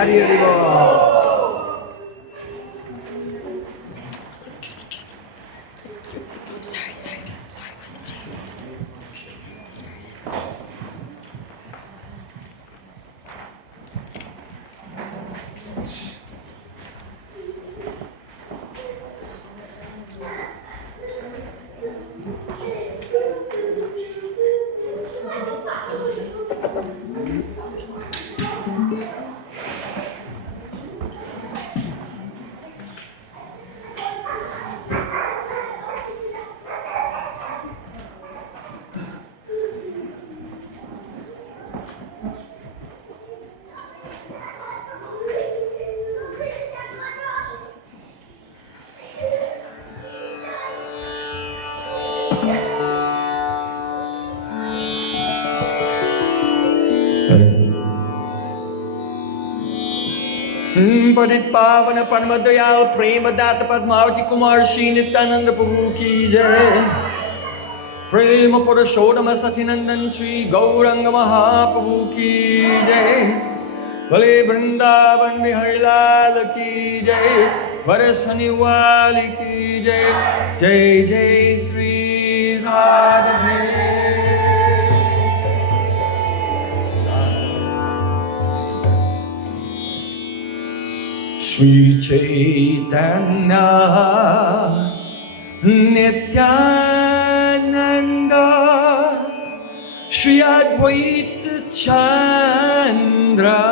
Hari Haribo. Padit Pavana Padmadayal Prema Data Padmavati Kumar Shri Nityananda Prabhu Ki Jai. Prema Purushotama Satinandan Sri Gauranga Mahaprabhu Ki Jai. Bale Vrindavan Bihari Lal Ki Jai. Varasani Wali Ki Jai. Jai Jai Sri Radha. Sri Chaitanya Nityananda Shri Advaita Chandra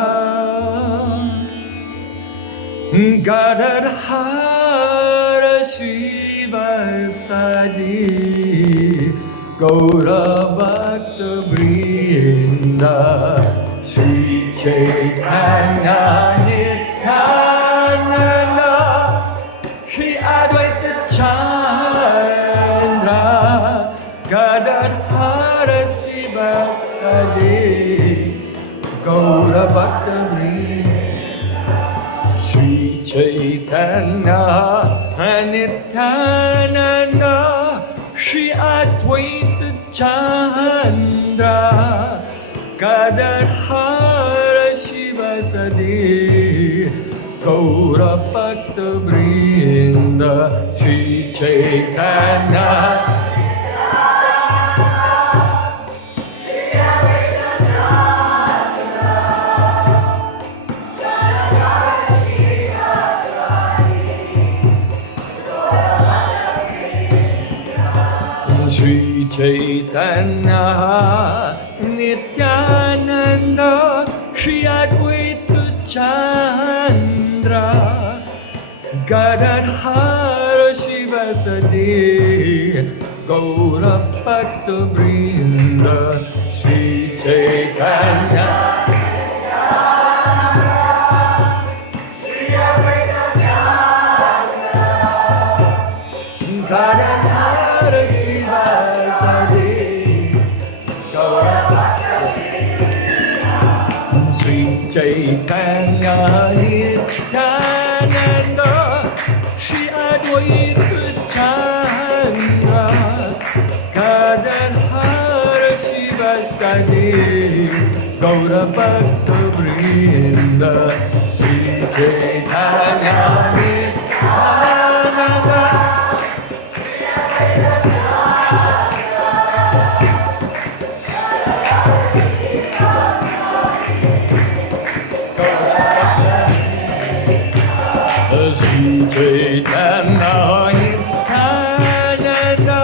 Gadadhara Srivasadi Gaura Bhakta Vrinda Sri Chaitanya Nityananda Shri Advaita Chandra Gadadhara Srivasadi Gaura Bhakta Vrinda Sri Chaitanya Nityananda Shri Advaita Chandra Gadadhara Srivasadi Gaura Bhakta Vrinda Sri Chaitanya Sri Chaitanya Nityananda Shri Advaita Chandra Gadadhara Srivasadi Gaura Bhakta Vrinda Sri Chaitanya Gadadhara Srivasadi Gaura Bhakta Sri Chaitanya Nityananda Shri Advaita Chandra Gadadhara Srivasadi Gaura Bhakta Vrinda Sri Chaitanya Nityananda Sri Chaitanya Nityananda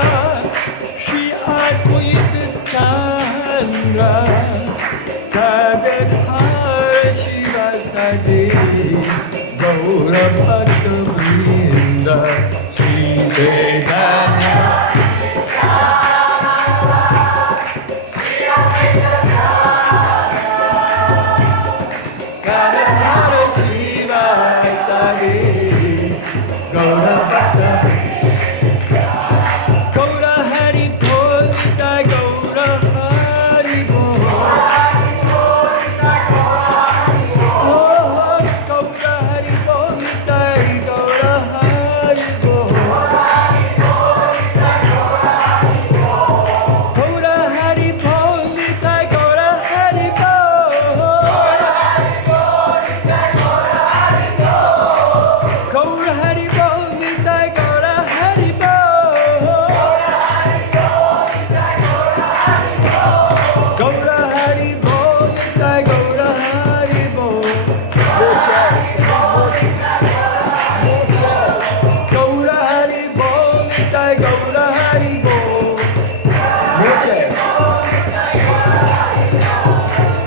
Shri Advaita Chandra Gadadhara Srivasadi Gaura Bhakta Vrinda Sri Chaitanya Gadadhara Srivasadi Gaura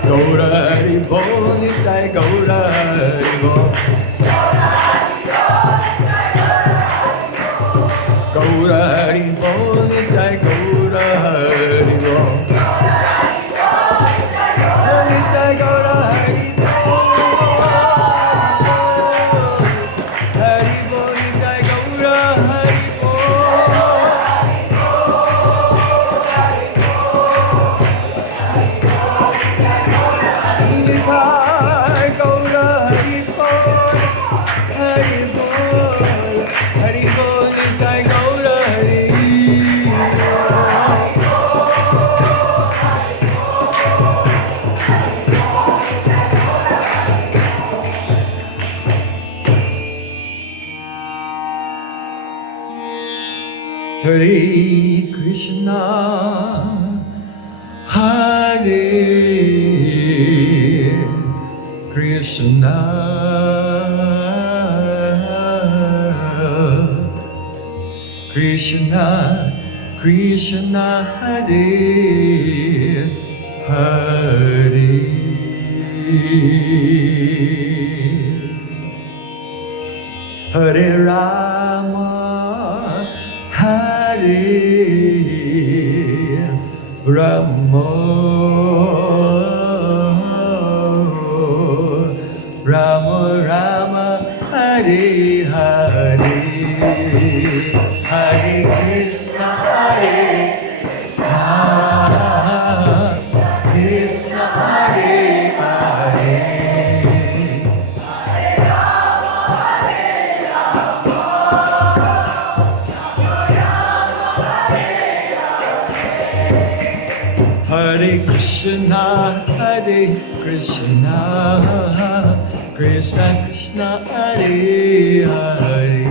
Gaura Hari Bol Nitai Gaura Hari Bol Gaura Hari Bol Nitai Gaura Hari Bol Nitai Gaura Hari Hare Krishna, Hare Krishna, Krishna Krishna, Hare Hare, Hare Rama, Hare Rama, Rama Rama, Hare Hare, Hare Krishna, Hare Krishna, Hare Hare, Hare Krishna, Hare Krishna, Krishna Krishna, Hare Hare,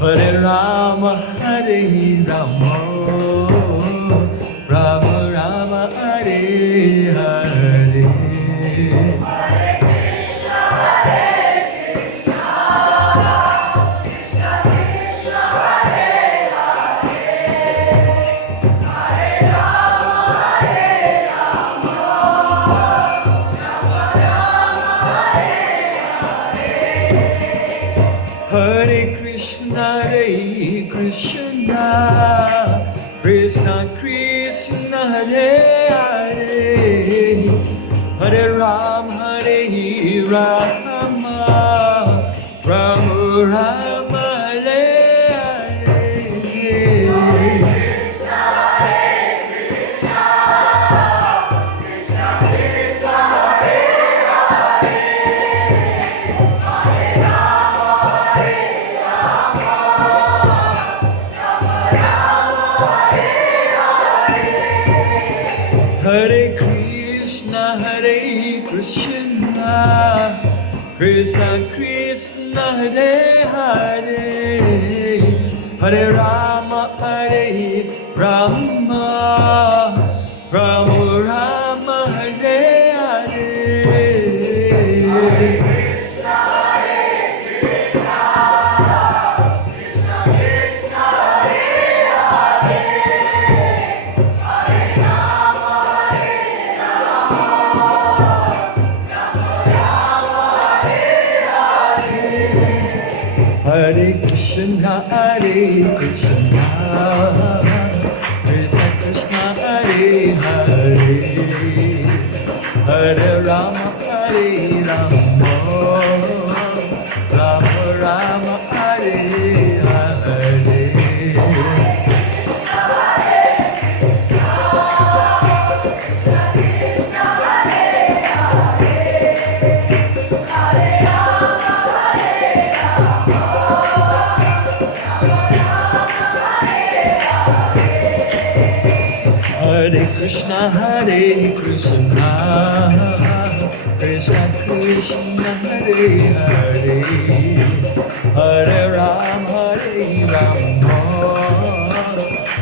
Hare Rama, Hare Rama, Rama Rama, Hare Hare, Hare Krishna, Hare Krishna, Krishna Krishna, Hare Hare, Hare Rama, Hare Rama, Rama Rama, Hare Hare. Hare Krishna, Hare Krishna, Krishna Krishna, Hare Hare, Hare Rama, Hare Rama, Rama Rama, Hare Hare. Hare Krishna, Hare Krishna, Krishna Krishna, Hare Hare, Hare Rama, Hare Rama, Rama Rama, Hare Hare. Hare Krishna, Hare Krishna, Krishna Krishna, Hare Hare, Hare Rama, Hare Rama,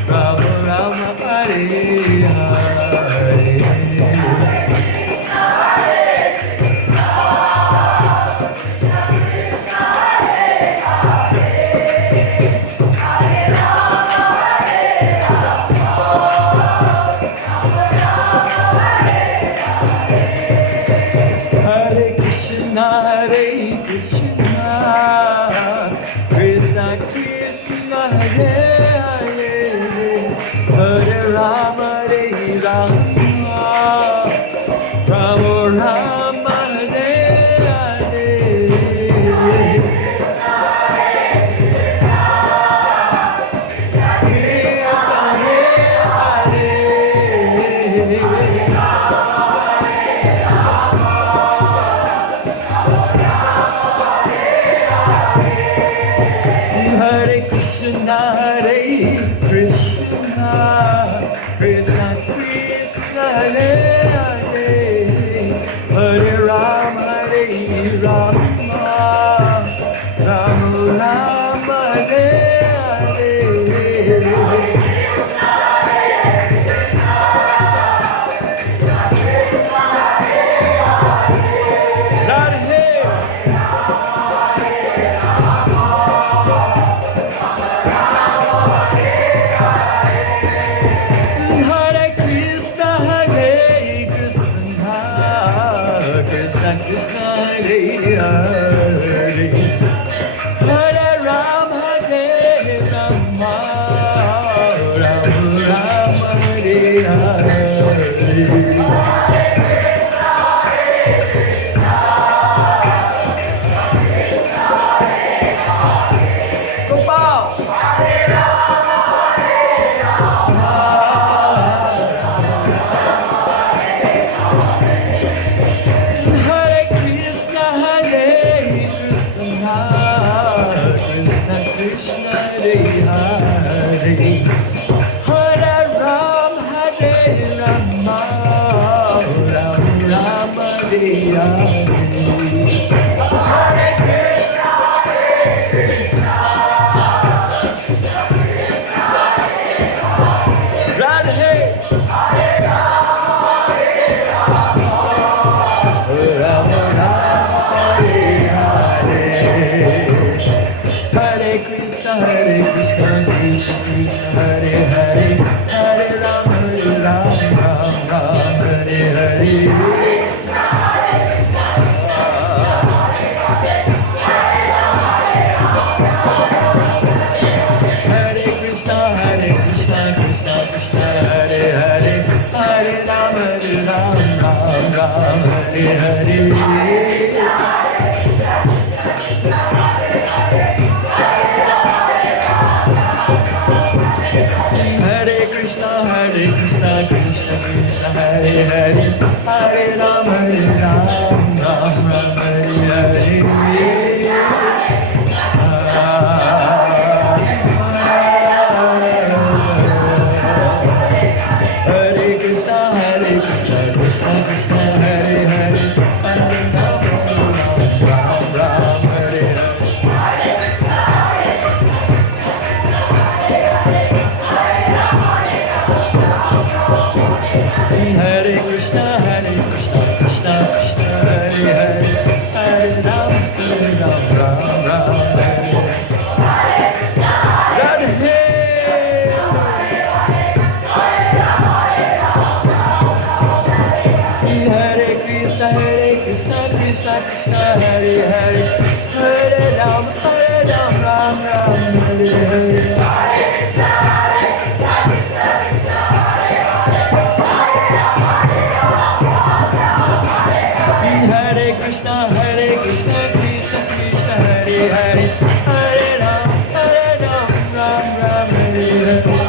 Rama Rama, Hare Hare. Hare Krishna Hare Hare Hare Ram Hare Rama Ram Ram Hare Hare Gopal Hare Krishna Krishna Krishna Hare Hare Hare Ram Hare Rama Ram Ram Hare Hare Radhe Rama Hare Hare Hare Krishna Krishna Krishna Hare Hare Hare Ram Ram Ram Hare Hare Hare Krishna Krishna Krishna Hare Hare Hare Ram Ram Ram Hare Hare Hare Krishna Krishna Krishna Hare Hare Hare Ram Ram Hare Hare Hare Krishna Krishna Krishna Hare Hare Hare Ram Ram Hare Hare Hare Krishna Krishna Krishna Hare Hare Hare Ram Ram Hare Radhe Hare Krishna Krishna Krishna Hare Hare Hare Ram Ram Ram Hare Hare Hare Krishna Krishna Krishna Hare Hare Hare Ram Ram Ram Hare Hare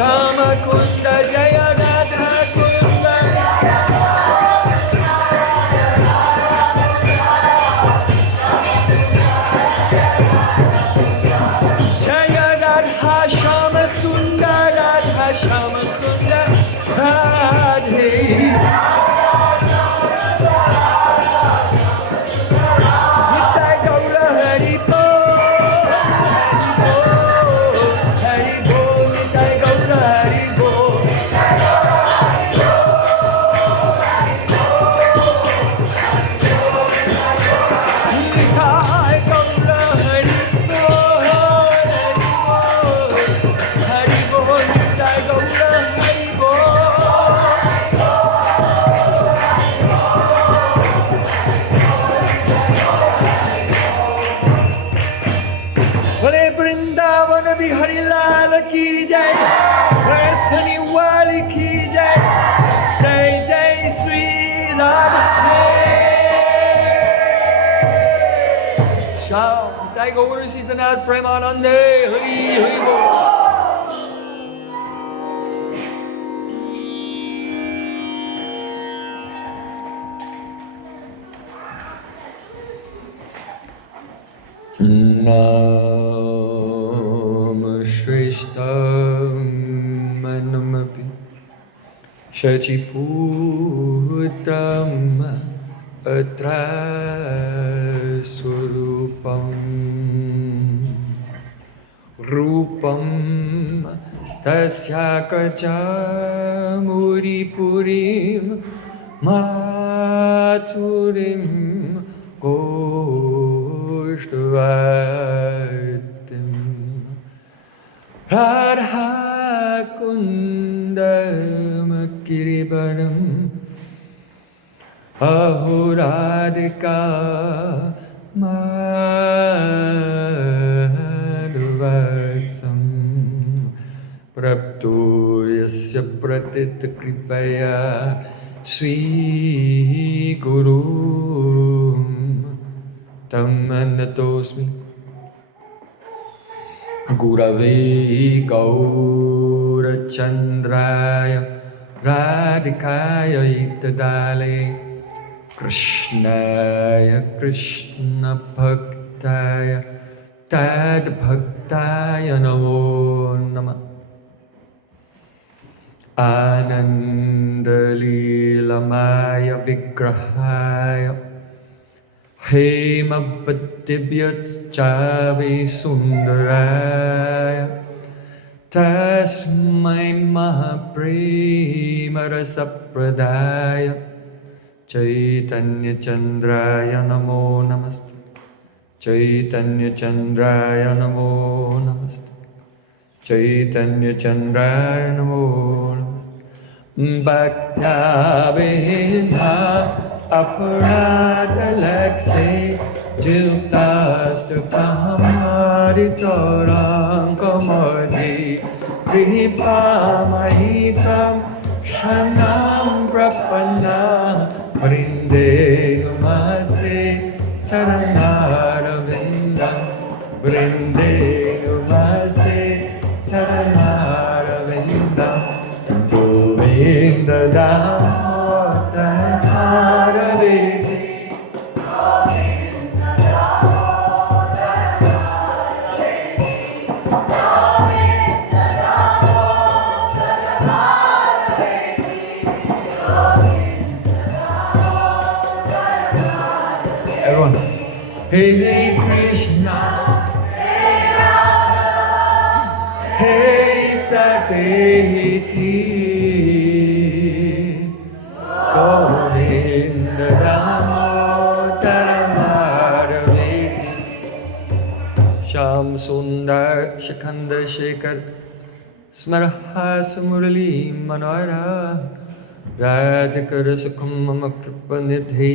Shama Kunda Jaya Radha Kunda Jaya Radha Shama Sundar Radha Shama Sundar Radhe Nitai Gaura Hari Bol Hari Bol Nitai Gaura Hari Bol ki jai, Vaisani wali ki jai, Jai Jai Sri Radha. Shao, Nitai Gaur Sitanath Premanande, Hari Hari Bol. Nam Shrishtam Manamapi Shachiputam Atra Surupam Rupam Tasyakacha Muripurim Maturim Goshvatim Radha Kundam Kiribaram Ahuradika Madhvasam Prapto Yasya Pratit Kripaya Sri Guru Tamanatosmi Gurave Gaurachandraya Radhikaya Itadale Krishnaya Krishna Bhaktaya Tad Bhaktaya Namo Nama Ananda Leelamaya Vigrahaya Hema Bhattivyatschave Sundaraya Tasmai Mahaprema Rasapradaya Chaitanya Chandraya Namo Namaste Chaitanya Chandraya Namo Namaste Chaitanya Chandraya Namo Namaste Bhakta-vinha aparadalakse Jiltastu-kahamaritorangamadi Vipamahitam Shanam Prapanna Vrinde Namaste Charanaravinda Vrinde Namaste Charanaravinda Govinda Damodara Harave Govinda Damodara Harave Govinda Damodara Harave Govinda Damodara Harave. Everyone, Hare Krishna, Hare Rama, Hare Sakyati. Govinda Damodara Madhave Sham Sundar Shikhanda Shekhar Smarhas Murali Manohara Radhikar Sukham Mama Kripanidhi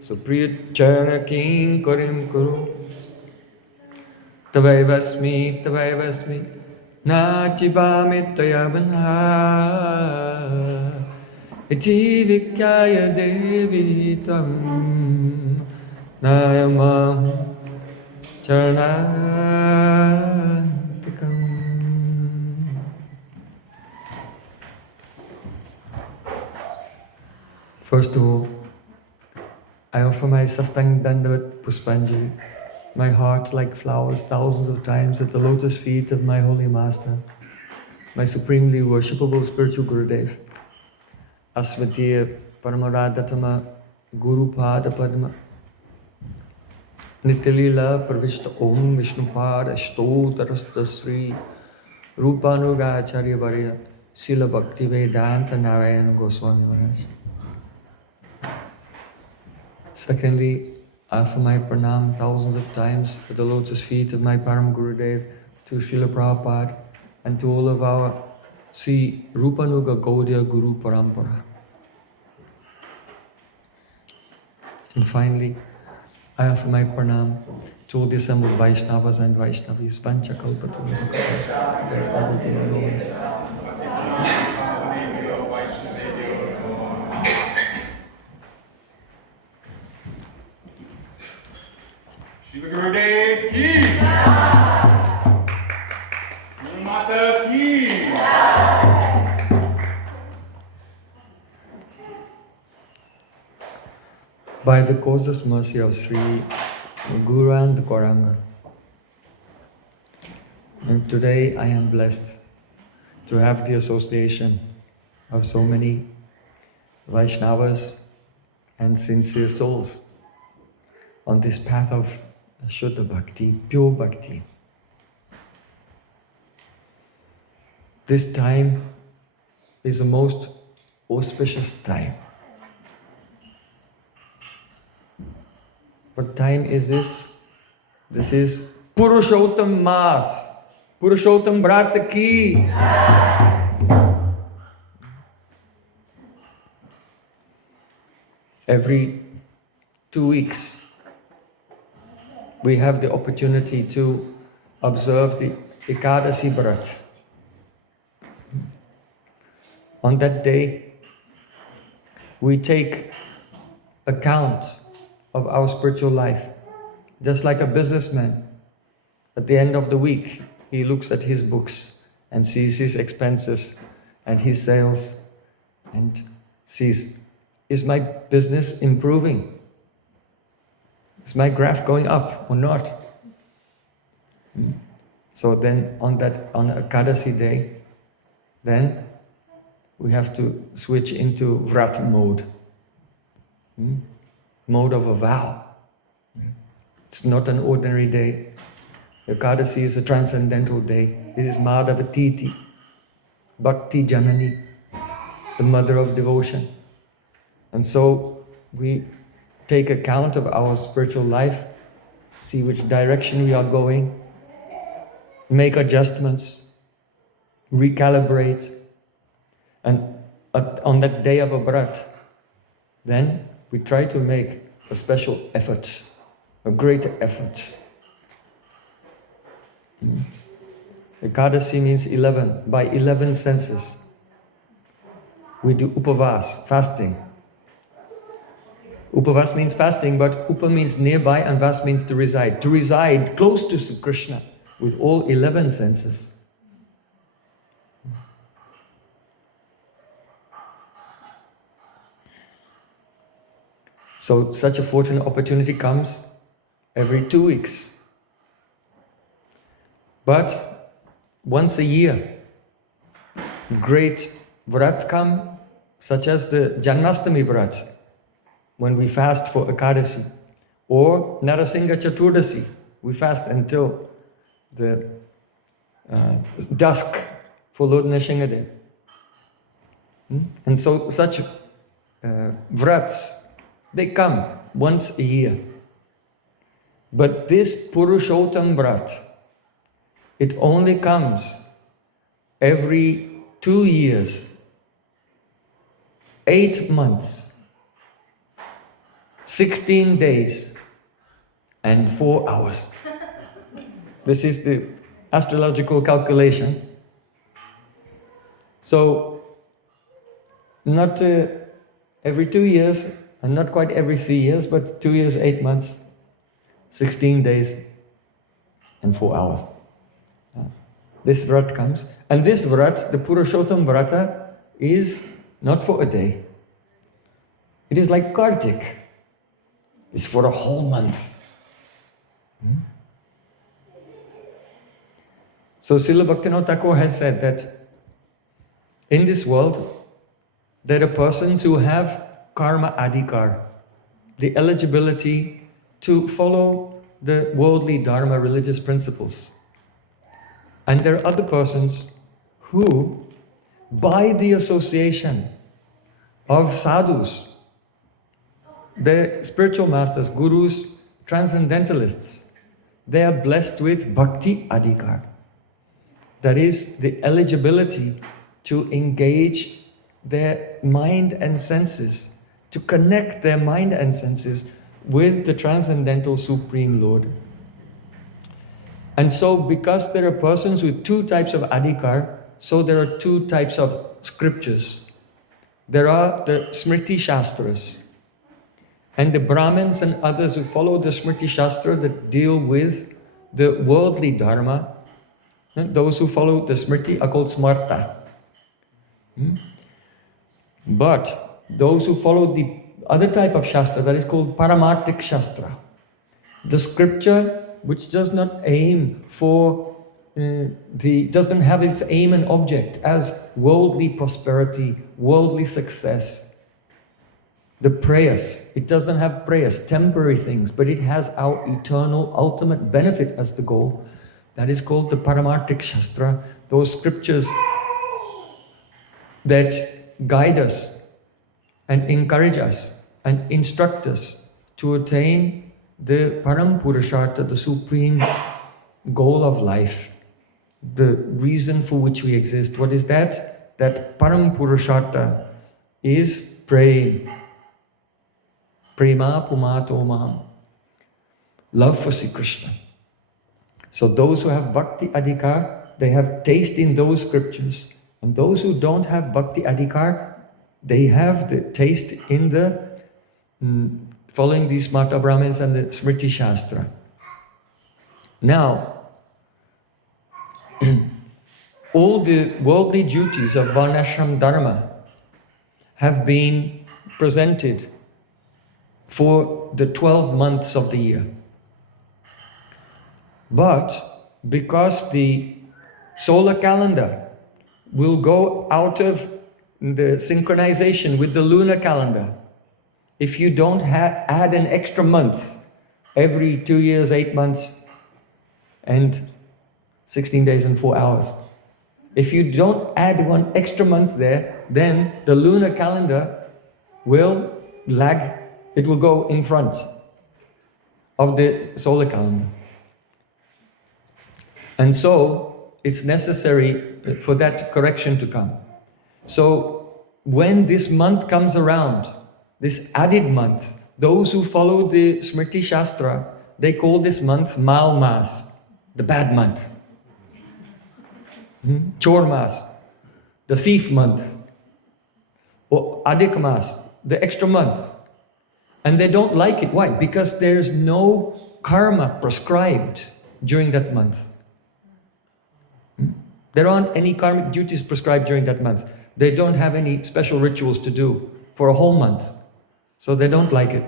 Supriya Charana Kinkarim Kuru Tavaivasmi Nachivami Tayavana Iti Vikyaya Devi Tam Nayamam Charanatikam. First of all, I offer my Sastang Dandavat Puspanjali, my heart like flowers thousands of times at the lotus feet of my holy master, my supremely worshipable spiritual Gurudev. Asmatiya Paramaradhatama Guru Pada Padma Nityalila Pravishta Om Vishnupad Ashtotarasta Sri Rupanuga Acharya Varya Sila Bhakti Vedanta Narayana Goswami Maharaj. Secondly, I offer my pranam thousands of times at the lotus feet of my Param Gurudev, to Srila Prabhupada, and to all of our Sri Rupanuga Gaudiya Guru Parampara. And finally, I offer my pranam to all the assembled Vaishnavas and Vaishnavis, Panchakalpatarubhakti. Shiva Gurudev ki! Guru Mata ki! By the causeless mercy of Sri Guru and Gauranga, and today I am blessed to have the association of so many Vaishnavas and sincere souls on this path of Shuddha Bhakti, pure Bhakti. This time is the most auspicious time. What time is this? This is Purushotama Maas. Purushotama Brat ki. Every 2 weeks, we have the opportunity to observe the Ekadasi Brat. On that day, we take account of our spiritual life. Just like a businessman, at the end of the week, he looks at his books and sees his expenses and his sales and sees, is my business improving? Is my graph going up or not? So then on Ekadasi day, then we have to switch into Vrat mode. Mode of a vow. It's not an ordinary day. Ekadasi is a transcendental day. It is Madhavatiti, Bhakti Janani, the mother of devotion. And so we take account of our spiritual life, see which direction we are going, make adjustments, recalibrate, and on that day of a Brat, then we try to make a special effort, a great effort. Ekadasi means 11, by 11 senses. We do upavas, fasting. Upavas means fasting, but upa means nearby and vas means to reside. To reside close to Krishna with all 11 senses. So such a fortunate opportunity comes every 2 weeks. But once a year, great vrats come, such as the Janmashtami Vrat, when we fast for Ekadasi, or Narasingha Chaturdasi, we fast until the dusk for Lord Nrsimhadev. And so such vrats, they come once a year. But this Purushotama Vrat, it only comes every 2 years, 8 months, 16 days, and 4 hours. This is the astrological calculation. So, not every 2 years, and not quite every 3 years, but 2 years, 8 months, 16 days, and 4 hours. This Vrat comes. And this Vrat, the Purushotama Vrata, is not for a day. It is like Kartik. It's for a whole month. So Srila Bhaktivinoda Thakur has said that in this world, there are persons who have karma adhikar, the eligibility to follow the worldly dharma, religious principles. And there are other persons who, by the association of sadhus, the spiritual masters, gurus, transcendentalists, they are blessed with bhakti adhikar. That is the eligibility to engage their mind and senses, to connect their mind and senses with the transcendental Supreme Lord. And so because there are persons with two types of adhikar, so there are two types of scriptures. There are the Smriti Shastras, and the Brahmins and others who follow the Smriti Shastra that deal with the worldly dharma. Those who follow the Smriti are called Smarta. But those who follow the other type of Shastra, that is called Paramarthik Shastra, the scripture which does not aim for doesn't have its aim and object as worldly prosperity, worldly success. The prayers, it doesn't have prayers, temporary things, but it has our eternal ultimate benefit as the goal. That is called the Paramarthik Shastra, those scriptures that guide us and encourage us and instruct us to attain the Param Purushotama, the supreme goal of life, the reason for which we exist. What is that? That Param Purushotama is praying. Prema Pumato Maham. Love for Sri Krishna. So those who have Bhakti Adhikar, they have taste in those scriptures. And those who don't have Bhakti Adhikar, they have the taste in the following these Smarta Brahmins and the Smriti Shastra. Now, all the worldly duties of Varnashram Dharma have been presented for the 12 months of the year. But because the solar calendar will go out of the synchronization with the lunar calendar, if you don't add an extra month every 2 years, 8 months, and 16 days and 4 hours, if you don't add one extra month there, then the lunar calendar will lag. It will go in front of the solar calendar. And so it's necessary for that correction to come. So when this month comes around, this added month, those who follow the Smriti Shastra, they call this month Mal Maas, the bad month. Chor Maas, the thief month. Or Adhik Maas, the extra month. And they don't like it. Why? Because there's no karma prescribed during that month. There aren't any karmic duties prescribed during that month. They don't have any special rituals to do for a whole month. So they don't like it.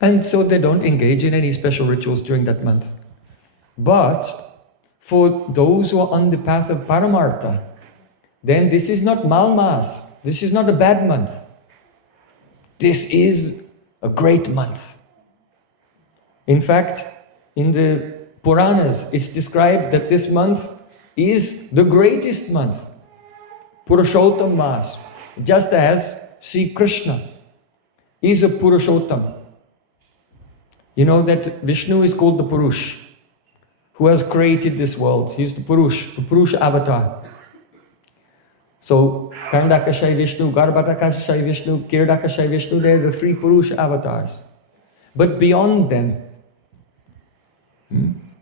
And so they don't engage in any special rituals during that month. But for those who are on the path of Paramartha, then this is not Malmas. This is not a bad month. This is a great month. In fact, in the Puranas, it's described that this month is the greatest month. Purushotama Maas, just as Sri Krishna is a Purushotama. You know that Vishnu is called the Purush, who has created this world. He's the Purush avatar. So, Karandakashay Vishnu, Garbhatakashay Vishnu, Kirdakashay Vishnu, they're the three Purush avatars. But beyond them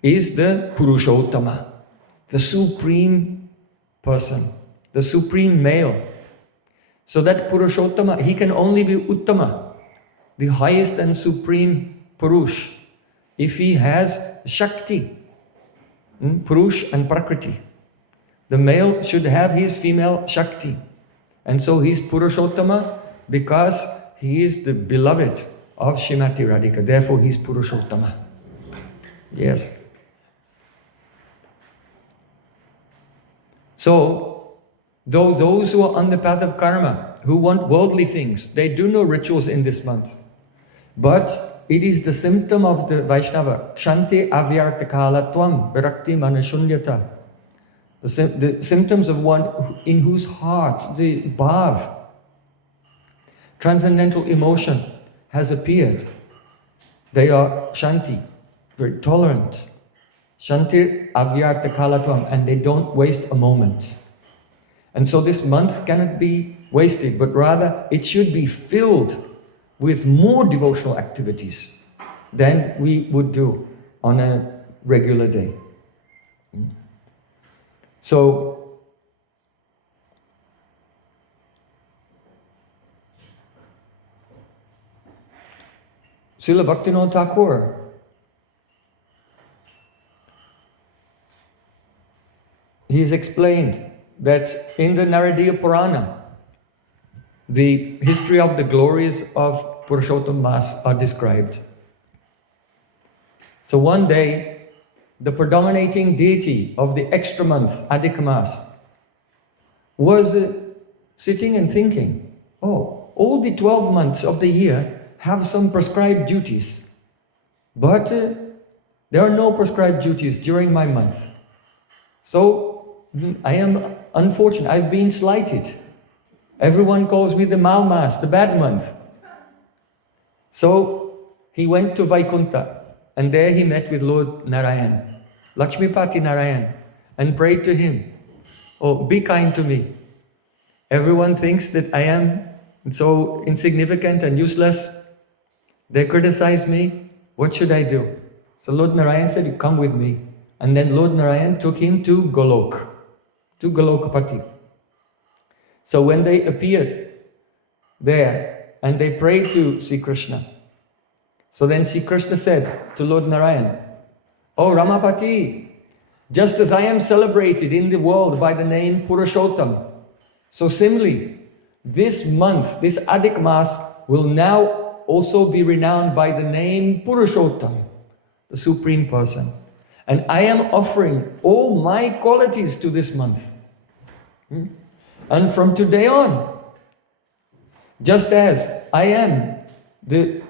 is the Purushotama, the supreme person, the supreme male. So that Purushotama, he can only be Uttama, the highest and supreme Purush, if he has Shakti, Purush and Prakriti. The male should have his female Shakti. And so he's Purushottama because he is the beloved of Srimati Radhika. Therefore he's Purushottama. Yes. So, though those who are on the path of karma, who want worldly things, they do no rituals in this month. But it is the symptom of the Vaishnava. Kshanti avyartakala tvam virakti manashunyata. The symptoms of one in whose heart the bhav, transcendental emotion, has appeared. They are shanti, very tolerant. Shantir avyartakalatvam, and they don't waste a moment. And so this month cannot be wasted, but rather it should be filled with more devotional activities than we would do on a regular day. So, Srila Bhaktivinoda Thakur, he has explained that in the Naradiya Purana, the history of the glories of Purushotama Maas are described. So one day, the predominating deity of the extra month, Adhik Maas, was sitting and thinking, oh, all the 12 months of the year have some prescribed duties, but there are no prescribed duties during my month. So I am unfortunate, I've been slighted. Everyone calls me the Maas, the bad month. So he went to Vaikuntha, and there he met with Lord Narayan, Lakshmipati Narayan, and prayed to him, oh, be kind to me. Everyone thinks that I am so insignificant and useless. They criticize me. What should I do? So Lord Narayan said, you come with me. And then Lord Narayan took him to Golok, to Golokapati. So when they appeared there and they prayed to Sri Krishna, so then Sri Krishna said to Lord Narayan, oh Ramapati, just as I am celebrated in the world by the name Purushotama, so similarly, this month, this Adhik Maas, will now also be renowned by the name Purushotama, the Supreme Person. And I am offering all my qualities to this month. And from today on, just as I am the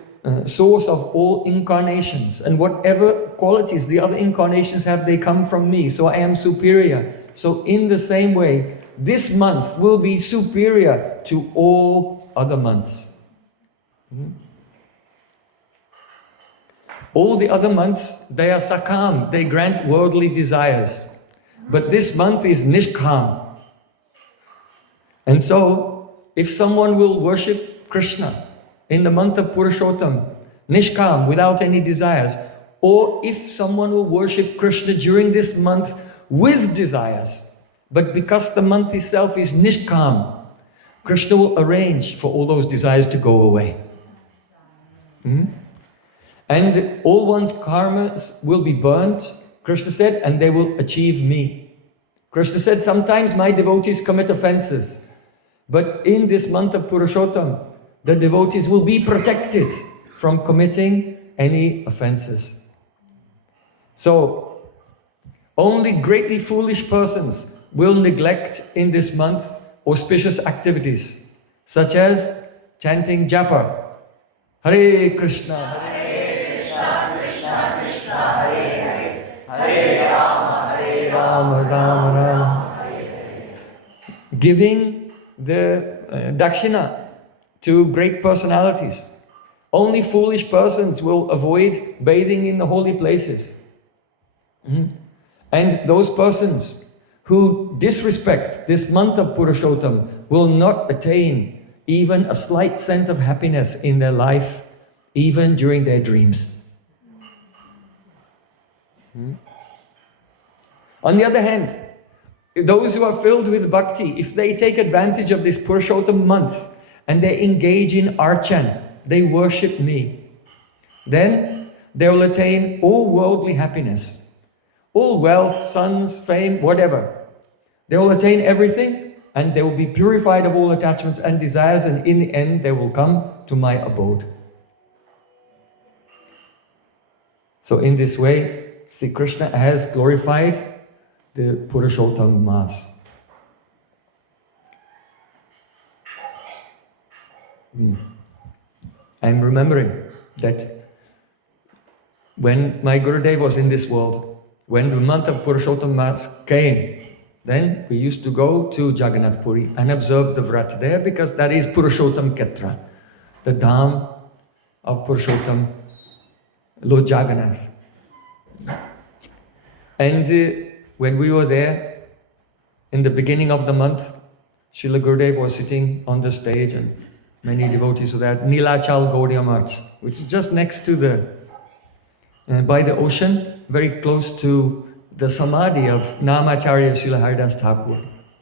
source of all incarnations, and whatever qualities the other incarnations have, they come from me, so I am superior. So in the same way, this month will be superior to all other months. All the other months, they are sakam, they grant worldly desires. But this month is nishkam. And so, if someone will worship Krishna in the month of Purushottam, nishkam, without any desires, or if someone will worship Krishna during this month with desires, but because the month itself is nishkam, Krishna will arrange for all those desires to go away. And all one's karmas will be burnt, Krishna said, and they will achieve me. Krishna said, sometimes my devotees commit offenses, but in this month of Purushottam, the devotees will be protected from committing any offenses. So, only greatly foolish persons will neglect in this month auspicious activities, such as chanting japa, Hare Krishna, Hare Krishna, Krishna Krishna, Hare Hare, Hare Rama, Rama Rama, Hare Hare. Giving the dakshina to great personalities. Only foolish persons will avoid bathing in the holy places. And those persons who disrespect this month of Purushottam will not attain even a slight sense of happiness in their life, even during their dreams. On the other hand, those who are filled with bhakti, if they take advantage of this Purushottam month and they engage in archan, they worship me, then they will attain all worldly happiness, all wealth, sons, fame, whatever. They will attain everything and they will be purified of all attachments and desires, and in the end they will come to my abode. So in this way, Sri Krishna has glorified the Purushottam Maas. I'm remembering that when my Gurudev was in this world, when the month of Purushottam Maas came, then we used to go to Jagannath Puri and observe the Vrat there, because that is Purushottam Ketra, the Dham of Purushottam, Lord Jagannath. And when we were there, in the beginning of the month, Srila Gurudev was sitting on the stage and many devotees were there, Nilachal Gaudiya Math, which is just next to the by the ocean, very close to the samadhi of Namacharya Srila Haridas Thakur,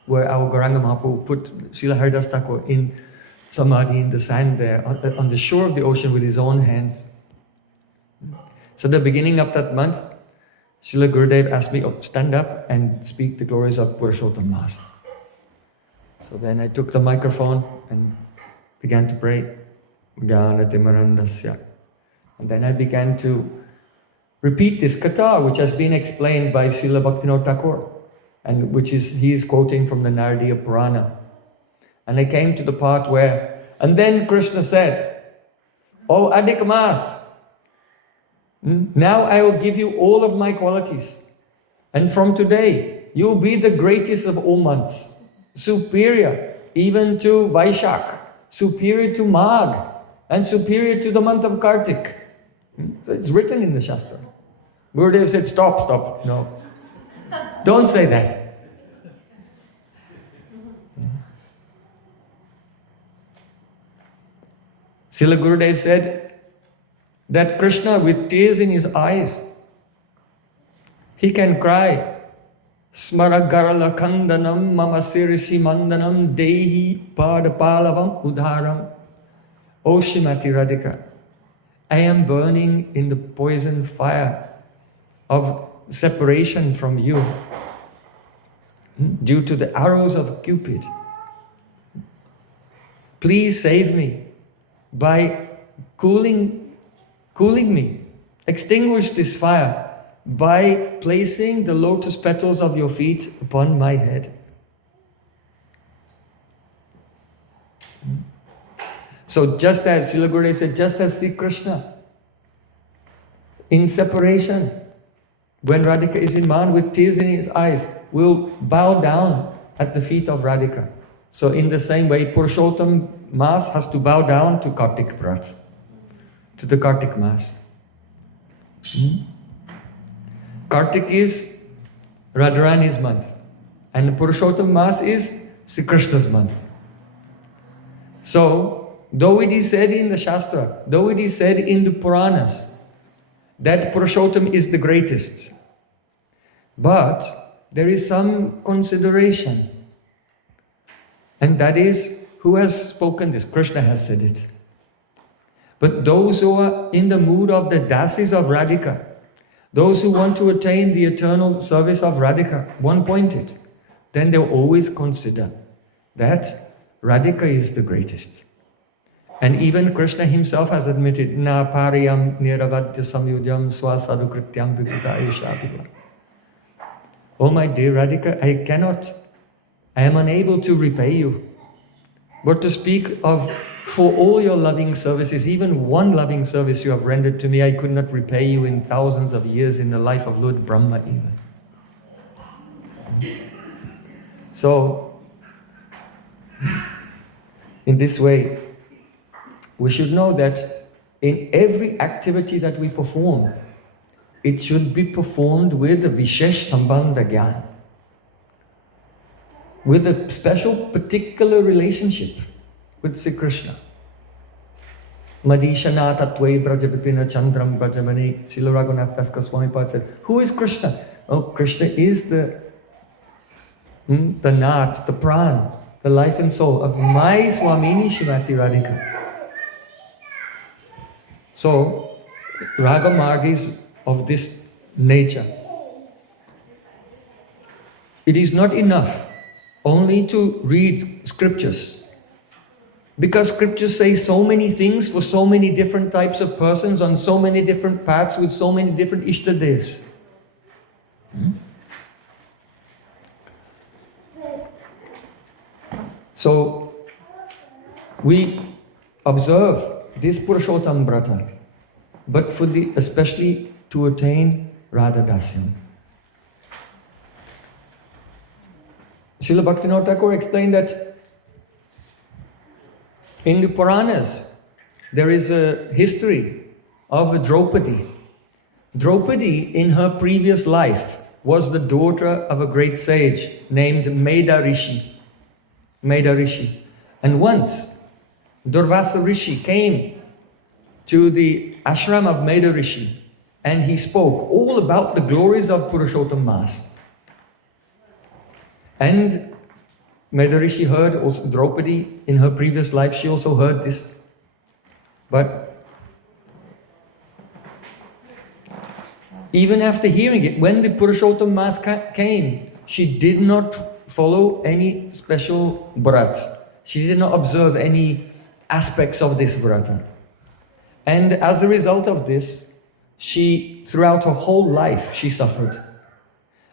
where our Gauranga Mahaprabhu put Srila Haridas Thakur in samadhi in the sand there, on the shore of the ocean with his own hands. So the beginning of that month, Srila Gurudev asked me, oh, stand up and speak the glories of Purushotama Maas. So then I took the microphone and began to pray. And then I began to repeat this katha, which has been explained by Srila Bhaktivinoda Thakur, and which he is quoting from the Naradiya Purana. And I came to the part where, and then Krishna said, "Oh Adhik Maas, now I will give you all of my qualities. And from today, you will be the greatest of all months, superior even to Vaishak, superior to Magh, and superior to the month of Kartik." So it's written in the Shastra. Gurudev said, stop, no. Don't say that. Srila Gurudev said that Krishna, with tears in his eyes, he can cry, "Smaragarala kandanam mama sirisi mandanam dehi padapalavam udharam." O Shrimati Radhika, I am burning in the poison fire of separation from you due to the arrows of Cupid. Please save me by cooling me. Extinguish this fire by placing the lotus petals of your feet upon my head. So just as Srila Gurudev said, just as Sri Krishna in separation, when Radhika is in man with tears in his eyes, will bow down at the feet of Radhika. So in the same way, Purushottam Maas has to bow down to Kartik Prat, to the Kartik Maas. Kartik is Radharani's month, and the Purushottam Maas is Sri Krishna's month. So, though it is said in the Shastra, though it is said in the Puranas, that Purushottam is the greatest, but there is some consideration. And that is, who has spoken this? Krishna has said it. But those who are in the mood of the dasis of Radhika, those who want to attain the eternal service of Radhika, one-pointed, then they'll always consider that Radhika is the greatest. And even Krishna himself has admitted, "Na pariyam niravadya samyujam swasadukrityam viputa eshabhila." Oh my dear Radhika, I am unable to repay you. But to speak of, for all your loving services, even one loving service you have rendered to me, I could not repay you in thousands of years in the life of Lord Brahma even. So, in this way, we should know that in every activity that we perform, it should be performed with a Vishesh Sambandha Gyan, with a special particular relationship with Sri Krishna. Madishana Tatve Braja Vipina Chandram Brajamani, Srila Raghunath Das Goswami Pad said, who is Krishna? Oh, Krishna is the Nath, the Pran, the life and soul of my Swamini Shrimati Radhika. So, Raga Marg is of this nature. It is not enough only to read scriptures, because scriptures say so many things for so many different types of persons on so many different paths with so many different Ishtadevs. So, we observe this Purushottam Brata, but especially to attain Radha Dasyam. Srila Bhaktivinoda Thakur explained that in the Puranas, there is a history of Draupadi. Draupadi, in her previous life, was the daughter of a great sage named Meda Rishi. And once, Durvasa Rishi came to the ashram of Meda Rishi and he spoke all about the glories of Purushotama Maas. And Medarishi heard, also Draupadi in her previous life, she also heard this. But even after hearing it, when the Purushotama Maas came, she did not follow any special brat. She did not observe any aspects of this vrata. And as a result of this, she, throughout her whole life, she suffered.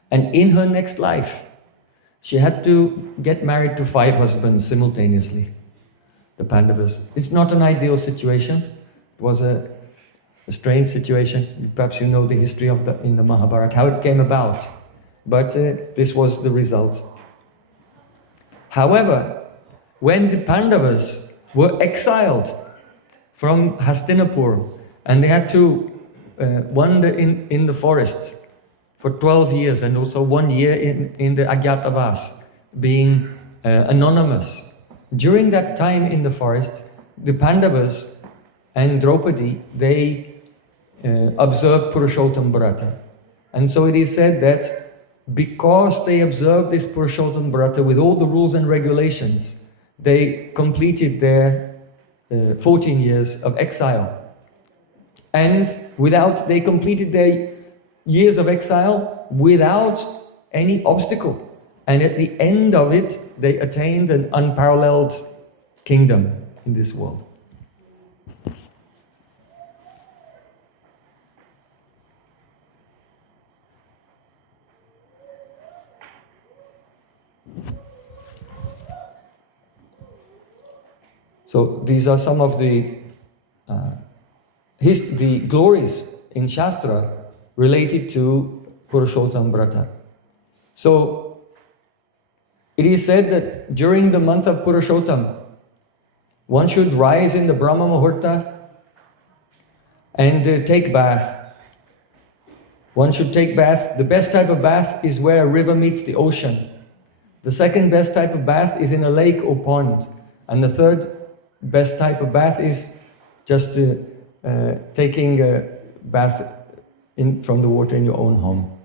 And in her next life, she had to get married to 5 husbands simultaneously, the Pandavas. It's not an ideal situation. It was a strange situation. Perhaps you know the history of in the Mahabharata, how it came about. But this was the result. However, when the Pandavas were exiled from Hastinapur and they had to wander in the forests for 12 years and also 1 year in the Agyatavas, being anonymous. During that time in the forest, the Pandavas and Draupadi, they observed Purushottam Brata. And so it is said that because they observed this Purushottam Brata with all the rules and regulations, they completed their 14 years of exile. And they completed their years of exile without any obstacle. And at the end of it, they attained an unparalleled kingdom in this world. So these are some of the glories in Shastra related to Purushottam Brata. So it is said that during the month of Purushottam, one should rise in the Brahma Muhurta and take bath. One should take bath. The best type of bath is where a river meets the ocean. The second best type of bath is in a lake or pond. And the third best type of bath is just taking a bath from the water in your own home.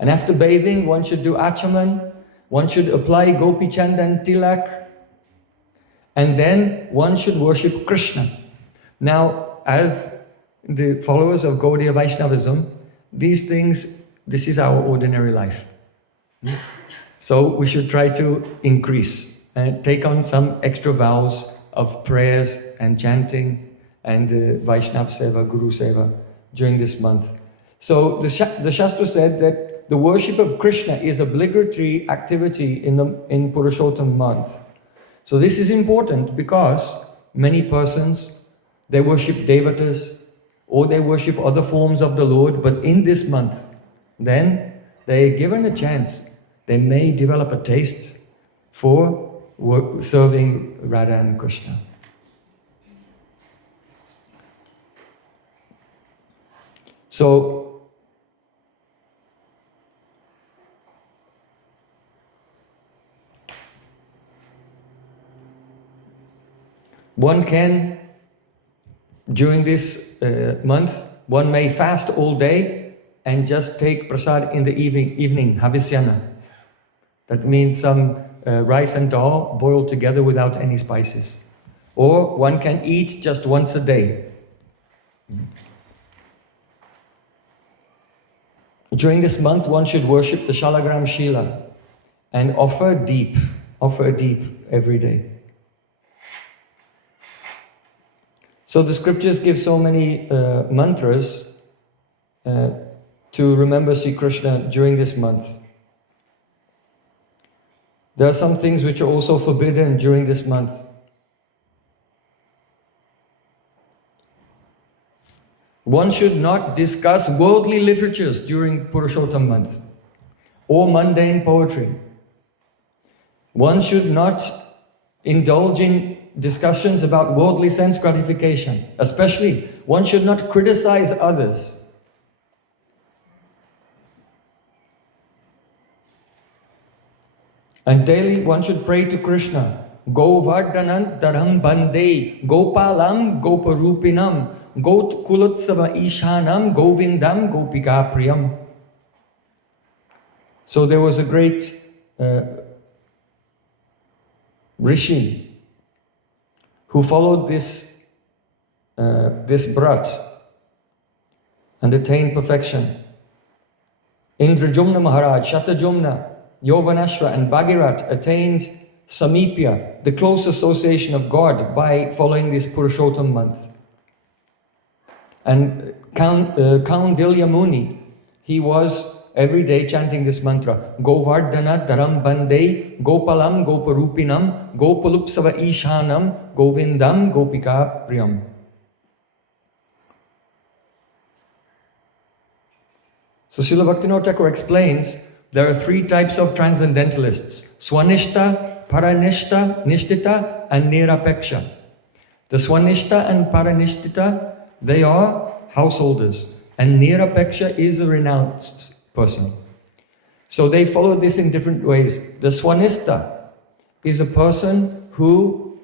And after bathing, one should do achaman, one should apply gopi chandan tilak, and then one should worship Krishna. Now, as the followers of Gaudiya Vaishnavism, this is our ordinary life. So we should try to increase and take on some extra vows of prayers and chanting and Vaishnav Seva, Guru Seva during this month. So the Shastra said that the worship of Krishna is obligatory activity in Purushottam month. So this is important because many persons, they worship devatas or they worship other forms of the Lord, but in this month, then they are given a chance. They may develop a taste for serving Radha and Krishna. So, one can, during this month, one may fast all day and just take prasad in the evening, havisyana. That means some rice and dal boiled together without any spices. Or one can eat just once a day. During this month, one should worship the Shalagram Shila and offer deep every day. So the scriptures give so many mantras to remember Sri Krishna during this month. There are some things which are also forbidden during this month. One should not discuss worldly literatures during Purushottam month or mundane poetry. One should not indulge in discussions about worldly sense gratification. Especially, one should not criticize others. And daily one should pray to Krishna. Govardhanant dharam bande gopalam goparupinam Got Kulutsava Ishanam Govindam Gopika Priyam. So there was a great rishi who followed this brat and attained perfection. Indrajumna Maharaj, Shatajumna, Yovanashva and Bhagirat attained Samipya, the close association of God, by following this Purushotama month. And Kaundilya Muni, he was every day chanting this mantra, Govardhana Dharam Bande, Gopalam Goparupinam, Gopalupsava Ishanam, Govindam Gopika Priyam. So Srila Bhaktivinoda Thakur explains there are three types of transcendentalists: Swanishta, Paranishta, Nishtita, and Nirapeksha. The Swanishta and Paranishtita, they are householders, and Nirapeksha is a renounced person. So they follow this in different ways. The Swanishta is a person who,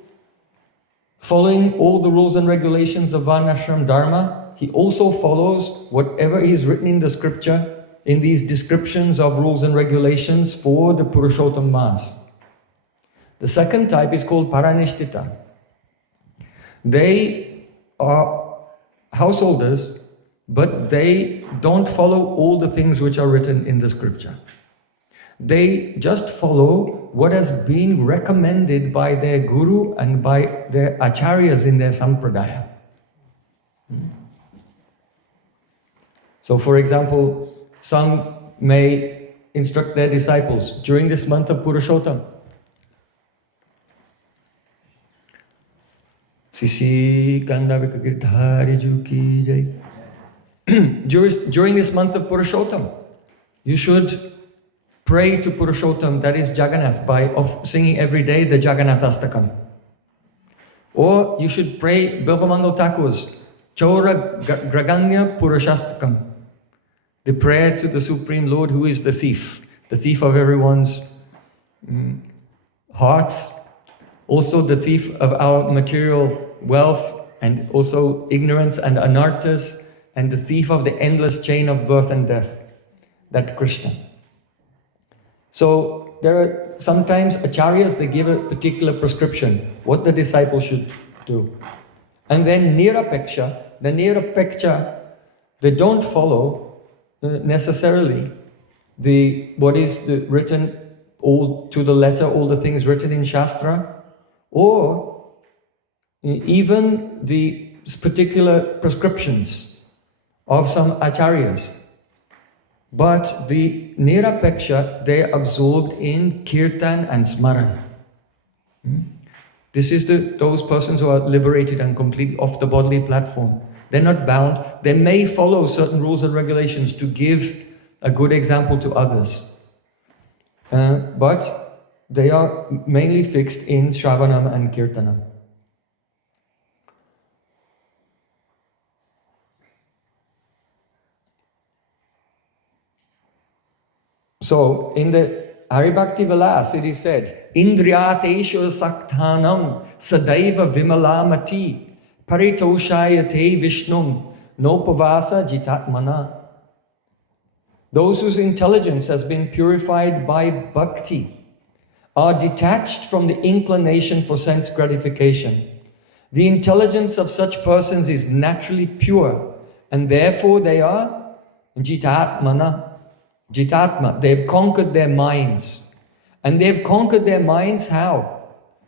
following all the rules and regulations of Varnashram Dharma, he also follows whatever is written in the scripture, in these descriptions of rules and regulations for the Purushotama Maas. The second type is called Paranishtita. They are householders, but they don't follow all the things which are written in the scripture. They just follow what has been recommended by their guru and by their acharyas in their sampradaya. So, for example, some may instruct their disciples during this month of Purushotama. During this month of Purushotama, you should pray to Purushottam, that is Jagannath, by singing every day the Jagannath Astakam. Or you should pray Bilvamangal Thakur's Chaura Graganya Purushastakam, the prayer to the Supreme Lord who is the thief of everyone's hearts, also the thief of our material wealth, and also ignorance and anarthas, and the thief of the endless chain of birth and death, that Krishna. So there are sometimes acharyas, they give a particular prescription, what the disciple should do. And then Nirapeksha, they don't follow necessarily what is written all to the letter, all the things written in Shastra, or even the particular prescriptions of some acharyas. But the Nirapeksha, they are absorbed in Kirtan and Smaran. This is those persons who are liberated and completely off the bodily platform. They're not bound. They may follow certain rules and regulations to give a good example to others. But they are mainly fixed in Shravanam and Kirtanam. So, in the Haribhakti Vilas, it is said, Indriyatesha sakthanam sadaiva vimalamati paritoshayate vishnum nopavasa jitatmana. Those whose intelligence has been purified by bhakti are detached from the inclination for sense gratification. The intelligence of such persons is naturally pure, and therefore they are jitatmana. Jitatma, they've conquered their minds. And they've conquered their minds how?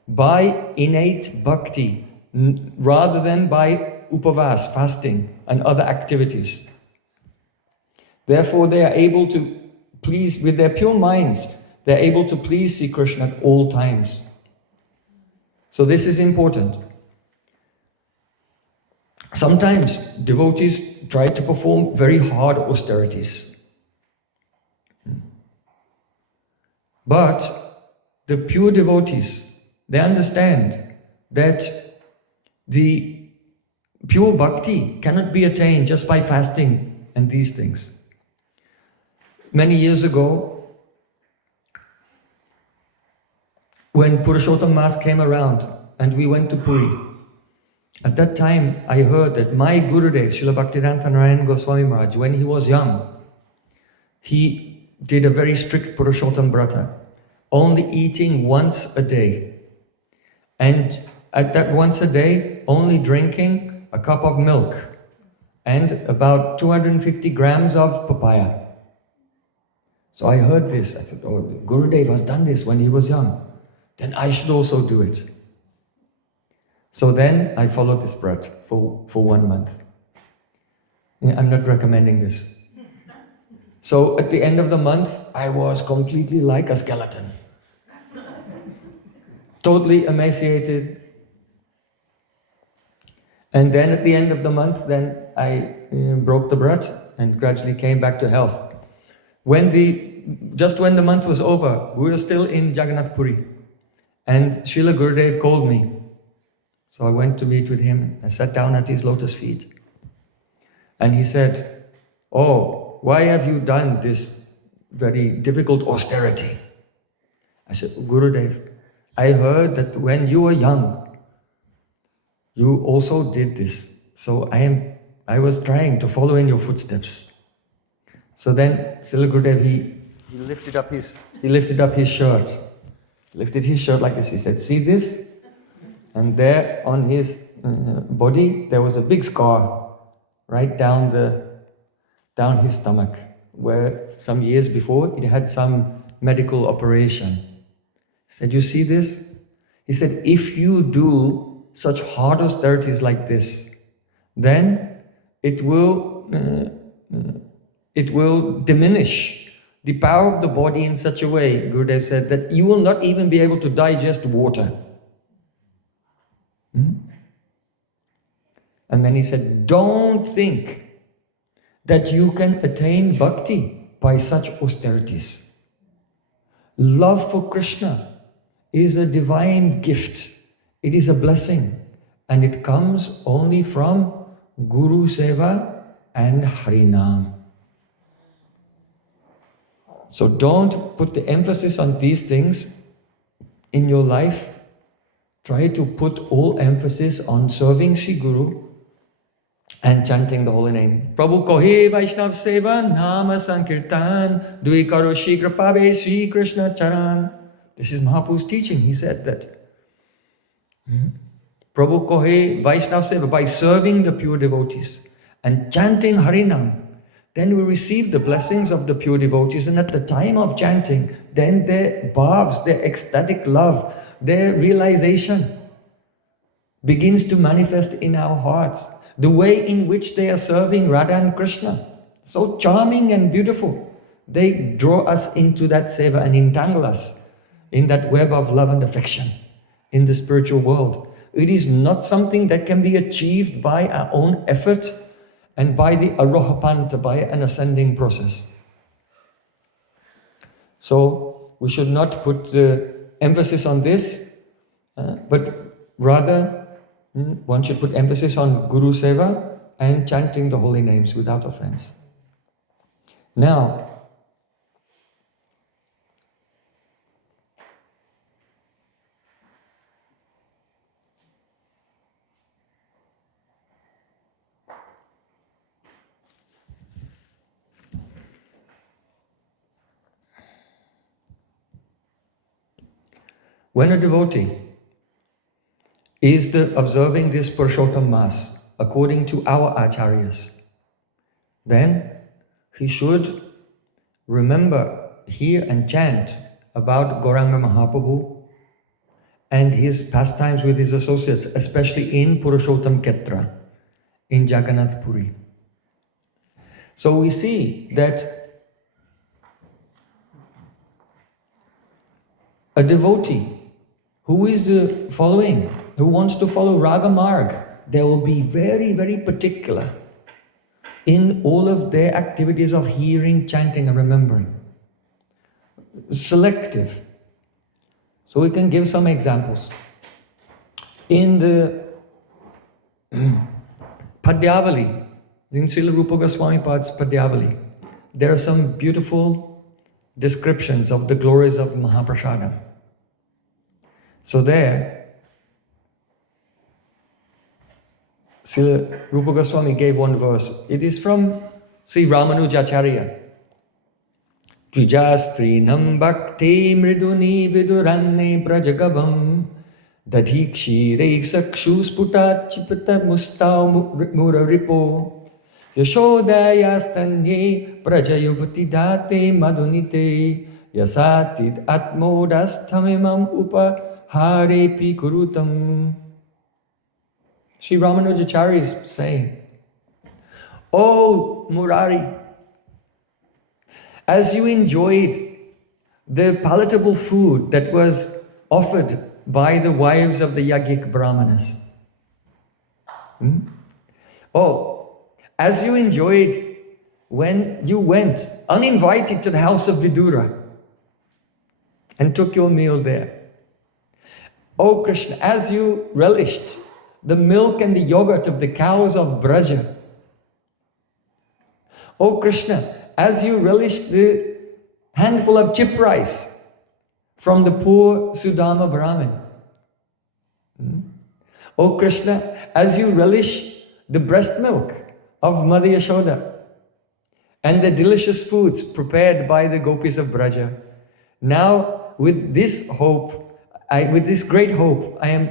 By innate bhakti, rather than by upavas, fasting, and other activities. Therefore, they are able to please, with their pure minds, they're able to please Sri Krishna at all times. So this is important. Sometimes devotees try to perform very hard austerities. But the pure devotees, they understand that the pure bhakti cannot be attained just by fasting and these things. Many years ago, when Purushotama Maas came around and we went to Puri, At that time, I heard that my Gurudev, Srila Bhaktivedanta Narayan Goswami Maharaj, when he was young, he did a very strict Purushotama Brata, only eating once a day. And at that once a day, only drinking a cup of milk and about 250 grams of papaya. So I heard this. I said, oh, Gurudev has done this when he was young. Then I should also do it. So then I followed this Brat for 1 month. I'm not recommending this. So at the end of the month, I was completely like a skeleton. Totally emaciated. And then at the end of the month, then I broke the Brat and gradually came back to health. Just when the month was over, we were still in Jagannath Puri. And Srila Gurudev called me. So I went to meet with him. I sat down at his lotus feet. And he said, oh, why have you done this very difficult austerity? I said, Gurudev, I heard that when you were young, you also did this. So I was trying to follow in your footsteps. So then Srila Gurudev, he lifted up his shirt. Lifted his shirt like this. He said, see this? And there on his body, there was a big scar right down his stomach, where some years before it had some medical operation. He said, you see this? He said, if you do such hard austerities like this, then it will diminish the power of the body in such a way, Gurudev said, that you will not even be able to digest water. And then he said, don't think that you can attain bhakti by such austerities. Love for Krishna is a divine gift. It is a blessing. And it comes only from Guru Seva and Harinam. So don't put the emphasis on these things in your life. Try to put all emphasis on serving Sri Guru and chanting the holy name. Prabhu kohe Vaishnav Seva Nama Sankirtan Dui Karo Shri Kripave Sri Krishna Charan. This is Mahaprabhu's teaching. He said that. Prabhu kohe Vaishnav Seva, by serving the pure devotees and chanting Harinam, then we receive the blessings of the pure devotees. And at the time of chanting, then their bhavs, their ecstatic love, their realization begins to manifest in our hearts. The way in which they are serving Radha and Krishna, so charming and beautiful. They draw us into that seva and entangle us in that web of love and affection in the spiritual world. It is not something that can be achieved by our own effort and by the arohapanta, by an ascending process. So we should not put the emphasis on this, but rather one should put emphasis on Guru Seva and chanting the holy names without offense. Now, when a devotee is observing this Purushotama Maas according to our acharyas, then he should remember, hear and chant about Gauranga Mahaprabhu and his pastimes with his associates, especially in Purushottam Ketra, in Jagannath Puri. So we see that a devotee who is who wants to follow Raga Marg, they will be very, very particular in all of their activities of hearing, chanting and remembering. Selective. So we can give some examples. In the Padyavali, in Srila Rupa Goswami Pad's Padyavali, there are some beautiful descriptions of the glories of Mahaprasadam. So there, Srila Rupa Goswami gave one verse. It is from Sri Ramanujacharya. Trijastrinam bhakti mriduni viduranne prajagabam dadhikshire sakshusputat chipata mustau muraripo yashodayastanye prajayuvati date madunite yasatid atmodasthamimam upaharepi kurutam. Sri Ramanujacharya is saying, "Oh Murari, as you enjoyed the palatable food that was offered by the wives of the Yajnik Brahmanas, as you enjoyed when you went uninvited to the house of Vidura and took your meal there. Oh Krishna, as you relished the milk and the yogurt of the cows of Braja. Oh Krishna, as you relished the handful of chip rice from the poor Sudama Brahmin. Oh Krishna, as you relish the breast milk of Mother Yashoda and the delicious foods prepared by the gopis of Braja. Now with this hope, with this great hope, I am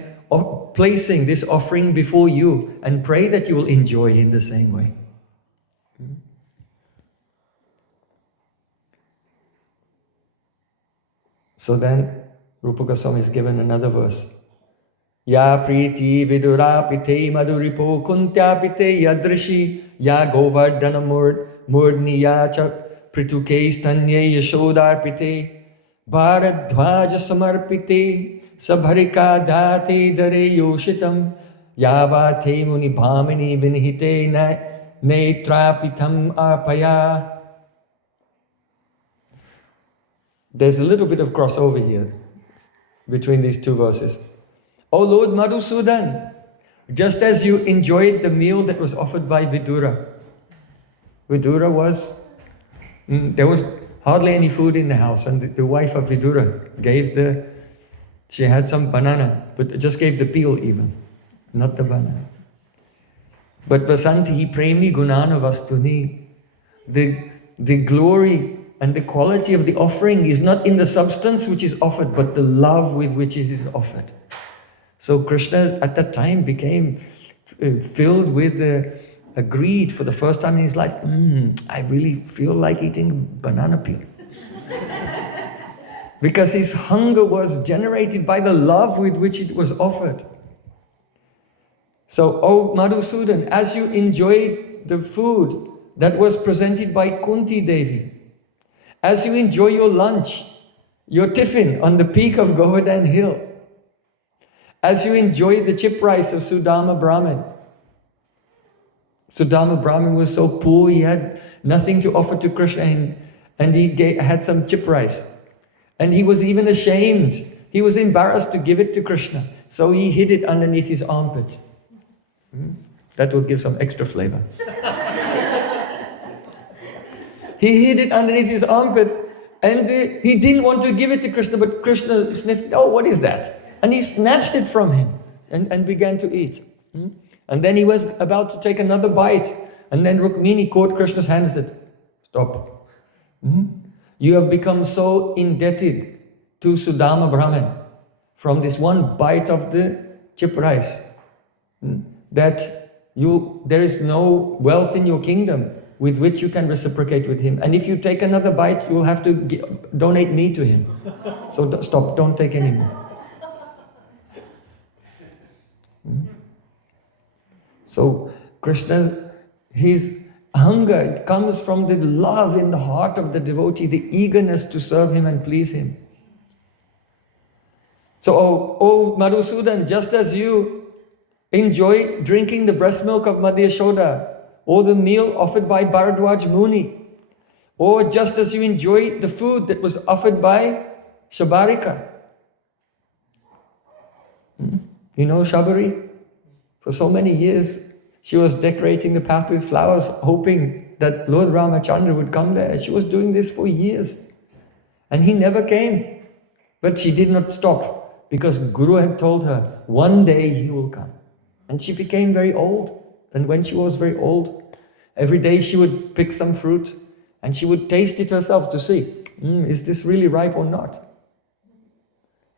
placing this offering before you and pray that you will enjoy in the same way." So then Rupa Goswami is given another verse. Ya priti vidurapite maduripo kuntyapite yadrishi ya govardhana murdni ya cha prituke stanye yashodarpite bharadhvaja samarpite sabharika dhate dare yoshitam yavate muni bhamini vinhite netrapitam arpaya. There's a little bit of crossover here between these two verses. O Lord Madhusudan, just as you enjoyed the meal that was offered by Vidura. Vidura there was hardly any food in the house, and the wife of Vidura she had some banana, but just gave the peel even, not the banana. But Vasanti premi gunana vastuni, the glory and the quality of the offering is not in the substance which is offered, but the love with which it is offered. So Krishna at that time became filled with a greed for the first time in his life. I really feel like eating banana peel. Because his hunger was generated by the love with which it was offered. So, O Madhusudan, as you enjoyed the food that was presented by Kunti Devi, as you enjoy your lunch, your tiffin on the peak of Govardhan Hill, as you enjoy the chip rice of Sudama Brahmin. Sudama Brahmin was so poor, he had nothing to offer to Krishna, and he had some chip rice. And he was even ashamed. He was embarrassed to give it to Krishna. So he hid it underneath his armpit. That will give some extra flavor. He hid it underneath his armpit, and he didn't want to give it to Krishna, but Krishna sniffed, "Oh, what is that?" And he snatched it from him and began to eat. And then he was about to take another bite, and then Rukmini caught Krishna's hand and said, "Stop. You have become so indebted to Sudama Brahman from this one bite of the chip rice that there is no wealth in your kingdom with which you can reciprocate with him. And if you take another bite, you will have to donate me to him. So stop, don't take any more." So Krishna, his hunger comes from the love in the heart of the devotee, the eagerness to serve him and please him. So, O Madhusudan, just as you enjoy drinking the breast milk of Mother Yashoda, or the meal offered by Bharadwaj Muni, or just as you enjoy the food that was offered by Shabarika. You know Shabari? For so many years, she was decorating the path with flowers, hoping that Lord Ramachandra would come there. She was doing this for years. And he never came. But she did not stop, because Guru had told her, one day he will come. And she became very old. And when she was very old, every day she would pick some fruit and she would taste it herself to see, is this really ripe or not?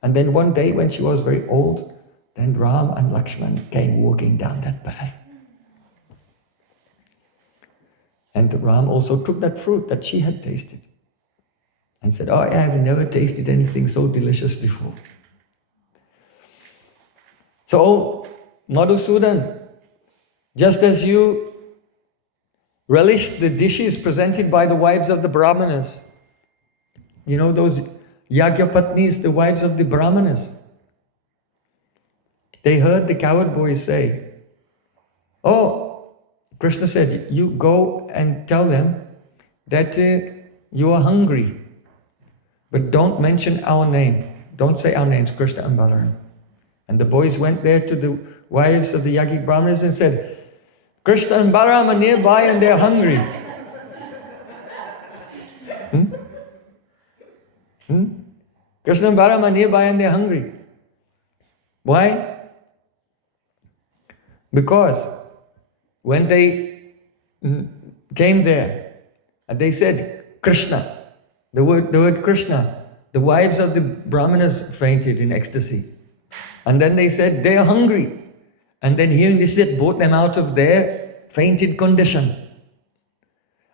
And then one day when she was very old, then Ram and Lakshman came walking down that path. And Ram also took that fruit that she had tasted and said, I have never tasted anything so delicious before. So, Madhusudan, just as you relished the dishes presented by the wives of the Brahmanas, you know those Yagyapatnis, the wives of the Brahmanas, they heard the cowherd boys say, oh, Krishna said, you go and tell them that you are hungry, but don't mention our name. Don't say our names, Krishna and Balaram. And the boys went there to the wives of the Yagic Brahmanas and said, Krishna and Balaram are nearby and they're hungry. Krishna and Balaram are nearby and they're hungry. Why? Because when they came there and they said Krishna, the word Krishna, the wives of the Brahmanas fainted in ecstasy. And then they said they are hungry. And then hearing this, it brought them out of their fainted condition.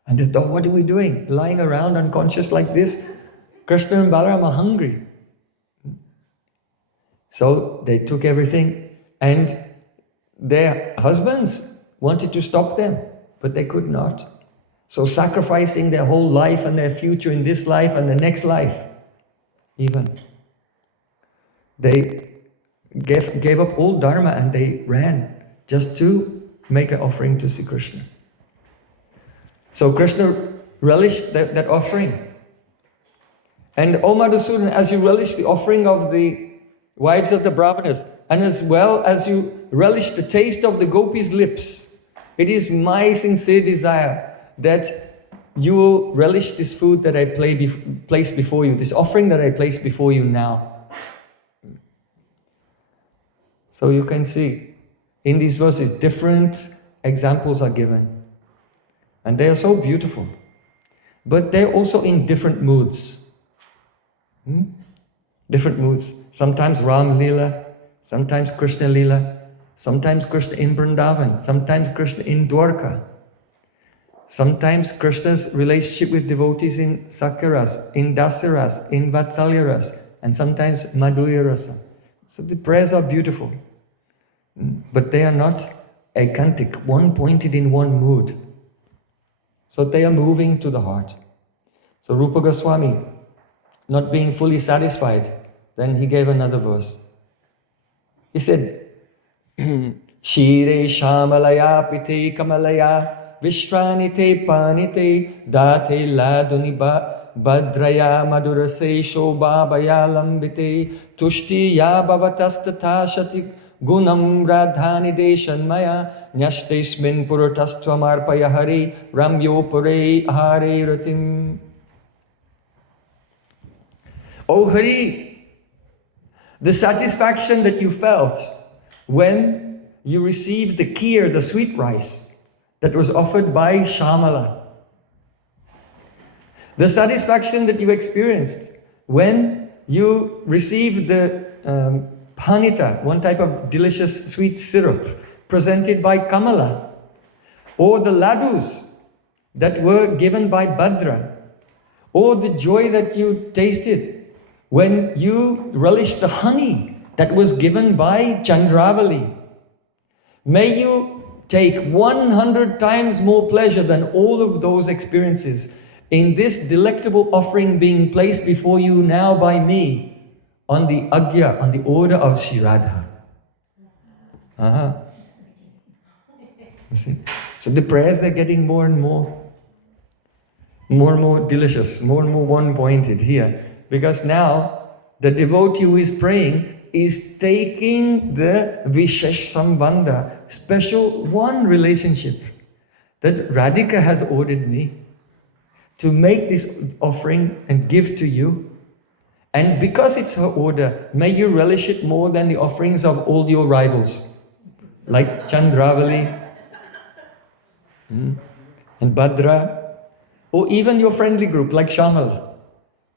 And they thought, what are we doing? Lying around unconscious like this? Krishna and Balaram are hungry. So they took everything, and their husbands wanted to stop them, but they could not. So sacrificing their whole life and their future in this life and the next life, even, they gave up all dharma and they ran just to make an offering to Sri Krishna. So Krishna relished that offering. And O Madhusudan, as you relish the offering of the wives of the Brahmanas, and as well as you relish the taste of the gopis' lips, it is my sincere desire that you will relish this food that I place before you, this offering that I place before you now. So you can see, in these verses, different examples are given. And they are so beautiful. But they're also in different moods. Different moods. Sometimes Ram Leela, sometimes Krishna Leela, sometimes Krishna in Vrindavan, sometimes Krishna in Dwarka. Sometimes Krishna's relationship with devotees in Sakyaras, in Dasiras, in Vatsalyaras, and sometimes Madhurya Rasa. So the prayers are beautiful, but they are not ekantic, one pointed in one mood. So they are moving to the heart. So Rupa Goswami, not being fully satisfied, then he gave another verse. He said, Shire Shamalaya Pite Kamalaya Vishwanite Panite Date Laduni Badraya Madurase Shobhabaya Lambite Tushti Yabhavatastata Shati Gunam Radhani Deshanmaya Nyashtesmin Purutastvamarpaya Hari Ramyo Pure Ahare Ratim. Oh Hari, the satisfaction that you felt when you received the kheer, the sweet rice, that was offered by Shamala. The satisfaction that you experienced when you received the panita, one type of delicious sweet syrup, presented by Kamala, or the ladus that were given by Bhadra, or the joy that you tasted when you relished the honey that was given by Chandravali. May you take 100 times more pleasure than all of those experiences in this delectable offering being placed before you now by me on the Agya, on the order of Shri Radha. You see? So the prayers are getting more and more delicious, more and more one-pointed here. Because now the devotee who is praying is taking the Vishesh Sambandha, special one relationship that Radhika has ordered me to make this offering and give to you. And because it's her order, may you relish it more than the offerings of all your rivals, like Chandravali And Bhadra, or even your friendly group like Shamala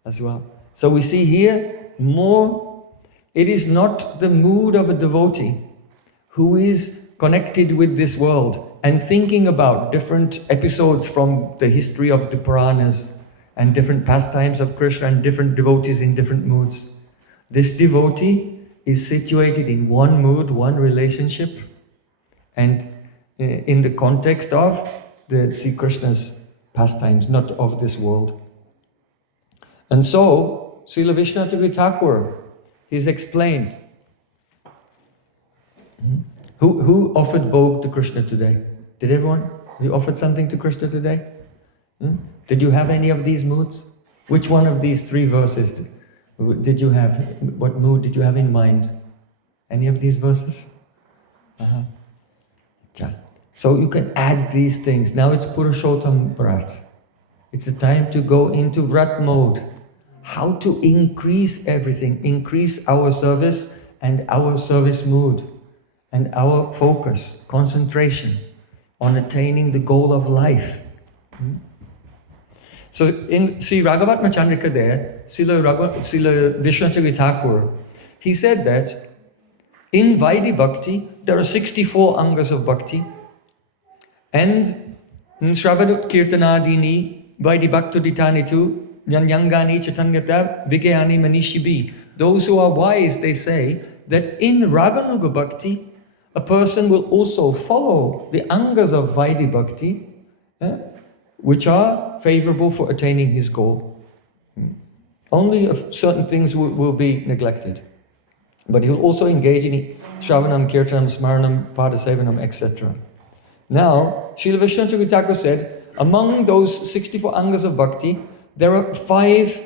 as well. So we see here more, it is not the mood of a devotee who is connected with this world and thinking about different episodes from the history of the Puranas and different pastimes of Krishna and different devotees in different moods. This devotee is situated in one mood, one relationship, and in the context of the Sri Krishna's pastimes, not of this world. And so, Srila Vishnu Thakur, he's explained. Who offered bhog to Krishna today? Did everyone? You offered something to Krishna today? Did you have any of these moods? Which one of these three verses did you have? What mood did you have in mind? Any of these verses? So you can add these things. Now it's Purushotama Vrat. It's a time to go into Vrat mode. How to increase everything, increase our service and our service mood and our focus, concentration on attaining the goal of life. So in Sri Raghavatma Chandrika there, Srila Vishnu Thakur, he said that in Vaidhi Bhakti, there are 64 angas of bhakti, and in Shravanut Kirtanadini, Vaidhi Bhaktuditani tu, Nyanyangani Chatanyata, Vigayani Manishibi. Those who are wise, they say that in Raganuga Bhakti, a person will also follow the angas of Vaidhi Bhakti, which are favorable for attaining his goal. Only certain things will be neglected. But he will also engage in Shravanam, Kirtanam, Smaranam, Padasevanam, etc. Now, Srila Vishnu Thakur said, among those 64 angas of bhakti, there are 5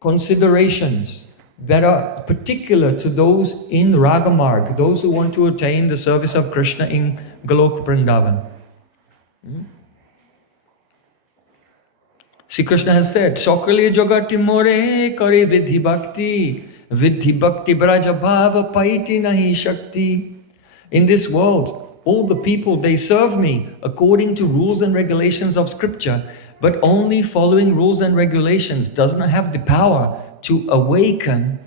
considerations that are particular to those in Ragamarg, those who want to attain the service of Krishna in Golok Vrindavan. Sri Krishna has said, Shokali jagati more kare vidhi bhakti braja bhava paiti nahi shakti. In this world, all the people, they serve me according to rules and regulations of scripture, but only following rules and regulations does not have the power to awaken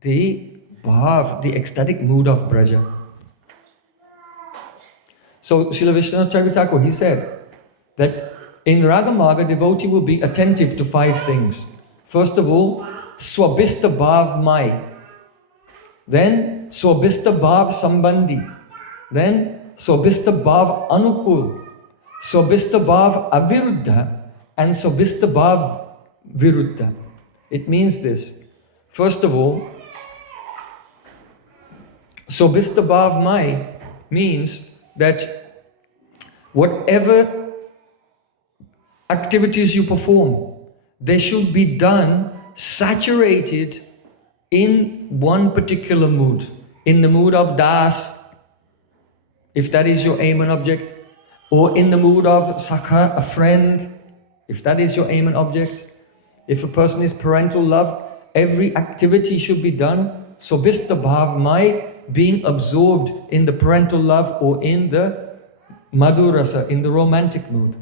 the bhav, the ecstatic mood of braja. So Srila Vishnu Thakur, he said that in Ragamarga, devotee will be attentive to 5 things. First of all, Swabhista Bhav Mai. Then Swabhista Bhav Sambandhi. Then Swabhista Bhav Anukul. Swabhista Bhav Aviruddha. And Swabhista Bhav Viruddha. It means this. First of all, Swabhista Bhav Mai means that whatever activities you perform, they should be done saturated in one particular mood. In the mood of das, if that is your aim and object, or in the mood of sakha, a friend, if that is your aim and object. If a person is parental love, every activity should be done Swabhista Bhav Mai, being absorbed in the parental love or in the madhurasa, in the romantic mood.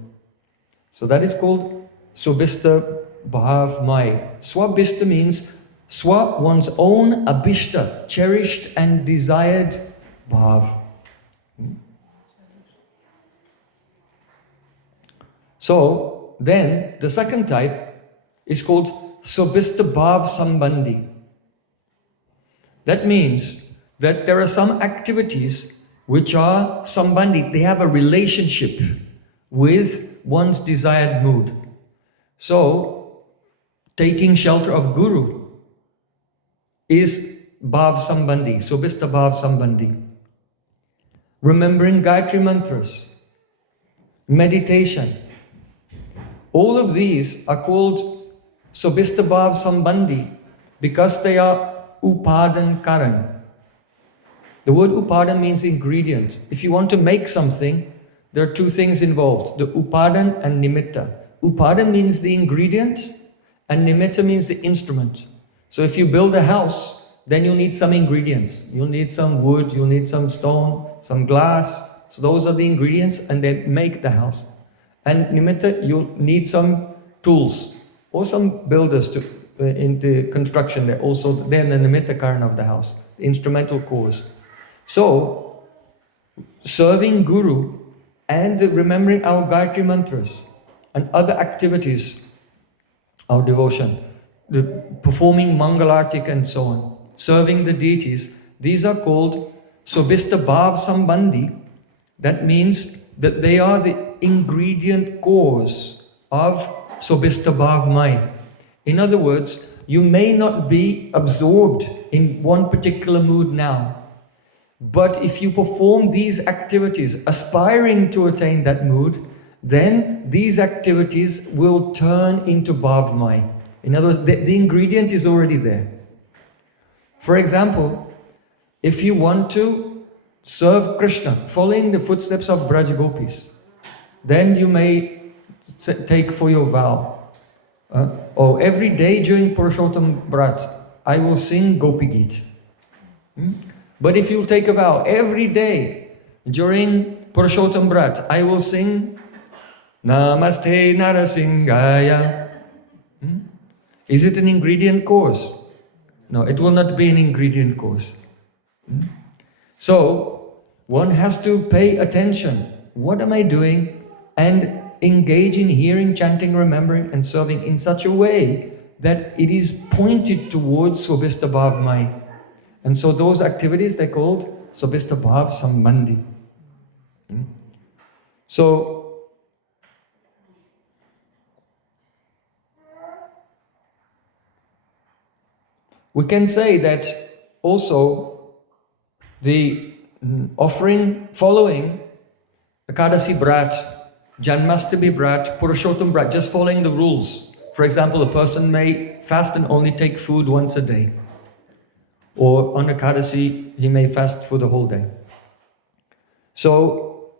So that is called Swabhista Bhav Mai. Swabhista means swa, one's own abhishta, cherished and desired bhav. So then the second type is called Swabhista Bhav Sambandhi. That means that there are some activities which are sambandhi, they have a relationship with one's desired mood. So, taking shelter of Guru is Bhav Sambandhi, Swabhista Bhav Sambandhi. Remembering Gayatri Mantras, meditation, all of these are called Swabhista Bhav Sambandhi because they are Upadan Karan. The word Upadan means ingredient. If you want to make something, there are 2 things involved, the Upadan and Nimitta. Upadan means the ingredient and Nimitta means the instrument. So if you build a house, then you'll need some ingredients. You'll need some wood, you'll need some stone, some glass, So those are the ingredients, and they make the house. And nimitta, you'll need some tools or some builders to in the construction. They're the nimitta karan of the house, the instrumental cause. So serving Guru and remembering our Gayatri mantras and other activities, our devotion, the performing Mangalartik and so on, serving the deities, these are called Sobhista Bhav Sambandhi. That means that they are the ingredient cause of Sobhista Bhav Mai. In other words, you may not be absorbed in one particular mood now, but if you perform these activities aspiring to attain that mood, then these activities will turn into Bhavmai. In other words, the ingredient is already there. For example, if you want to serve Krishna, following the footsteps of Braj Gopis, then you may take for your vow, every day during Purushotama Brat, I will sing Gopi Geet. But if you take a vow, every day during Purushotama Brat, I will sing Namaste Narasingaya. Is it an ingredient course? No, it will not be an ingredient course. So, one has to pay attention. What am I doing? And engage in hearing, chanting, remembering, and serving in such a way that it is pointed towards Sobhista Bhav Mai. And so those activities, they're called Sobhista Bhav Sambandhi. So, we can say that also the offering following Ekadasi Brat, Janmashtami Brat, Purushottam Brat, just following the rules. For example, a person may fast and only take food once a day. Or on Ekadasi, he may fast for the whole day. So,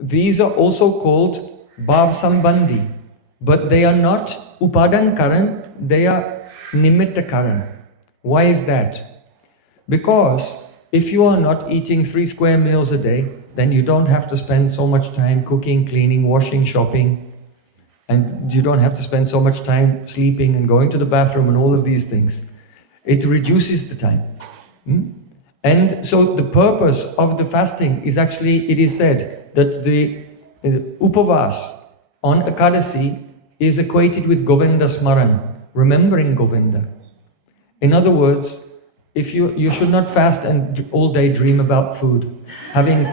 these are also called Bhav Sambandhi. But they are not Upadan Karan, they are Nimitta Karan. Why is that? Because if you are not eating 3 square meals a day, then you don't have to spend so much time cooking, cleaning, washing, shopping, and you don't have to spend so much time sleeping and going to the bathroom and all of these things. It reduces the time. And so the purpose of the fasting is actually, it is said that the upavas on Ekadasi is equated with Govinda Smaran, remembering Govinda. In other words, if you should not fast and all day dream about food, having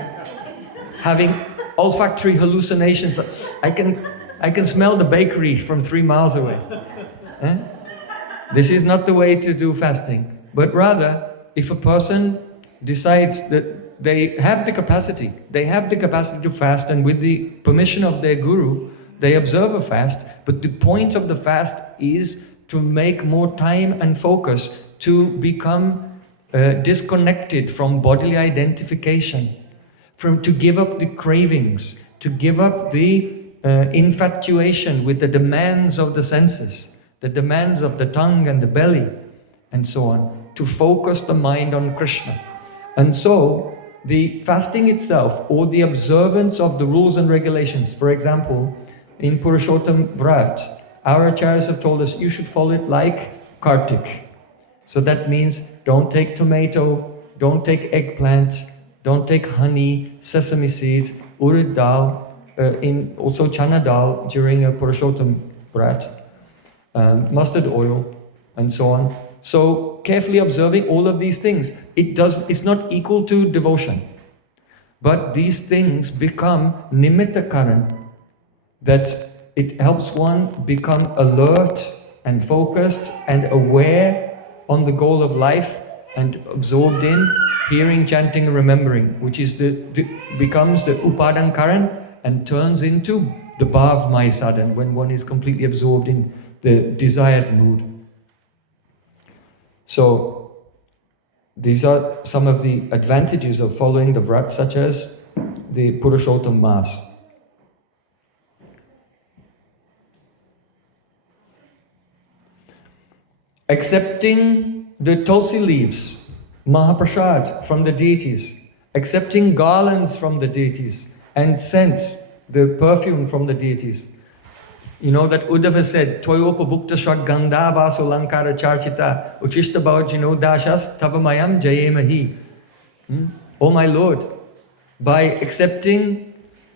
olfactory hallucinations. I can smell the bakery from 3 miles away. This is not the way to do fasting. But rather, if a person decides that they have the capacity to fast, and with the permission of their guru, they observe a fast, but the point of the fast is to make more time and focus to become disconnected from bodily identification, to give up the cravings, to give up the infatuation with the demands of the senses, the demands of the tongue and the belly, and so on, to focus the mind on Krishna. And so, the fasting itself, or the observance of the rules and regulations, for example, in Purushottam Vrat, our acharyas have told us you should follow it like Kartik. So that means don't take tomato, don't take eggplant, don't take honey, sesame seeds, urad dal, also chana dal during a Purushottam Vrat, mustard oil, and so on. So carefully observing all of these things. It's not equal to devotion. But these things become nimitta karan, that it helps one become alert and focused and aware on the goal of life and absorbed in hearing, chanting, and remembering, which is becomes the upadan karan and turns into the bhav mai sadhan, when one is completely absorbed in the desired mood. So these are some of the advantages of following the vrat, such as the Purushottam Maas. Accepting the tulsi leaves, Mahaprasad from the deities, accepting garlands from the deities and scents, the perfume from the deities. You know that Uddhava said, Toyopa Bhukta Shak Gandhava Solankara Charchita Uchishta Bhaujino Dashas Tavamayam Jayemahi. Oh my Lord, by accepting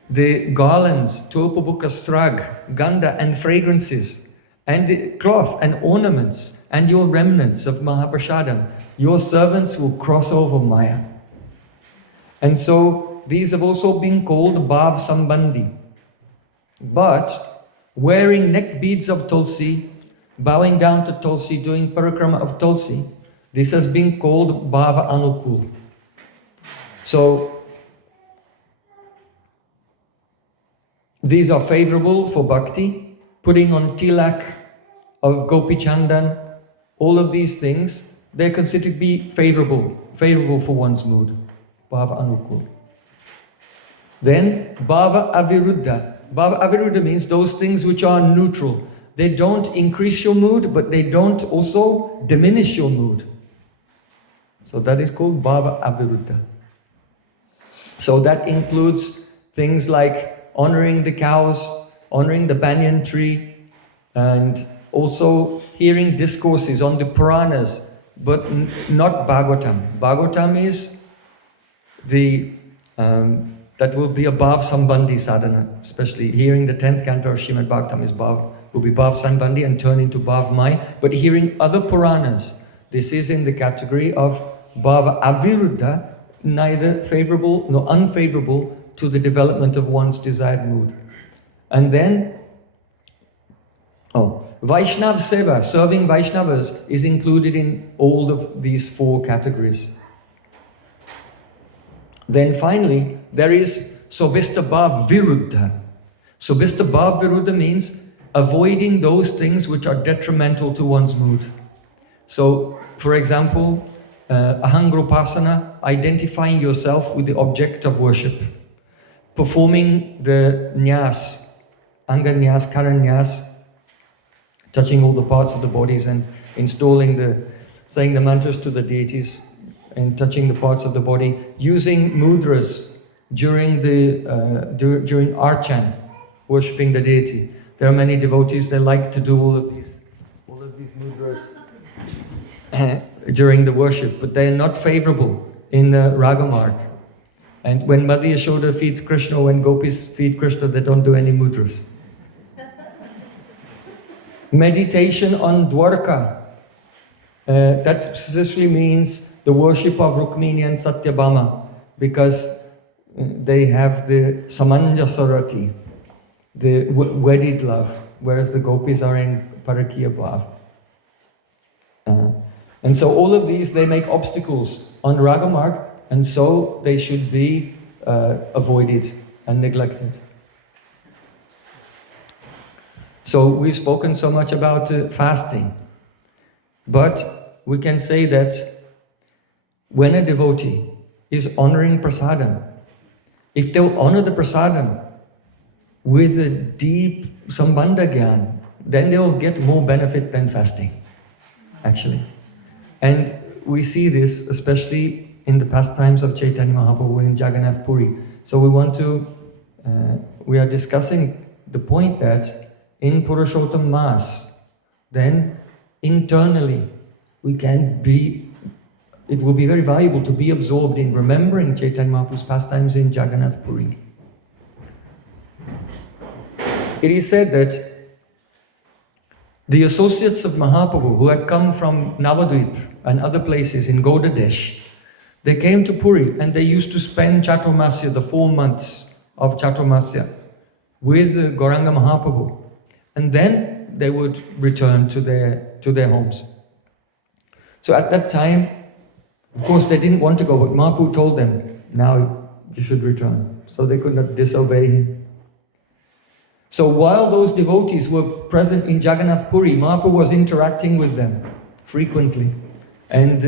the garlands, Toyopa Bhukta Srag, Gandha and fragrances, and the cloth and ornaments, and your remnants of Mahaprasadam, your servants will cross over Maya. And so these have also been called Bhav Sambandhi. But wearing neck beads of Tulsi, bowing down to Tulsi, doing parikrama of Tulsi, this has been called Bhava Anukul. So these are favorable for bhakti, putting on tilak of Gopi Chandan, all of these things, they're considered to be favorable for one's mood. Bhava Anukul. Then Bhava Aviruddha. Bhava Aviruddha means those things which are neutral. They don't increase your mood, but they don't also diminish your mood. So that is called Bhava Aviruddha. So that includes things like honoring the cows, honoring the banyan tree, and also hearing discourses on the Puranas, but not Bhagavatam. Bhagavatam is the that will be a Bhav Sambandhi sadhana, especially hearing the 10th canto of Srimad Bhagavatam will be Bhav Sambandhi and turn into Bhav Mai. But hearing other Puranas, this is in the category of Bhava Aviruddha, neither favorable nor unfavorable to the development of one's desired mood. And then, Vaishnav Seva, serving Vaishnavas, is included in all of these four categories. Then finally, there is Sobhista Bhav Viruddha. Sobhista Bhav Viruddha means avoiding those things which are detrimental to one's mood. So, for example, Ahangropasana, identifying yourself with the object of worship. Performing the nyas, Anga nyas, Kara nyas, touching all the parts of the bodies and saying the mantras to the deities, and touching the parts of the body, using mudras during archan, worshipping the deity. There are many devotees, they like to do all of these mudras during the worship, but they are not favorable in the Ragamarg. And when Madhya Yashoda feeds Krishna, when gopis feed Krishna, they don't do any mudras. Meditation on Dwarka. That specifically means the worship of Rukmini and Satyabhama, because they have the Samanjasarati, the wedded love, whereas the gopis are in Parakiya Bhav. And so all of these, they make obstacles on Ragamarg, and so they should be avoided and neglected. So we've spoken so much about fasting, but we can say that when a devotee is honoring prasadam, if they'll honor the prasadam with a deep sambandha gyan, then they'll get more benefit than fasting, actually. And we see this especially in the pastimes of Chaitanya Mahaprabhu in Jagannath Puri. So we are discussing the point that in Purushotama Maas, then internally it will be very valuable to be absorbed in remembering Chaitanya Mahaprabhu's pastimes in Jagannath Puri. It is said that the associates of Mahaprabhu who had come from Navadvip and other places in Gaudadesh, they came to Puri and they used to spend Chaturmasya, the 4 months of Chaturmasya, with Gauranga Mahaprabhu. And then they would return to their homes. So at that time, of course, they didn't want to go, but Mahaprabhu told them, now you should return. So they could not disobey him. So while those devotees were present in Jagannath Puri, Mahaprabhu was interacting with them frequently and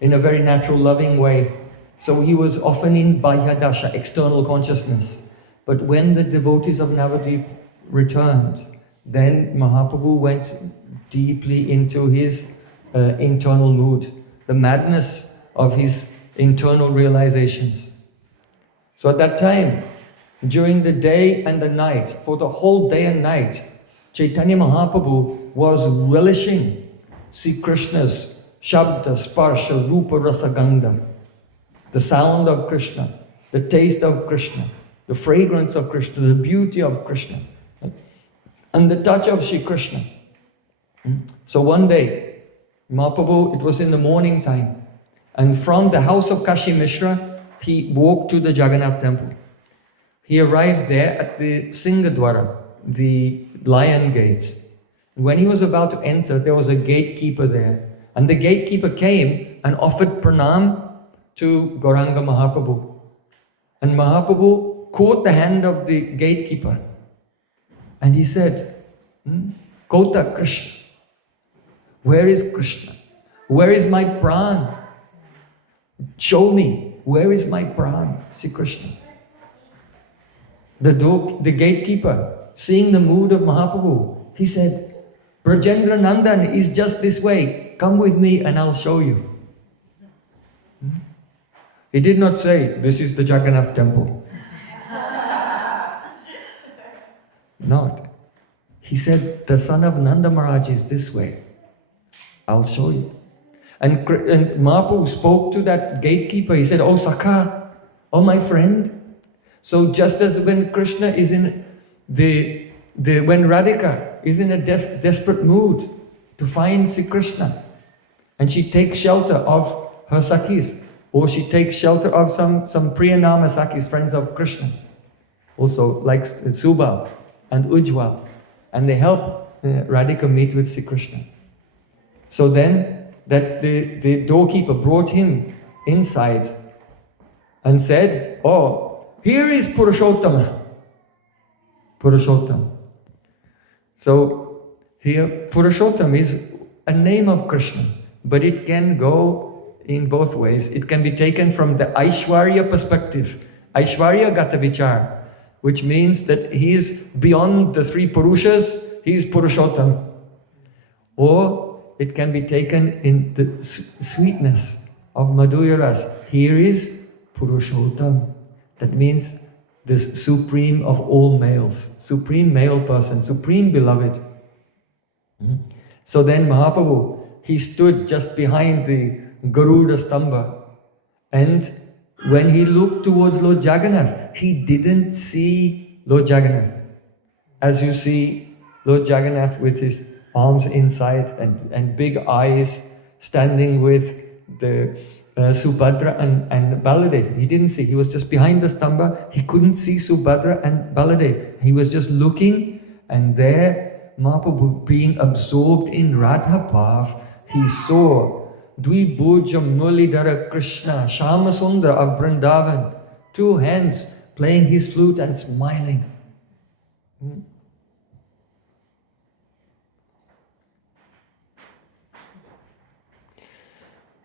in a very natural, loving way. So he was often in Bahyadasha, external consciousness. But when the devotees of Navadvip returned, then Mahaprabhu went deeply into his internal mood. The madness of his internal realizations. So at that time, during the day and the night, for the whole day and night, Chaitanya Mahaprabhu was relishing Sri Krishna's Shabda, Sparsha, Rupa, Rasa, Gandha, the sound of Krishna, the taste of Krishna, the fragrance of Krishna, the beauty of Krishna, and the touch of Sri Krishna. So one day, Mahaprabhu, it was in the morning time, and from the house of Kashi Mishra, he walked to the Jagannath temple. He arrived there at the Singadwara, the lion gate. When he was about to enter, there was a gatekeeper there. And the gatekeeper came and offered pranam to Gauranga Mahaprabhu. And Mahaprabhu caught the hand of the gatekeeper. And he said, Kota Krishna, where is Krishna? Where is my pran? Show me, where is my pran, Sri Krishna? The gatekeeper, seeing the mood of Mahaprabhu, he said, Brajendra Nandan is just this way. Come with me and I'll show you. He did not say, this is the Jagannath temple. Not. He said, the son of Nanda Maharaj is this way. I'll show you. And Mahaprabhu spoke to that gatekeeper. He said, oh Sakha, oh my friend. So just as when Krishna is in when Radhika is in a desperate mood to find Sri Krishna, and she takes shelter of her Sakhis, or she takes shelter of some Priyanama Sakhis, friends of Krishna, also like Subha and Ujjwal, and they help Radhika meet with Sri Krishna. So then that the doorkeeper brought him inside and said, oh, here is Purushotama. Purushotama. So here, Purushottam is a name of Krishna, but it can go in both ways. It can be taken from the Aishwarya perspective, Aishwarya Gata Vichar, which means that he is beyond the three Purushas, he is Purushottam. Or it can be taken in the sweetness of Madhurya Ras. Here is Purushottam. That means this supreme of all males, supreme male person, supreme beloved. So then Mahaprabhu, he stood just behind the Garuda Stamba, and when he looked towards Lord Jagannath, he didn't see Lord Jagannath. As you see Lord Jagannath with his arms inside and big eyes standing with the Subhadra and Baladev. He didn't see. He was just behind the stamba. He couldn't see Subhadra and Baladev. He was just looking, and there, Mahaprabhu being absorbed in Radha Bhav, he saw Dvibhuja Muralidhara Krishna, Shyamasundara of Vrindavan, two hands playing his flute and smiling.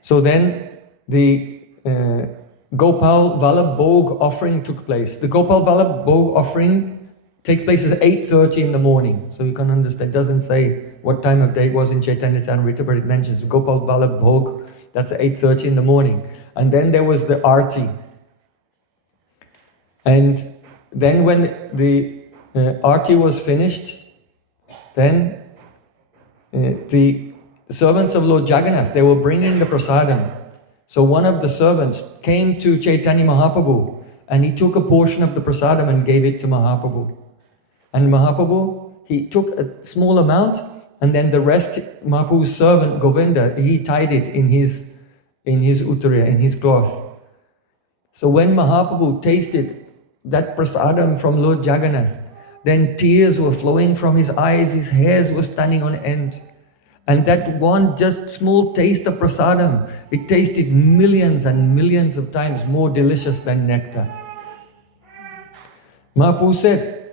So then the Gopal Vallabh Bhog offering took place. The Gopal Vallabh Bhog offering takes place at 8:30 in the morning. So you can understand, it doesn't say what time of day it was in Chaitanya Charitamrita, but it mentions Gopal Vallabh Bhog, that's at 8:30 in the morning. And then there was the Arti. And then when the Arti was finished, then the servants of Lord Jagannath, they were bringing the prasadam. So one of the servants came to Chaitanya Mahaprabhu and he took a portion of the prasadam and gave it to Mahaprabhu. And Mahaprabhu, he took a small amount, and then the rest, Mahaprabhu's servant Govinda, he tied it in his uttariya, in his cloth. So when Mahaprabhu tasted that prasadam from Lord Jagannath, then tears were flowing from his eyes, his hairs were standing on end. And that one just small taste of prasadam, it tasted millions and millions of times more delicious than nectar. Mahaprabhu said,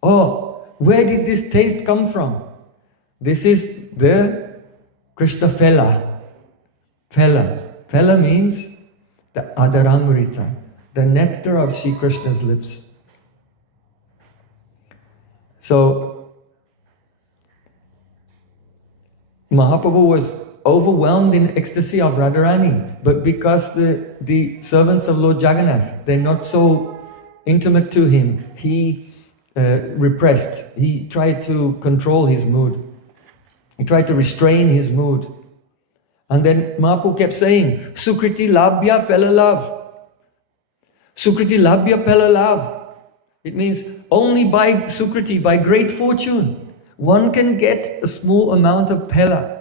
oh, where did this taste come from? This is the Krishna Phela. Phela means the Adaramrita, the nectar of Sri Krishna's lips. So Mahaprabhu was overwhelmed in ecstasy of Radharani, but because the servants of Lord Jagannath, they're not so intimate to him, he repressed. He tried to control his mood. He tried to restrain his mood. And then Mahaprabhu kept saying, Sukriti labhya fella love. Sukriti labhya fella love. It means only by Sukriti, by great fortune, one can get a small amount of pella.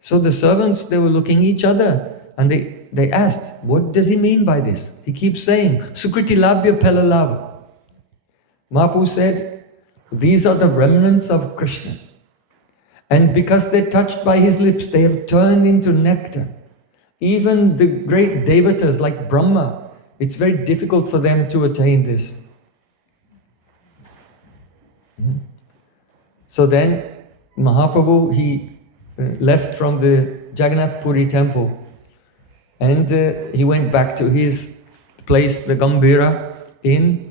So the servants, they were looking at each other and they asked, what does he mean by this? He keeps saying, Sukriti labhya pella love. Mahaprabhu said, these are the remnants of Krishna. And because they're touched by his lips, they have turned into nectar. Even the great devatas like Brahma, it's very difficult for them to attain this. So then Mahaprabhu, he left from the Jagannath Puri temple and he went back to his place, the Gambhira, in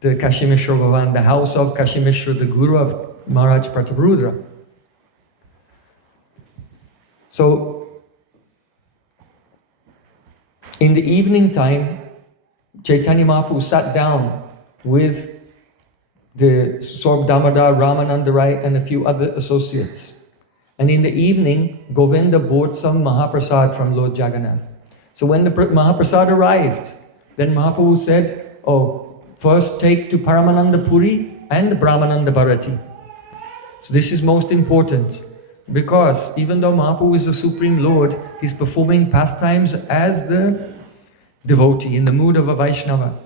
the Kashimishra Bhavan, the house of Kashimishra, the guru of Maharaj Prataparudra. So, in the evening time, Chaitanya Mahaprabhu sat down with the Swarup Damodar, Ramananda Rai and a few other associates. And in the evening, Govinda bought some Mahaprasad from Lord Jagannath. So when the Mahaprasad arrived, then Mahaprabhu said, first take to Paramananda Puri and Brahmananda Bharati. So this is most important, because even though Mahaprabhu is the Supreme Lord, he's performing pastimes as the devotee, in the mood of a Vaishnava.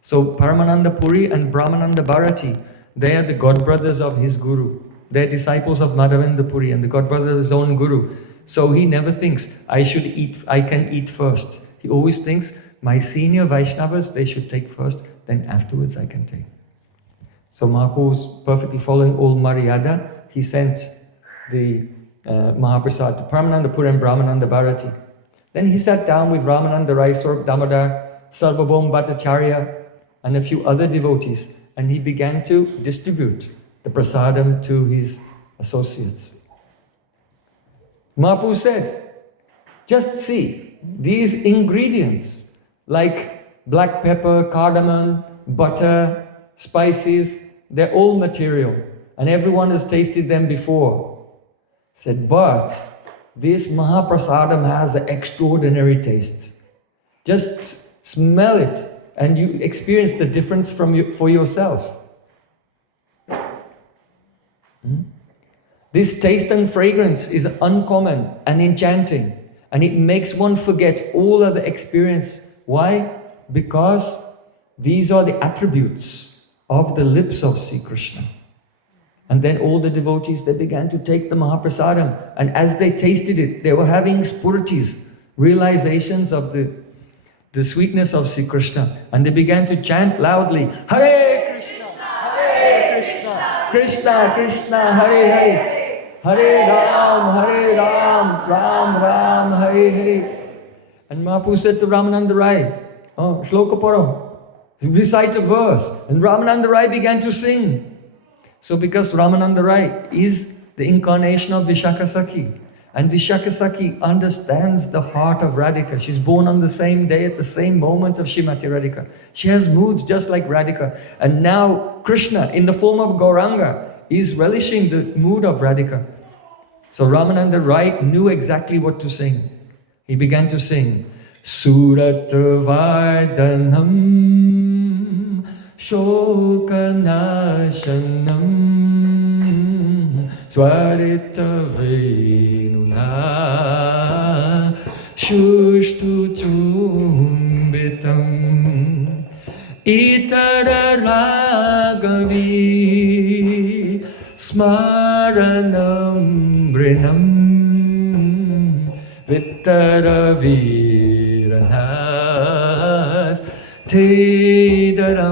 So Paramananda Puri and Brahmananda Bharati, they are the godbrothers of his guru. They're disciples of Madhavendra Puri and the godbrother of his own guru. So he never thinks, I can eat first. He always thinks, my senior Vaishnavas, they should take first, then afterwards I can take. So Mahaprabhu was perfectly following all Maryada. He sent the Mahaprasad to Paramananda Puri and Brahmananda Bharati. Then he sat down with Ramananda Rai, Swarup Damodar, Sarvabhaum Bhattacharya, and a few other devotees, and he began to distribute the prasadam to his associates. Mahaprabhu said, just see, these ingredients like black pepper, cardamom, butter, spices, they're all material, and everyone has tasted them before. Said, but this Mahaprasadam has an extraordinary taste. Just smell it and you experience the difference for yourself. This taste and fragrance is uncommon and enchanting, and it makes one forget all other experience. Why? Because these are the attributes of the lips of Sri Krishna. And then all the devotees, they began to take the Mahaprasadam, and as they tasted it, they were having spuritis, realizations of the sweetness of Sri Krishna, and they began to chant loudly, Hare Krishna, Hare Krishna, Krishna Krishna, Hare Hare, Hare Ram, Ram Ram, Hare Hare. And Mahaprabhu said to Ramananda Rai, Shloka Paro, recite a verse. And Ramananda Rai began to sing. So because Ramananda Rai is the incarnation of Vishakha Sakhi, and Vishakha Sakhi understands the heart of Radhika. She's born on the same day at the same moment of Srimati Radhika. She has moods just like Radhika. And now Krishna, in the form of Gauranga, is relishing the mood of Radhika. So Ramananda Rai knew exactly what to sing. He began to sing, Surat Vardhanam Shokanashanam Swarita Venuna Shushtu Chumbitam Itara Ragavi Smaranam Brinam Vittara Viranas Tedaramritam.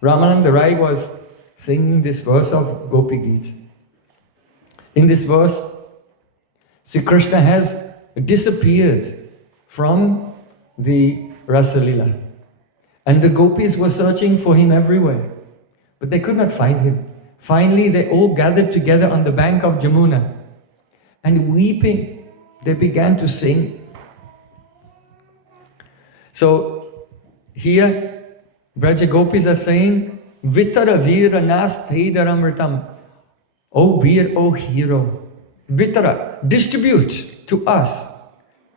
Ramananda Rai was singing this verse of Gopi Geet. In this verse, Sri Krishna has disappeared from the Rasalila. And the gopis were searching for him everywhere, but they could not find him. Finally, they all gathered together on the bank of Jamuna, and weeping, they began to sing. So here, Braja Gopis are saying, Vitara Veera Nasthidaramritam. O Veer, O hero, Vitara, distribute to us.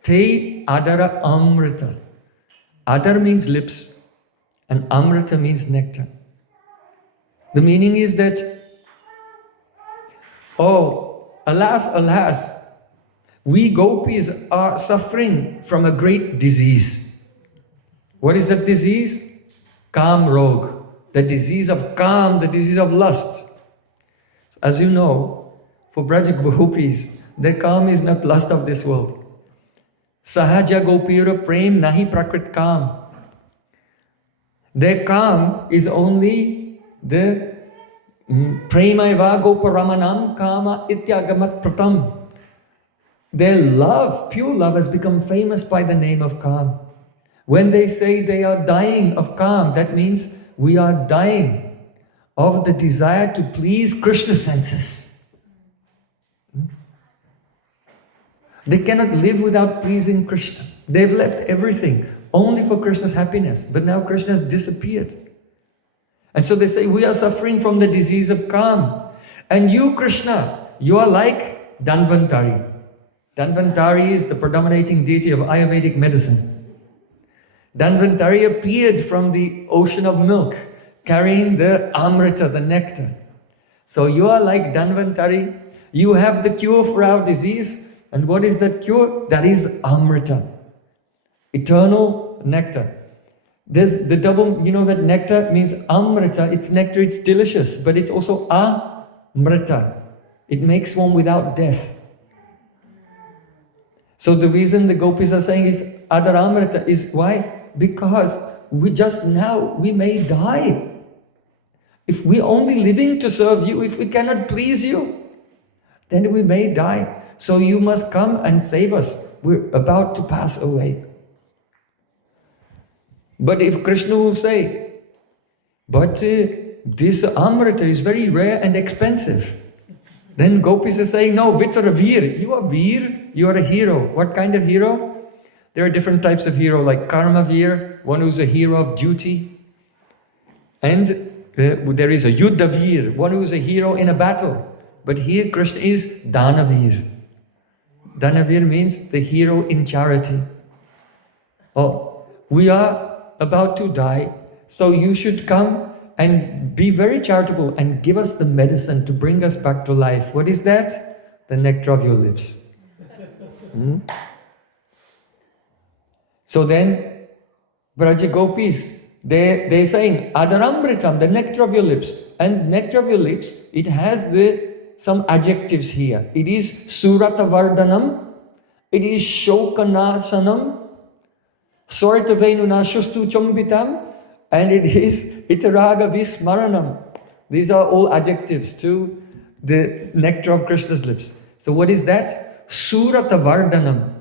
Te Adara Amrita. Adar means lips, and Amrita means nectar. The meaning is that, oh, alas, alas, we gopis are suffering from a great disease. What is that disease? Kam Rog, the disease of Kam, the disease of lust. As you know, for Braja Gopis, their Kam is not lust of this world. Sahaja Gopira Prem Nahi Prakrit Kam. Their Kam is only the Premaiva Goparamanam Kama Ityagamat Pratam. Their love, pure love, has become famous by the name of Kam. When they say they are dying of Kam, that means we are dying of the desire to please Krishna's senses. They cannot live without pleasing Krishna. They've left everything only for Krishna's happiness, but now Krishna has disappeared. And so they say, we are suffering from the disease of Kam. And you, Krishna, you are like Dhanvantari. Dhanvantari is the predominating deity of Ayurvedic medicine. Dhanvantari appeared from the ocean of milk, carrying the Amrita, the nectar. So you are like Dhanvantari. You have the cure for our disease. And what is that cure? That is Amrita, eternal nectar. There's the double, you know that nectar means Amrita, it's nectar, it's delicious, but it's also Amrita. It makes one without death. So the reason the gopis are saying is Adaramrita is why? Because we may die. If we're only living to serve you, if we cannot please you, then we may die. So you must come and save us. We're about to pass away. But if Krishna will say, but this Amrita is very rare and expensive, then gopis are saying, no, Vitara Veer, you are Veer, you are a hero. What kind of hero? There are different types of hero, like Karma Veer, one who's a hero of duty. And there is a Yuddha Veer, one who's a hero in a battle. But here Krishna is Dana Veer. Dana Veer means the hero in charity. Oh, we are about to die, so you should come and be very charitable and give us the medicine to bring us back to life. What is that? The nectar of your lips. So then, Braja Gopis, they're saying, Adaramritam, the nectar of your lips. And nectar of your lips, it has some adjectives here. It is Suratavardhanam, it is Shokanasanam, Sortavenunashustu Chambitam, and it is Itaraga Vismaranam. These are all adjectives to the nectar of Krishna's lips. So what is that? Suratavardhanam.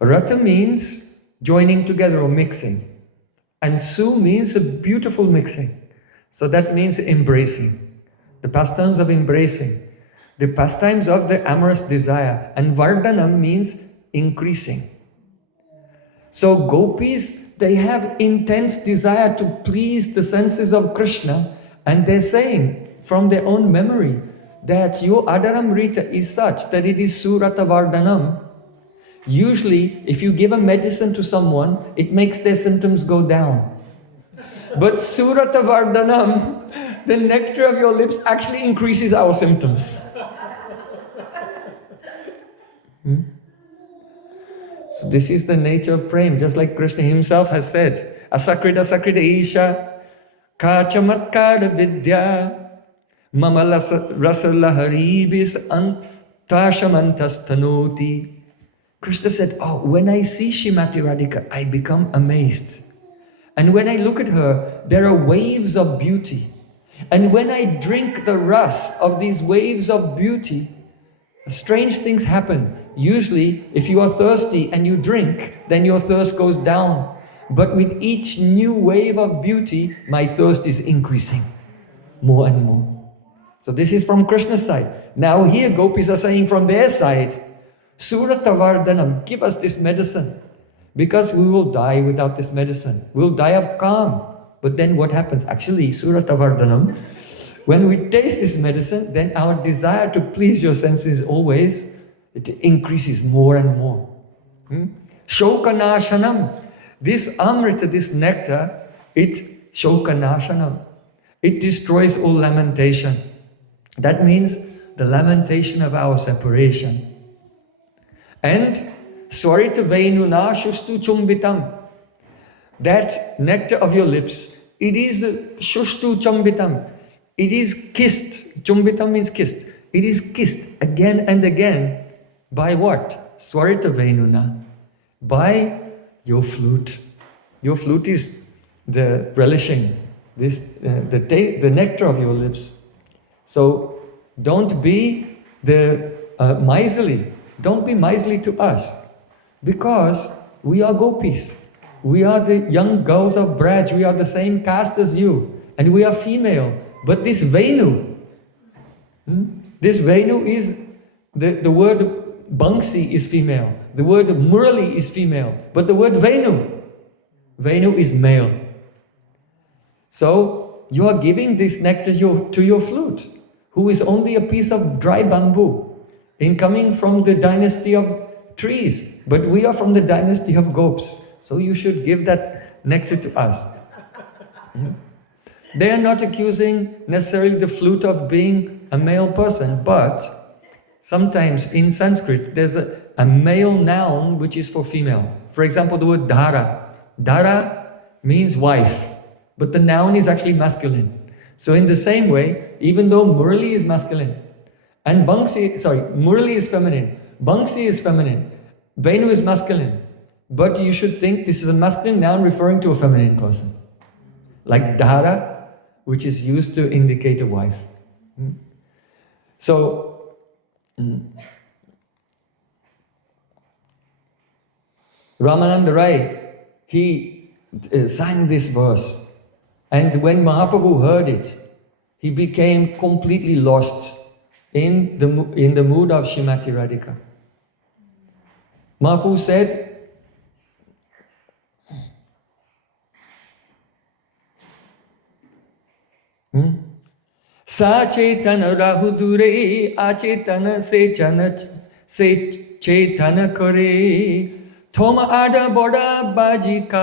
Rata means joining together or mixing. And Su means a beautiful mixing. So that means embracing. The pastimes of embracing. The pastimes of the amorous desire. And Vardhanam means increasing. So gopis, they have intense desire to please the senses of Krishna, and they're saying from their own memory that your Adaramrita is such that it is Surata Vardhanam. Usually, if you give a medicine to someone, it makes their symptoms go down. But Surata Vardhanam, the nectar of your lips actually increases our symptoms. So this is the nature of prem, just like Krishna himself has said, Asakrita Sakrita Isha, Kachamatkara Vidya, Mama Rasalaharibis Antashamantastanoti. Krishna said, oh, when I see Shrimati Radhika, I become amazed. And when I look at her, there are waves of beauty. And when I drink the ras of these waves of beauty, strange things happen. Usually, if you are thirsty and you drink, then your thirst goes down. But with each new wave of beauty, my thirst is increasing. more and more. So this is from Krishna's side. Now here gopis are saying from their side, Suratavardhanam, give us this medicine. Because we will die without this medicine. We'll die of calm. But then what happens? Actually, Suratavardhanam, when we taste this medicine, then our desire to please your senses always, it increases more and more. Shokanashanam. This amrita, this nectar, it's shokanashanam. It destroys all lamentation. That means the lamentation of our separation. And Swarita Venuna Shustu Chumbitam. That nectar of your lips, it is Shustu Chumbitam. It is kissed. Chumbitam means kissed. It is kissed again and again by what? Swarita Venuna. By your flute. Your flute is the relishing, the nectar of your lips. So don't be the miserly. Don't be miserly to us, because we are gopis. We are the young girls of Braj. We are the same caste as you, and we are female. But this Venu is the word Bangsi is female. The word Murali is female, but the word Venu is male. So you are giving this nectar to your flute, who is only a piece of dry bamboo, in coming from the dynasty of trees. But we are from the dynasty of gops. So you should give that nectar to us. They are not accusing necessarily the flute of being a male person, but sometimes in Sanskrit there's a male noun which is for female. For example, the word Dara. Dara means wife, but the noun is actually masculine. So in the same way, even though Murali is masculine, and Murali is feminine, Bangsi is feminine, Venu is masculine, but you should think this is a masculine noun referring to a feminine person. Like Dara, which is used to indicate a wife. So, Ramananda Rai, he sang this verse, and when Mahaprabhu heard it, he became completely lost in the mood of Srimati Radhika. Mahaprabhu said, Sa Chaitana Rahudure Achetana Se Chaitana Kare Toma Ada Boda Bajikara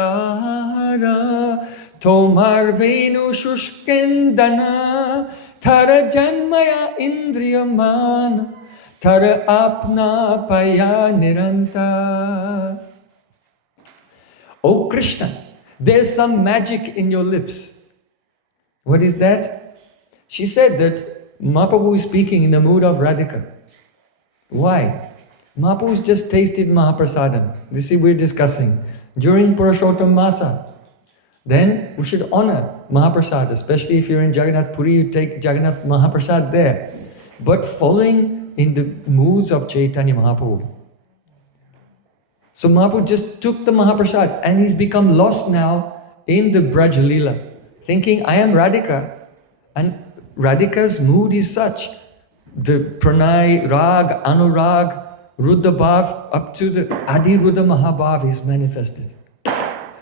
Tomar Venu Shushkendana Tara Janmaya Indriyaman Tara Apna Paya Niranta. Oh Krishna, there's some magic in your lips. What is that? She said that Mahaprabhu is speaking in the mood of Radhika. Why? Mahaprabhu's just tasted Mahaprasadam. This is we're discussing. During Purushotama Masa. Then we should honor Mahaprasad, especially if you're in Jagannath Puri, you take Jagannath Mahaprasad there. But following in the moods of Chaitanya Mahaprabhu. So Mahaprabhu just took the Mahaprasad and he's become lost now in the Braj Leela, thinking, I am Radhika. And Radhika's mood is such. The Pranay, Rag, Anurag, Ruddha Bhav, up to the Adi Ruddha Mahabhav is manifested.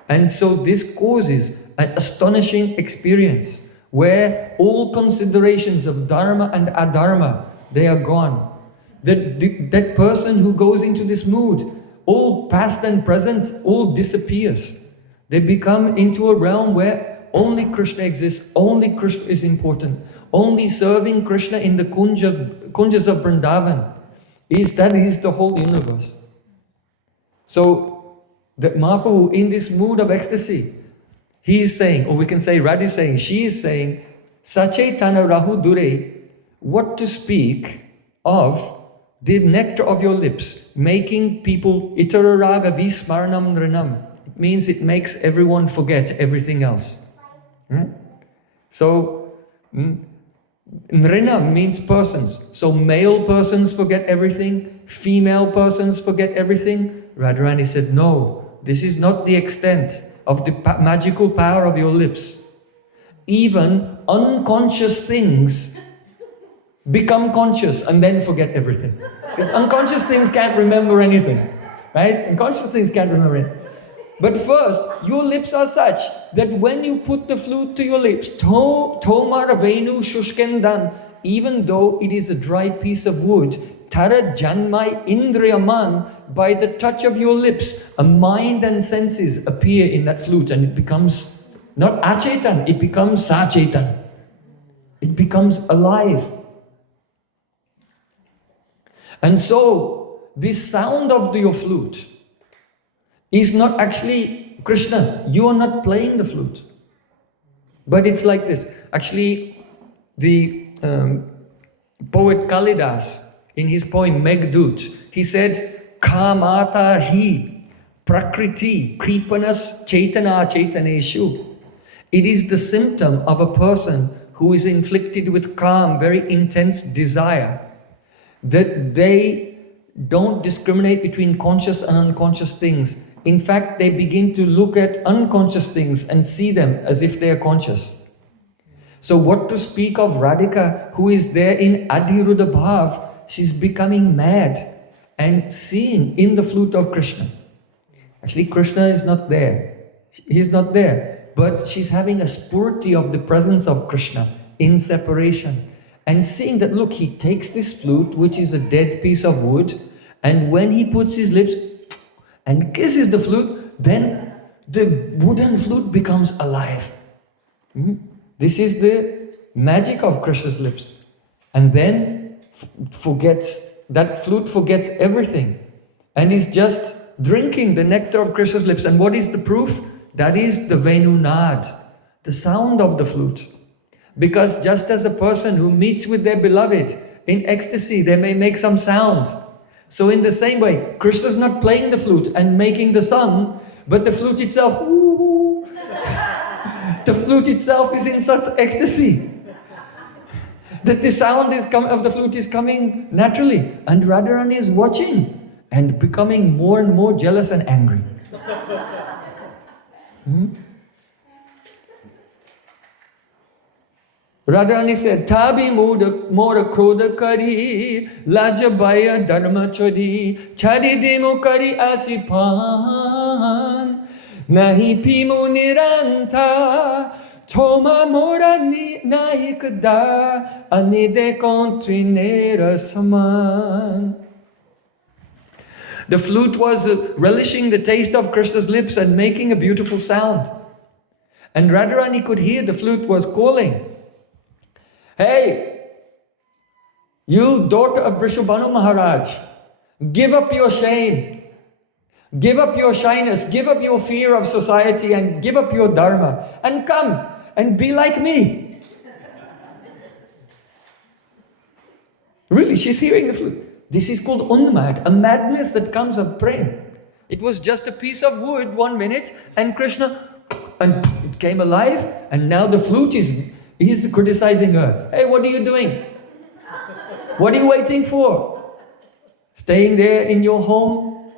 And so this causes an astonishing experience where all considerations of dharma and adharma, they are gone. That person who goes into this mood, all past and present, all disappears. They become into a realm where only Krishna exists, only Krishna is important, only serving Krishna in the kunjas of Vrindavan is the whole universe. So that Mahaprabhu, in this mood of ecstasy, he is saying, or we can say Radha is saying, she is saying, Sachaitana Rahu Dure, what to speak of the nectar of your lips, making people itararaga vismaranam nrinam. It means it makes everyone forget everything else. So, nrinam means persons. So male persons forget everything, female persons forget everything. Radharani said, no, this is not the extent of the magical power of your lips. even unconscious things become conscious and then forget everything. Because unconscious things can't remember anything, right? Unconscious things can't remember it. But first, your lips are such that when you put the flute to your lips, tomar venu shushkendam, even though it is a dry piece of wood, tara janmai indriyaman, by the touch of your lips, a mind and senses appear in that flute, and it becomes not achetan, it becomes sachetan. It becomes alive. And so, this sound of your flute is not actually Krishna. You are not playing the flute. But it's like this. Actually, the poet Kalidas, in his poem Meghdut, he said, Kamata hi prakriti kripanas chaitana chaitaneshu. It is the symptom of a person who is inflicted with calm, very intense desire, that they don't discriminate between conscious and unconscious things. In fact, they begin to look at unconscious things and see them as if they are conscious. So what to speak of Radhika, who is there in Adhiruddha Bhav? She's becoming mad and seeing in the flute of Krishna. Actually, Krishna is not there. He's not there. But she's having a spurti of the presence of Krishna in separation. And seeing that, look, he takes this flute, which is a dead piece of wood, and when he puts his lips and kisses the flute, then the wooden flute becomes alive. This is the magic of Krishna's lips. And then that flute forgets everything and is just drinking the nectar of Krishna's lips. And what is the proof? That is the Venunad, the sound of the flute. Because just as a person who meets with their beloved in ecstasy, they may make some sound. So in the same way, Krishna is not playing the flute and making the song, but the flute itself, ooh, the flute itself is in such ecstasy that the sound of the flute is coming naturally. And Radharani is watching and becoming more and more jealous and angry. Radharani said, Tabi mora krodha kari, lajabaya dharma chodi, chari demo kari asipan, nahi pimo niranta, toma mora nahi kada, anide kontrinera saman. The flute was relishing the taste of Krishna's lips and making a beautiful sound. And Radharani could hear the flute was calling, hey, you daughter of Vrishabhanu Maharaj, give up your shame, give up your shyness, give up your fear of society and give up your dharma and come and be like me. Really, she's hearing the flute. This is called unmad, a madness that comes of prem. It was just a piece of wood 1 minute and Krishna, and it came alive, and now the flute is criticizing her. Hey, what are you doing? What are you waiting for? Staying there in your home,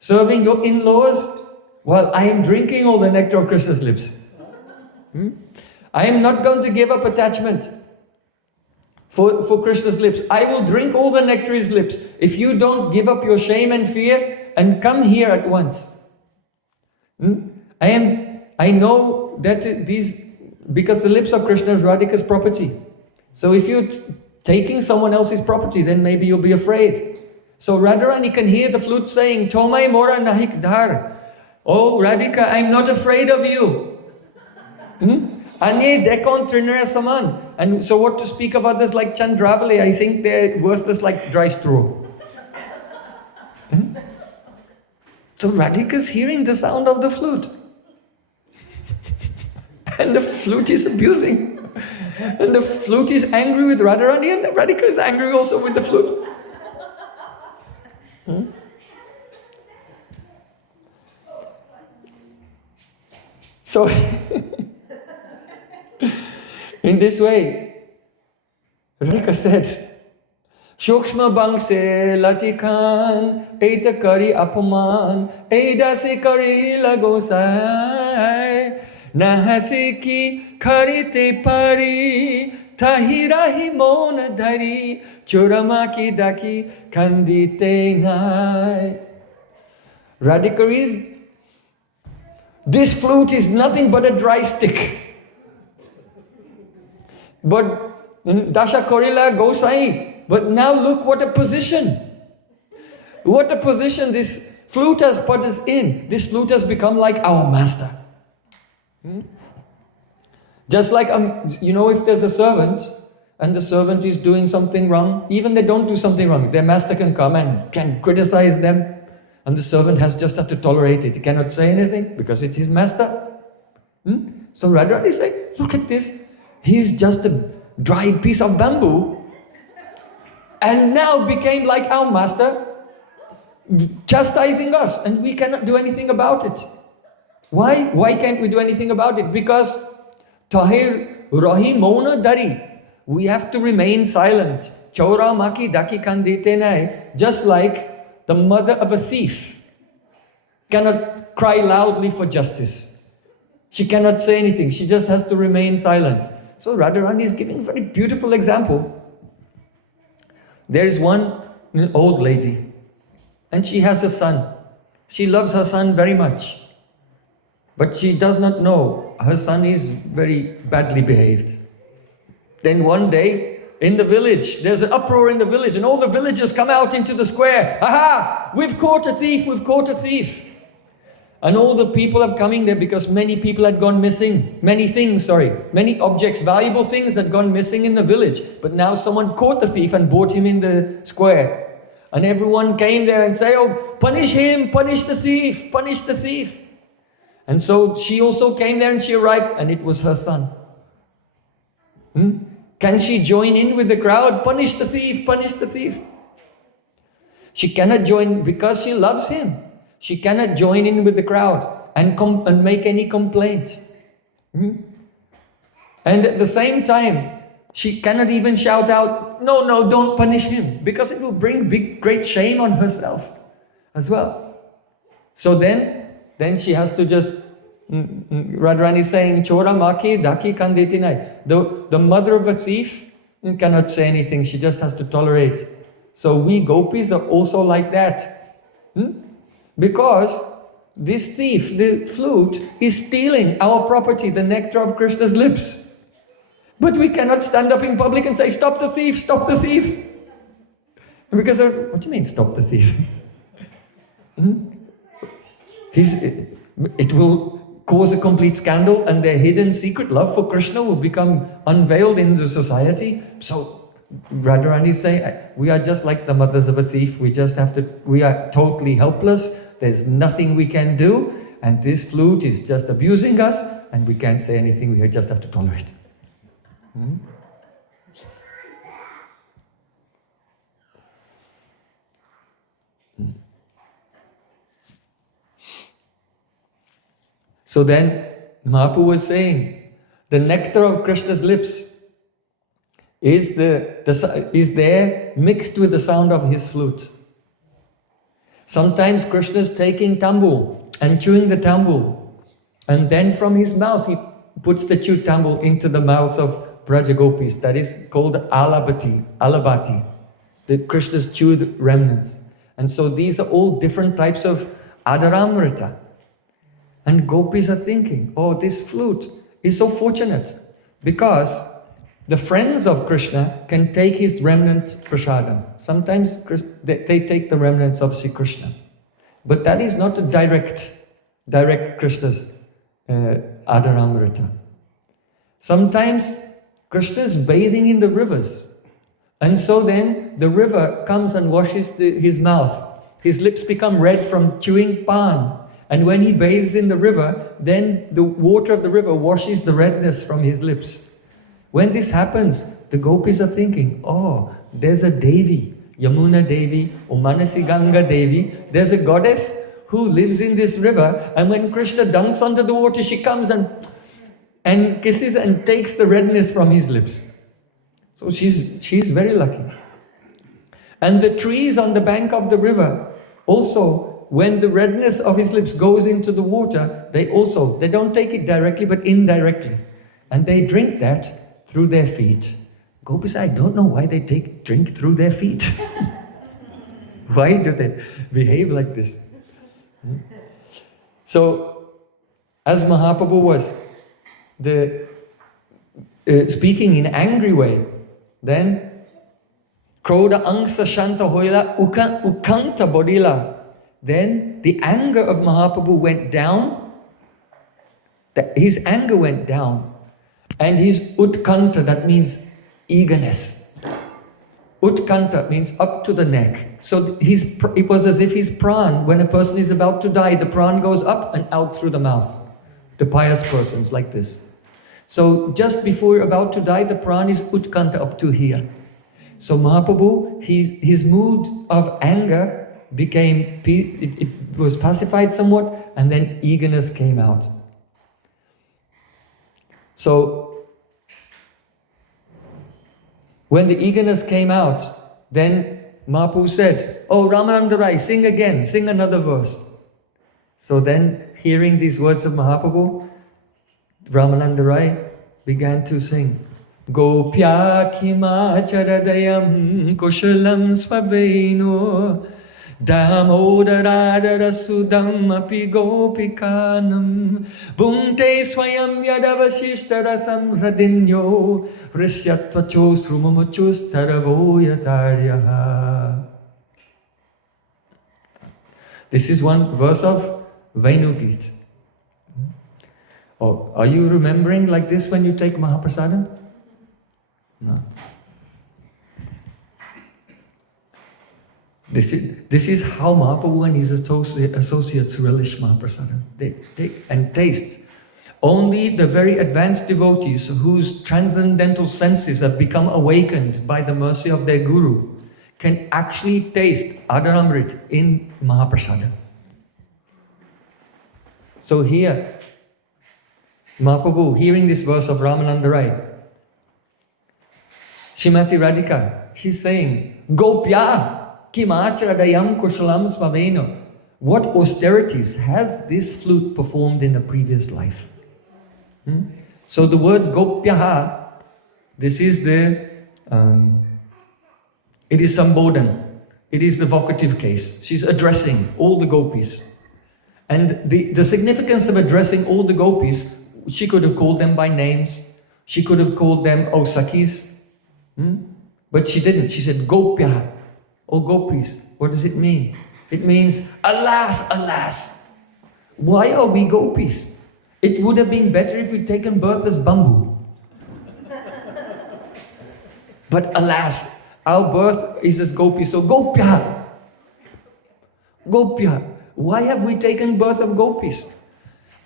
serving your in-laws, while I am drinking all the nectar of Krishna's lips. I am not going to give up attachment for Krishna's lips. I will drink all the nectar of his lips if you don't give up your shame and fear and come here at once. I know that because the lips of Krishna is Radhika's property. So if you're taking someone else's property, then maybe you'll be afraid. So Radharani can hear the flute saying, Tomai mora nahik dhar. Oh Radhika, I'm not afraid of you. Anye dekon trinara saman. And so what to speak of others like Chandravali, I think they're worthless like dry straw. So Radhika's hearing the sound of the flute. And the flute is abusing. And the flute is angry with Radharani, and Radhika is angry also with the flute. So, in this way, Radhika said, Shukshma bangse latikan, eita kari apaman, eida se kari lagosai. Nahasiki karite pari, tahirahi mona dari, churamaki daki kandite nai. Radhikaris, this flute is nothing but a dry stick. But Dasha Korila Gosai, but now look what a position. What a position this flute has put us in. This flute has become like our master. Just like, if there's a servant and the servant is doing something wrong, even they don't do something wrong, their master can come and can criticize them, and the servant has just have to tolerate it. He cannot say anything because it's his master. So Radharani say, look at this. He's just a dried piece of bamboo and now became like our master, chastising us, and we cannot do anything about it. Why? Why can't we do anything about it? Because Tahir Rahi Mona Dari. We have to remain silent. Chaura Maki Daki Kandite Nai. Just like the mother of a thief cannot cry loudly for justice. She cannot say anything. She just has to remain silent. So Radharani is giving a very beautiful example. There is one old lady, and she has a son. She loves her son very much. But she does not know her son is very badly behaved. Then one day, in the village, there's an uproar in the village, and all the villagers come out into the square. Aha! We've caught a thief, we've caught a thief. And all the people are coming there because many people had gone missing. Many objects, valuable things had gone missing in the village. But now someone caught the thief and brought him in the square. And everyone came there and say, oh, punish him, punish the thief, punish the thief. And so she also came there and she arrived, and it was her son. Can she join in with the crowd? Punish the thief, punish the thief. She cannot join because she loves him. She cannot join in with the crowd and make any complaint. And at the same time, she cannot even shout out, no, don't punish him, because it will bring great shame on herself as well. So then she has to just, Radharani is saying, Chora maki daki kanditinai. The mother of a thief cannot say anything, she just has to tolerate. So we gopis are also like that. Because this thief, the flute, is stealing our property, the nectar of Krishna's lips. But we cannot stand up in public and say, stop the thief, stop the thief. Because, what do you mean, stop the thief? It will cause a complete scandal, and their hidden secret love for Krishna will become unveiled in the society. So Radharani is saying, we are just like the mothers of a thief. We are totally helpless. There's nothing we can do. And this flute is just abusing us, and we can't say anything. We just have to tolerate. So then, Mahaprabhu was saying, the nectar of Krishna's lips is there mixed with the sound of his flute. Sometimes Krishna is taking tambour and chewing the tambour, and then from his mouth he puts the chewed tambour into the mouths of Brajagopis. That is called alabati, the Krishna's chewed remnants. And so these are all different types of adaramrita. And gopis are thinking, oh, this flute is so fortunate because the friends of Krishna can take his remnant prasadam. Sometimes they take the remnants of Sri Krishna. But that is not a direct Krishna's adaramrita. Sometimes Krishna is bathing in the rivers. And so then the river comes and washes his mouth. His lips become red from chewing pan. And when he bathes in the river, then the water of the river washes the redness from his lips. When this happens, the gopis are thinking, oh, there's a Devi, Yamuna Devi, or Manasi Ganga Devi. There's a goddess who lives in this river, and when Krishna dunks under the water, she comes and kisses and takes the redness from his lips. So she's very lucky. And the trees on the bank of the river also, when the redness of his lips goes into the water, they don't take it directly but indirectly. And they drink that through their feet. Gopis, I don't know why they drink through their feet. Why do they behave like this? So, as Mahaprabhu was speaking in angry way, then Krodha angsa shanta hoila ukanta bodila. Then the anger of Mahaprabhu went down. His anger went down. And his utkanta, that means eagerness. Utkanta means up to the neck. So it was as if his pran, when a person is about to die, the pran goes up and out through the mouth. The pious persons like this. So just before you're about to die, the pran is utkanta up to here. So Mahaprabhu, his mood of anger became, it was pacified somewhat, and then eagerness came out. So when the eagerness came out, then Mahaprabhu said, "Oh, Ramananda Rai, sing again, sing another verse." So then, hearing these words of Mahaprabhu, Ramananda Rai began to sing. Gopya kimacharadayam kushalam svabeno damodaradara sudam api gopikanam bhunte swayam yadavashishtarasam hradinyo rishyatvacho srumamuchus taravoyataryaha. This is one verse of Venugit. Oh, are you remembering like this when you take Mahaprasada? No. This is how Mahaprabhu and his associates relish Mahaprasada. They take and taste. Only the very advanced devotees whose transcendental senses have become awakened by the mercy of their Guru can actually taste Adaramrit in Mahaprasada. So here, Mahaprabhu, hearing this verse of Ramananda Rai, Srimati Radhika, she's saying, Gopya kimacharadayam kushalam svaveno. What austerities has this flute performed in a previous life? So the word Gopyaha, this is it is Sambodhan. It is the vocative case. She's addressing all the gopis. And the significance of addressing all the gopis, she could have called them by names. She could have called them, oh, Sakis. But she didn't. She said, Gopya, oh gopis. What does it mean? It means, alas, alas. Why are we gopis? It would have been better if we'd taken birth as bamboo. But alas, our birth is as gopis. So Gopya, Gopya, why have we taken birth of gopis?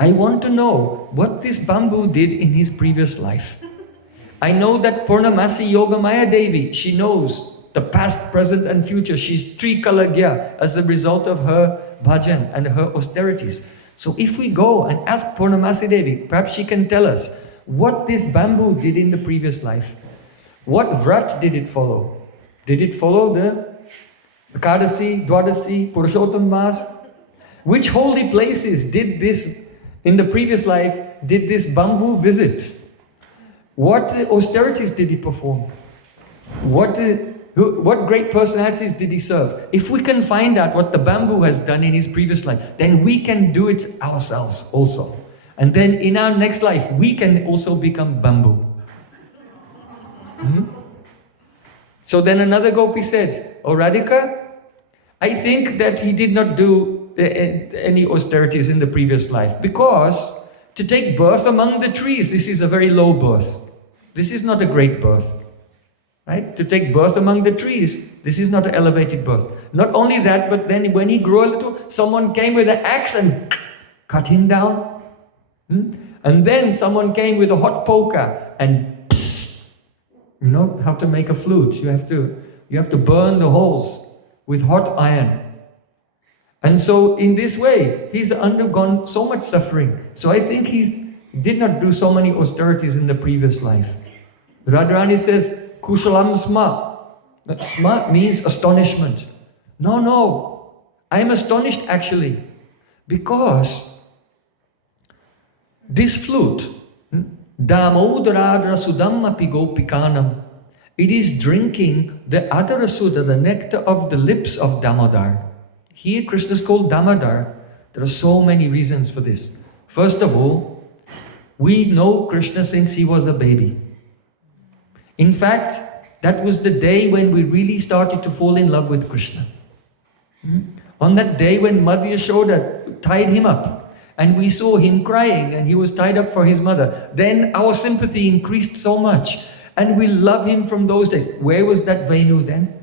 I want to know what this bamboo did in his previous life. I know that Purnamasi Yogamaya Devi, she knows the past, present and future. She's Trikalagya as a result of her bhajan and her austerities. So if we go and ask Purnamasi Devi, perhaps she can tell us what this bamboo did in the previous life. What vrat did it follow? Did it follow the Ekadasi, Dwadasi, Purushotama Maas? Which holy places did this, in the previous life, did this bamboo visit? What austerities did he perform? What great personalities did he serve? If we can find out what the bamboo has done in his previous life, then we can do it ourselves also. And then in our next life, we can also become bamboo. So then another gopi said, "Oh Radhika, I think that he did not do any austerities in the previous life, because to take birth among the trees, this is a very low birth. This is not a great birth. Right? To take birth among the trees, this is not an elevated birth. Not only that, but then when he grew a little, someone came with an axe and cut him down. And then someone came with a hot poker and you know how to make a flute. You have to burn the holes with hot iron. And so in this way, he's undergone so much suffering. So I think he did not do so many austerities in the previous life. Radharani says, Kushalam sma. Sma means astonishment. No. I am astonished actually, because this flute, Damodaradra Sudammapi Gopikanam, it is drinking the Adara Sudha, the nectar of the lips of Damodar. Here Krishna is called Damodar. There are so many reasons for this. First of all, we know Krishna since he was a baby. In fact, that was the day when we really started to fall in love with Krishna. On that day when Mother Yashoda tied him up and we saw him crying and he was tied up for his mother, then our sympathy increased so much and we love him from those days. Where was that Venu then?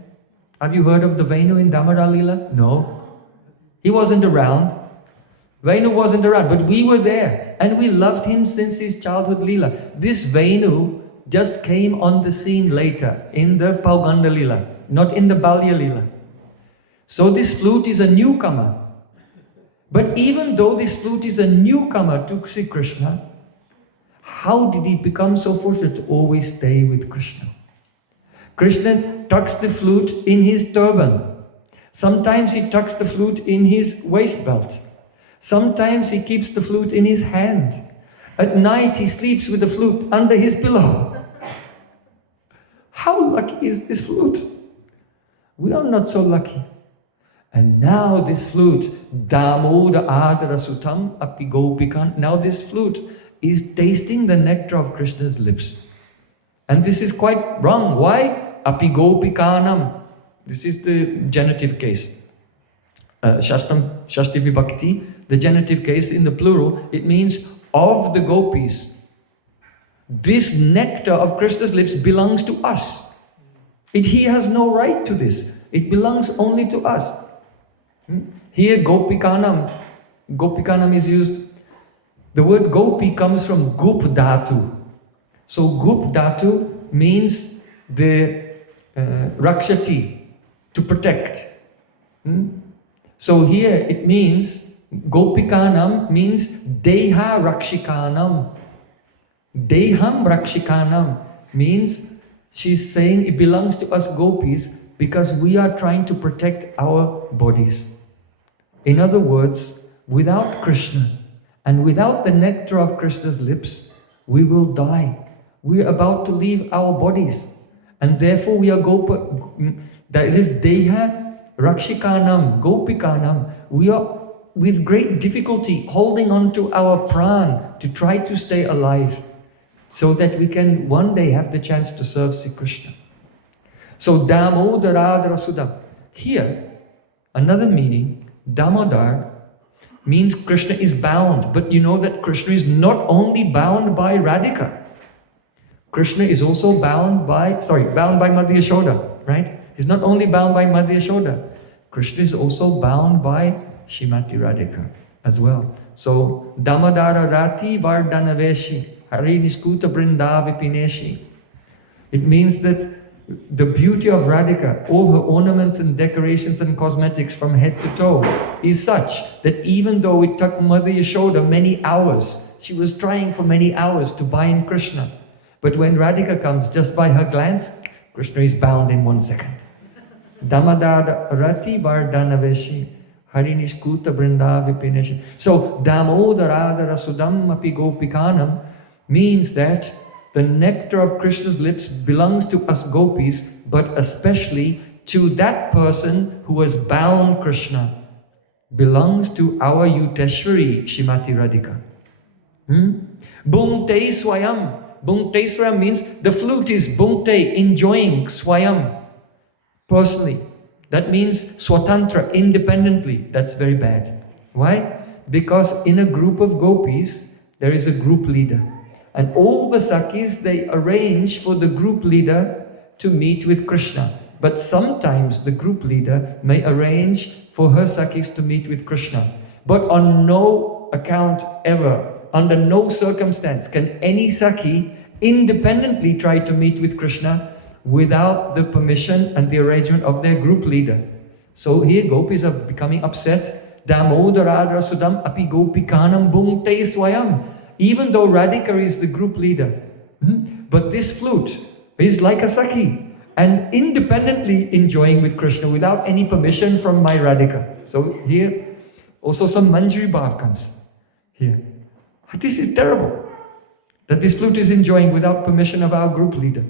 Have you heard of the Venu in Damodar Leela? No. He wasn't around. Venu wasn't around, but we were there and we loved him since his childhood Leela. This Venu just came on the scene later in the Pauganda Leela, not in the Balya Leela. So this flute is a newcomer. But even though this flute is a newcomer to Sri Krishna, how did he become so fortunate to always stay with Krishna? Krishna tucks the flute in his turban. Sometimes he tucks the flute in his waist belt. Sometimes he keeps the flute in his hand. At night he sleeps with the flute under his pillow. How lucky is this flute? We are not so lucky. And now this flute, Damoda Adara Sutam Api Gopikan, now this flute is tasting the nectar of Krishna's lips. And this is quite wrong. Why? Api Gopikanam. This is the genitive case. Shashti Vibhakti, the genitive case in the plural, it means of the gopis. This nectar of Krishna's lips belongs to us. He has no right to this. It belongs only to us. Here Gopikanam is used. The word gopi comes from gup dhatu. So gup dhatu means the rakshati, to protect. So here it means Gopikanam means Deha Rakshikanam. Deham Rakshikanam means she's saying it belongs to us gopis because we are trying to protect our bodies. In other words, without Krishna and without the nectar of Krishna's lips, we will die. We are about to leave our bodies. And therefore we are that is Deha Rakshikanam, Gopikanam. We are with great difficulty holding on to our pran to try to stay alive so that we can one day have the chance to serve Sri Krishna. So Damodaradra Sudam. Here, another meaning, Damodar means Krishna is bound. But you know that Krishna is not only bound by Radhika. Krishna is also bound by Mother Yashoda, right? He's not only bound by Mother Yashoda. Krishna is also bound by Shrimati Radhika as well. So, Damodara Rati Vardhanaveshi, Hari Niskuta Brindavipineshi. It means that the beauty of Radhika, all her ornaments and decorations and cosmetics from head to toe, is such that even though it took Mother Yashoda many hours, she was trying for many hours to bind Krishna. But when Radhika comes, just by her glance, Krishna is bound in 1 second. Damodara Rati Vardhanaveshi, Hari Niskuta Brindavipineshi. So, Damodaradara Sudam Api Gopikanam means that the nectar of Krishna's lips belongs to us gopis, but especially to that person who has bound Krishna. Belongs to our Yuteshwari, Shrimati Radhika. Bhungte Swayam. Bhungte Swayam means the flute is bhungte, enjoying Swayam, personally. That means swatantra, independently. That's very bad. Why? Because in a group of gopis, there is a group leader. And all the Sakhis, they arrange for the group leader to meet with Krishna. But sometimes the group leader may arrange for her Sakhis to meet with Krishna. But on no account ever, under no circumstance, can any Sakhi independently try to meet with Krishna without the permission and the arrangement of their group leader. So here gopis are becoming upset. Damodaradra Sudam Api Gopikanam Bhungte Swayam. Even though Radhika is the group leader, but this flute is like a Sakhi, and independently enjoying with Krishna without any permission from my Radhika. So here, also some Manjari Bhav comes here. This is terrible, that this flute is enjoying without permission of our group leader.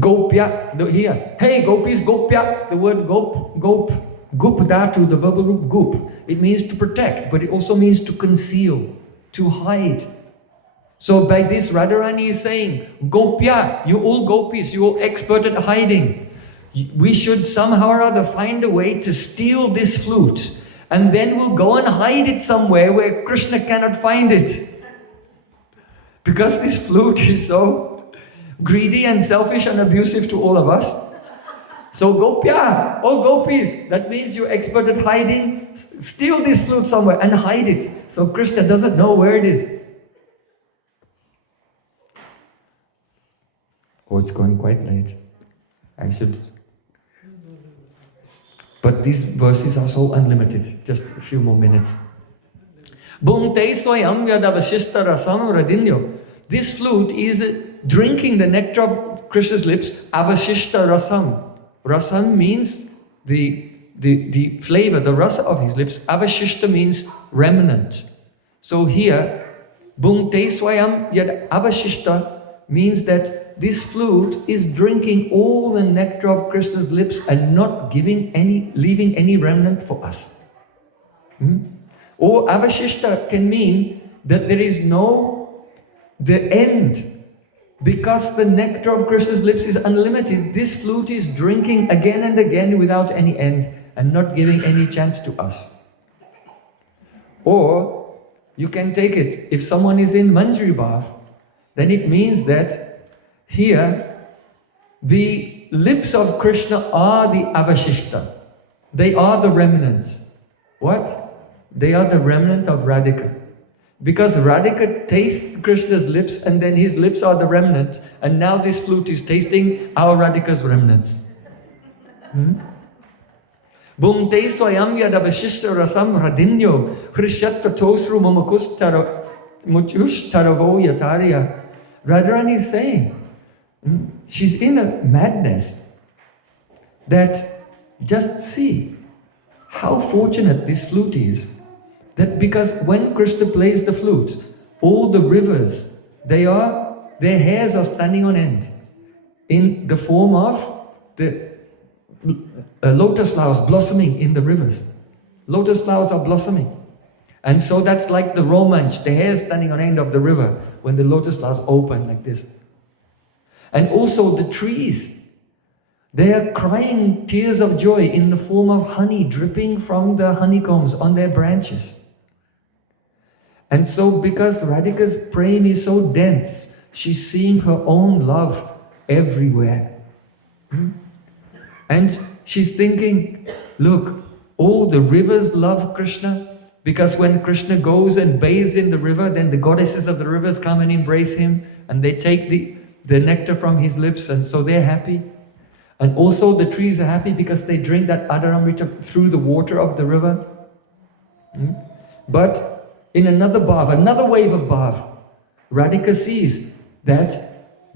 Gopya, here, hey gopis, gopya, the word gop, gup dhatu, the verbal root gup. It means to protect, but it also means to conceal, to hide. So by this, Radharani is saying, Gopya, you all gopis, you all expert at hiding. We should somehow or other find a way to steal this flute, and then we'll go and hide it somewhere where Krishna cannot find it. Because this flute is so greedy and selfish and abusive to all of us. So Gopya, oh gopis, that means you're expert at hiding. Steal this flute somewhere and hide it, so Krishna doesn't know where it is. Oh, it's going quite late. I should. But these verses are so unlimited. Just a few more minutes. Bhunte swayam yadavashishta rasam radinyo. This flute is drinking the nectar of Krishna's lips, avashishta rasam. Rasam means the flavor, the rasa of his lips. Avashishta means remnant. So here, bhunte swayam yad avashishta means that this flute is drinking all the nectar of Krishna's lips and not leaving any remnant for us. Or avashishta can mean that there is the end. Because the nectar of Krishna's lips is unlimited, this flute is drinking again and again without any end and not giving any chance to us. Or you can take it, if someone is in Manjari Bhav, then it means that here, the lips of Krishna are the avashishta. They are the remnants. What? They are the remnant of Radhika. Because Radhika tastes Krishna's lips and then his lips are the remnant, and now this flute is tasting our Radhika's remnants. Bhunte swayam yadavashishta rasam radinyo hrishatta tosru muchushtaravo yatarya. Radharani is saying, she's in a madness that just see how fortunate this flute is, that because when Krishna plays the flute, all the rivers, their hairs are standing on end in the form of the lotus flowers blossoming in the rivers. Lotus flowers are blossoming. And so that's like the romanch, the hairs standing on end of the river when the lotus flowers open like this. And also the trees, they are crying tears of joy in the form of honey dripping from the honeycombs on their branches. And so because Radhika's prem is so dense, she's seeing her own love everywhere. And she's thinking, look, all the rivers love Krishna, because when Krishna goes and bathes in the river, then the goddesses of the rivers come and embrace him, and they take the nectar from his lips, and so they're happy. And also the trees are happy because they drink that Adaramrita through the water of the river. But in another bhav, another wave of bhav, Radhika sees that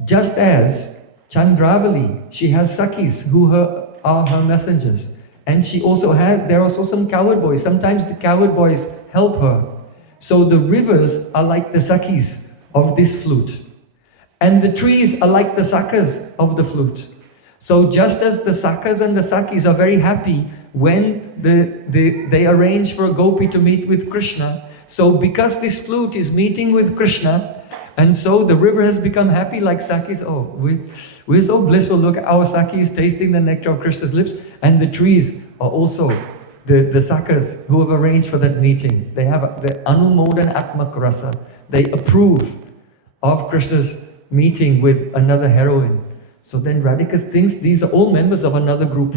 just as Chandravali, she has Sakhis who are her messengers. And there are also some cowherd boys. Sometimes the cowherd boys help her. So the rivers are like the Sakhis of this flute. And the trees are like the Sakhas of the flute. So just as the Sakhas and the Sakhis are very happy when they arrange for a gopi to meet with Krishna, so because this flute is meeting with Krishna, and so the river has become happy like Sakhis. Oh, we're so blissful. Look, our Sakhi is tasting the nectar of Krishna's lips, and the trees are also the Sakhas who have arranged for that meeting. They have the Anumodan Atmak Rasa. They approve of Krishna's meeting with another heroine. So then Radhika thinks these are all members of another group.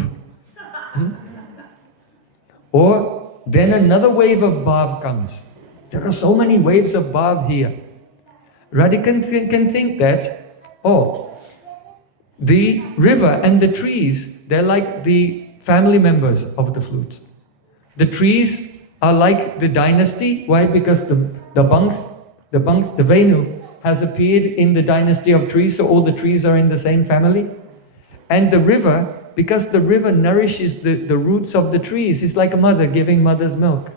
Or then another wave of bhav comes. There are so many waves of bhav here. Radhika can think that, oh, the river and the trees, they're like the family members of the flute. The trees are like the dynasty. Why? Because the bunks, the Venu, has appeared in the dynasty of trees, so all the trees are in the same family. And the river, because the river nourishes the roots of the trees, is like a mother giving mother's milk.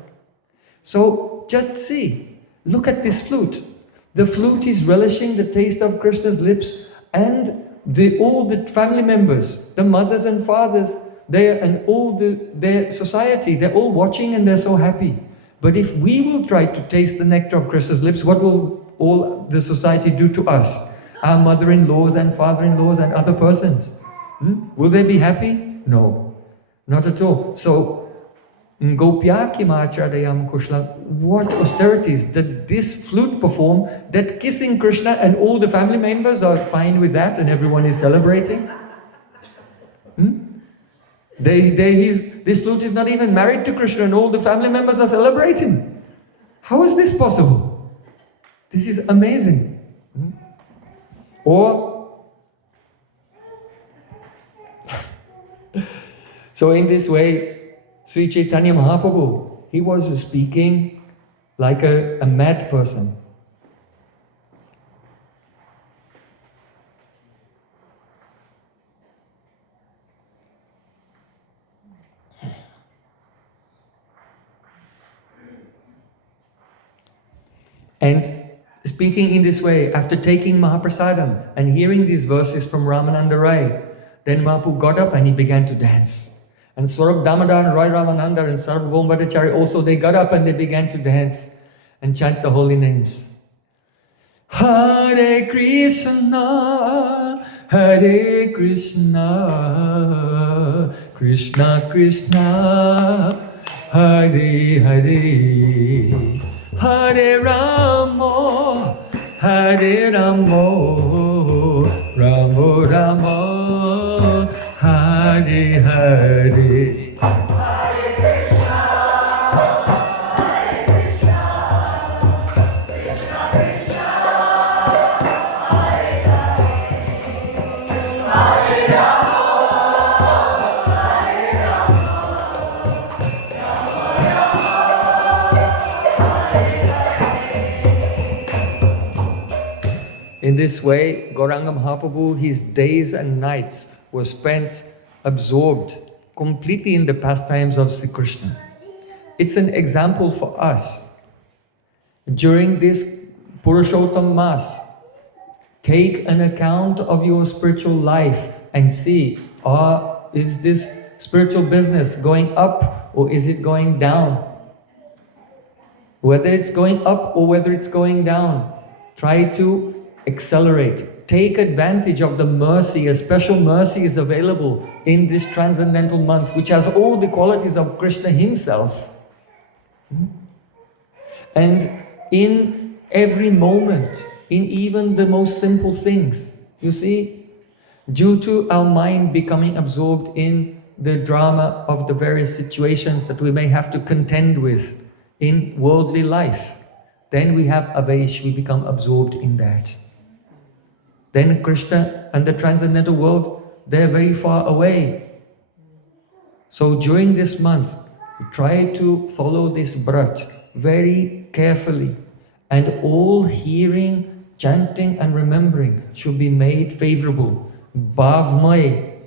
So just see, look at this flute. The flute is relishing the taste of Krishna's lips, and all the family members, the mothers and fathers, and all their society, they're all watching and they're so happy. But if we will try to taste the nectar of Krishna's lips, what will all the society do to us? Our mother-in-laws and father-in-laws and other persons. Will they be happy? No, not at all. So, Gopya Kimachadayam Kushla, what austerities did this flute perform that kissing Krishna and all the family members are fine with that and everyone is celebrating? This flute is not even married to Krishna and all the family members are celebrating. How is this possible? This is amazing. So in this way, Sri Chaitanya Mahaprabhu, he was speaking like a mad person. And speaking in this way, after taking Mahaprasadam and hearing these verses from Ramananda Rai, then Mahaprabhu got up and he began to dance. And Swarup Damodar and Roy Ramananda and Sarvabhauma Bhattacharya also, they got up and they began to dance and chant the holy names. Hare Krishna, Hare Krishna, Krishna Krishna, Hare Hare, Hare Rama, Hare Rama, Rama Rama, Hare Hare. In this way, Gauranga Mahaprabhu, his days and nights were spent absorbed completely in the pastimes of Sri Krishna. It's an example for us. During this Purushotama Maas, take an account of your spiritual life and see, is this spiritual business going up or is it going down? Whether it's going up or whether it's going down, try to accelerate. Take advantage of the mercy. A special mercy is available in this transcendental month, which has all the qualities of Krishna himself. And in every moment, in even the most simple things, you see, due to our mind becoming absorbed in the drama of the various situations that we may have to contend with in worldly life, then we have avesh, we become absorbed in that. Then Krishna and the transcendental world, they're very far away. So during this month, try to follow this brat very carefully, and all hearing, chanting and remembering should be made favorable. Bhavmay,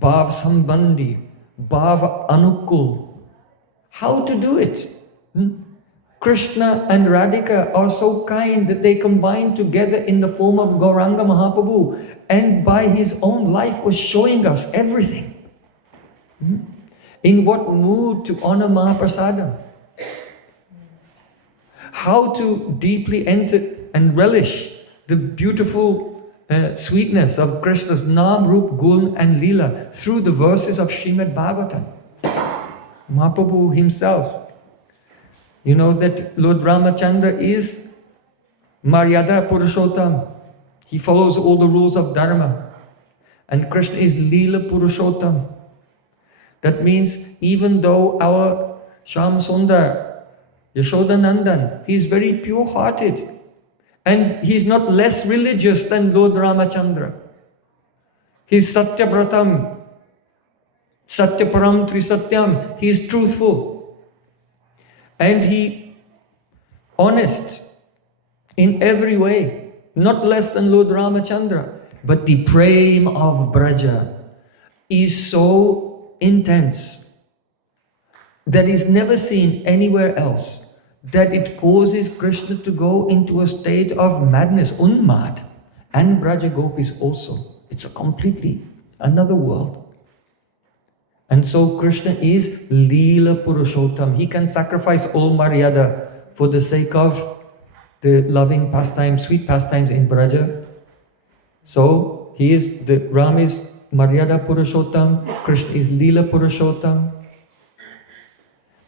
Bhav Sambandhi, Bhav Anukul. How to do it? Krishna and Radhika are so kind that they combine together in the form of Gauranga Mahaprabhu, and by his own life was showing us everything. In what mood to honor Mahaprasadam, how to deeply enter and relish the beautiful sweetness of Krishna's Nam, Rup, Gun and Leela through the verses of Srimad Bhagavatam. Mahaprabhu himself, you know that Lord Ramachandra is Maryada Purushotama. He follows all the rules of Dharma. And Krishna is Leela Purushotama. That means even though our Shyam Sundar, Yashodanandan, he is very pure-hearted. And he's not less religious than Lord Ramachandra. He's Satyabratam, Satyaparam Trisatyam. He is truthful. And he honest in every way. not less than Lord Ramachandra. But the prem of Braja is so intense that is never seen anywhere else, that it causes Krishna to go into a state of madness, unmad, and Braja Gopis also. It's a completely another world. And so Krishna is Leela Purushottam. He can sacrifice all Maryada for the sake of the loving pastimes, sweet pastimes in Braja. So he is, the Ram is Maryada Purushottam, Krishna is Leela Purushottam.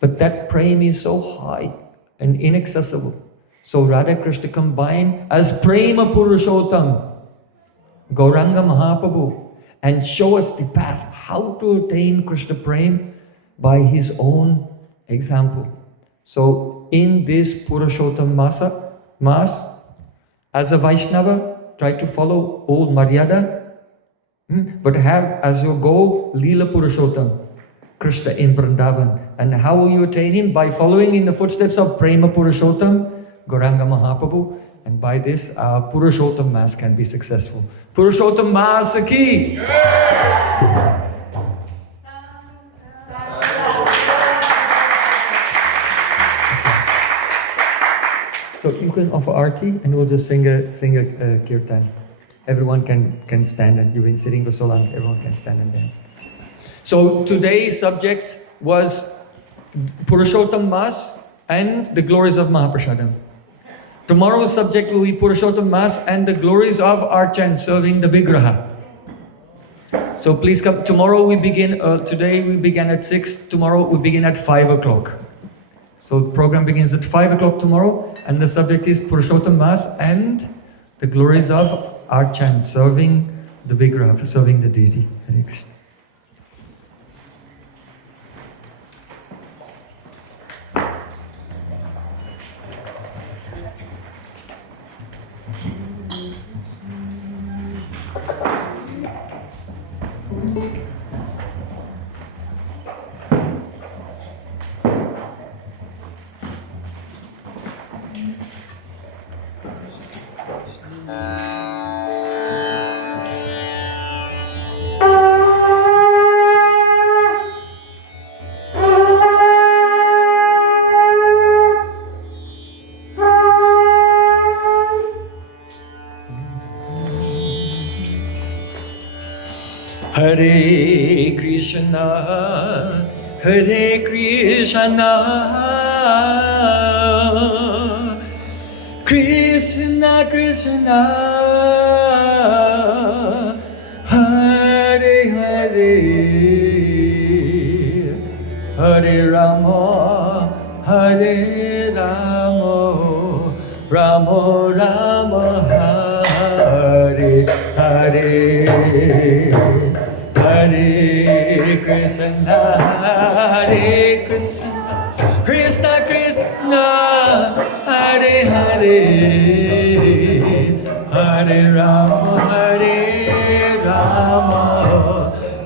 But that prem is so high and inaccessible. So Radha Krishna combine as Prema Purushottam, Gauranga Mahaprabhu, and show us the path, how to attain Krishna Prem by his own example. So in this Purushottam Maas, as a Vaishnava, try to follow all Maryada, but have as your goal Leela Purushottam, Krishna in Vrindavan. And how will you attain him? By following in the footsteps of Prema Purushottam, Gauranga Mahaprabhu, and by this our Purushottam Mass can be successful. Purushottam Maas ki! So you can offer arti and we'll just sing a kirtan. Everyone can stand, and you've been sitting for so long, everyone can stand and dance. So today's subject was Purushottam Maas and the glories of Mahaprasadam. Tomorrow's subject will be Purushottam Maas and the glories of Archan, serving the Vigraha. So please come. Tomorrow we begin, today we began at 6, tomorrow we begin at 5 o'clock. So the program begins at 5 o'clock tomorrow, and the subject is Purushottam Maas and the glories of Archan, serving the Vigraha, serving the deity. Hare Krishna. Hare Krishna, Hare Krishna, Krishna Krishna, Hare Hare, Hare Rama, Hare Rama, Rama Rama, Hare Hare. Hare Krishna, Hare Krishna, Krishna Krishna, Hare Hare, Hare Rama, Hare Rama,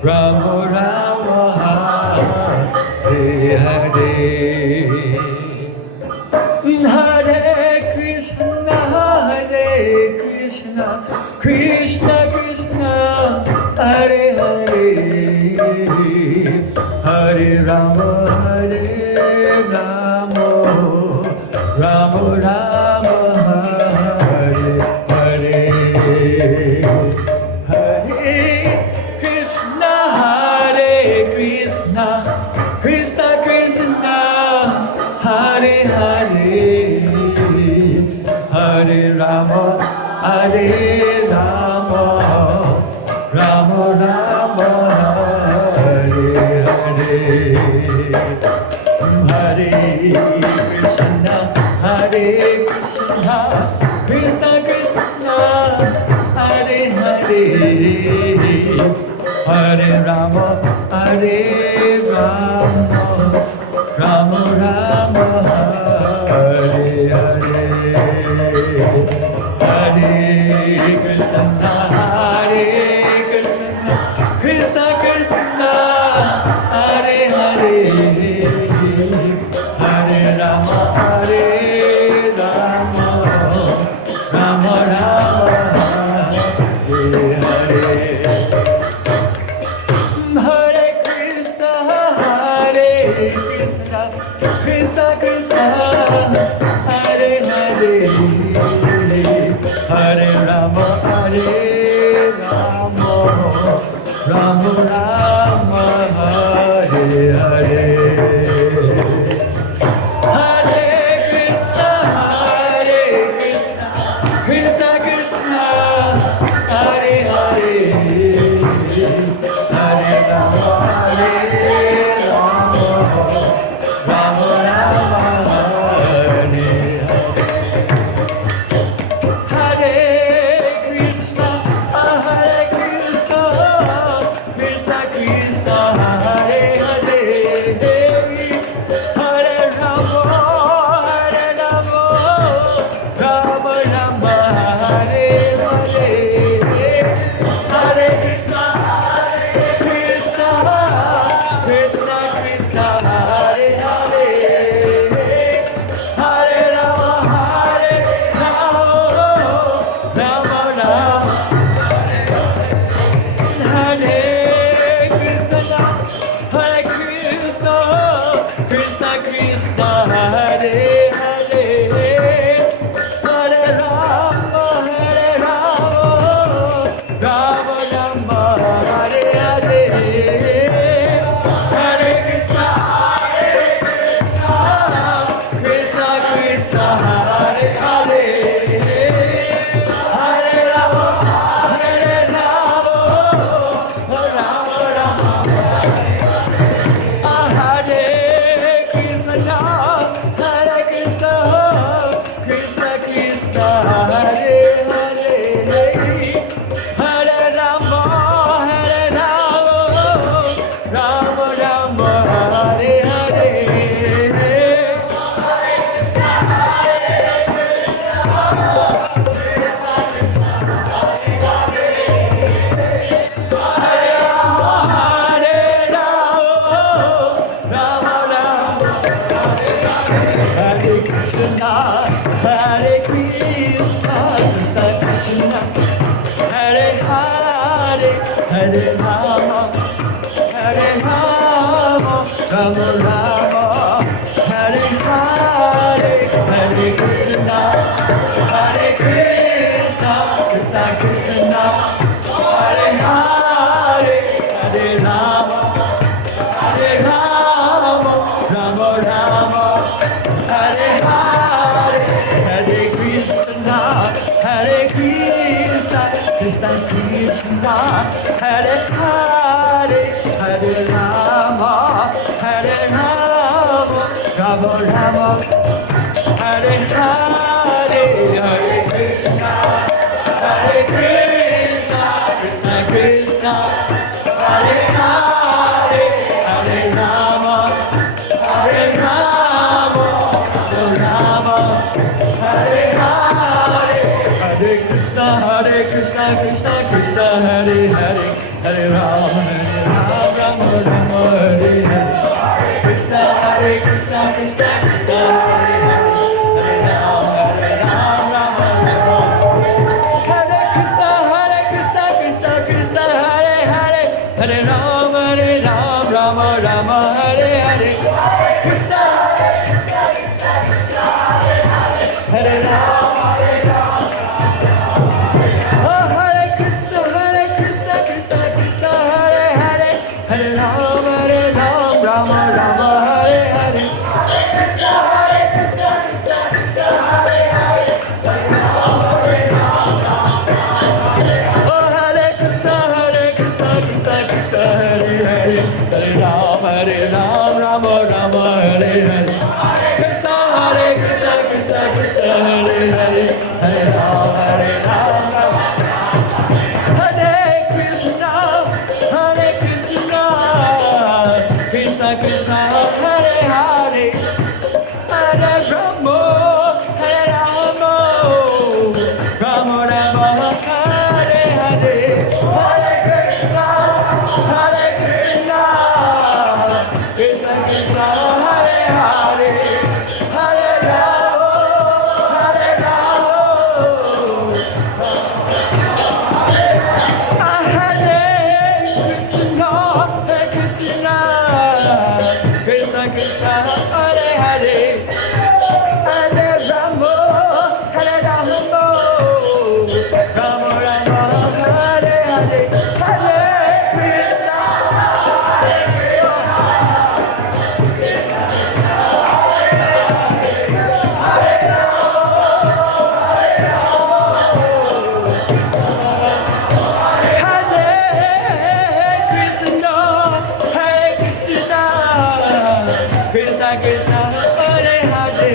Rama Rama, Hare Hare. Hare Krishna, Hare Krishna, Krishna Krishna, Hare Hare, Hare Rama, Hare Rama, Rama Rama, Hare Hare. Hare Krishna, Hare Krishna, Krishna Krishna, Hare Hare, Hare Rama, Hare Rama, Rama Rama, Hare Hare. Hare Krishna, Hare Krishna, Krishna Krishna, Hare Hare, Hare Rama, Hare Rama, Rama Rama, Hare Hare. Hare Krishna, Hare Krishna, Krishna Krishna, Hare Hare, Hare Rama, Hare Rama, Rama Rama. Krishna Krishna, Hare Hare, Hare Rama, Hare Rama, Rama Rama, Hare Hare. Hare Krishna, Krishna Krishna, Hare Hare, Hare Rama, Hare Rama, Rama Rama, Hare Hare. Krishna, Krishna Krishna, Hare Hare, Hare Rama, Rama Rama, Hare Hare. Hare Krishna, Krishna Krishna, Hare Hare, Hare Rama, Rama Rama, Hare Krishna, Krishna Krishna, Hare Hare, Hare Rama, Rama Rama, Hare Hare, Hare Krishna, Krishna Krishna, Hare Hare, Hare Rama, Rama Rama, Hare Krishna, Krishna Krishna, Hare Hare, Hare Rama, Rama Rama, Hare Hare. Hare Krishna, Hare Krishna, Krishna Krishna, Hare Hare, Hare Rama, Rama Rama, Hare Hare, Hare Krishna, Krishna Krishna, Hare Hare, Hare Rama, Rama Rama, Hare Hare, Hare Krishna, Krishna Krishna, Hare Hare, Hare Rama, Rama Rama, Hare Hare, Hare Krishna, Krishna Krishna, Hare Hare, Hare Rama, Rama, Hare Hare, Hare Krishna, Krishna Krishna, Hare Hare, Hare Rama, Rama Rama, Hare Hare, Krishna, Krishna Krishna, Hare Hare, Hare Rama, Rama Rama, Hare Krishna, Krishna Krishna, Hare Hare, Hare Rama, Rama Rama, Hare Hare, Krishna, Hare Rama, oh Hare Krishna, Krishna Krishna, Hare Hare, Hare Rama, Rama Rama, Hare Hare, oh Hare Krishna, Krishna Hare Hare, Hare Rama, Rama Rama, Hare Hare, Krishna, Krishna Krishna, Hare Hare Hare, Hare Rama, Hare Rama, Rama Rama, Hare Hare, Hare Krishna, Krishna Krishna, Hare Hare,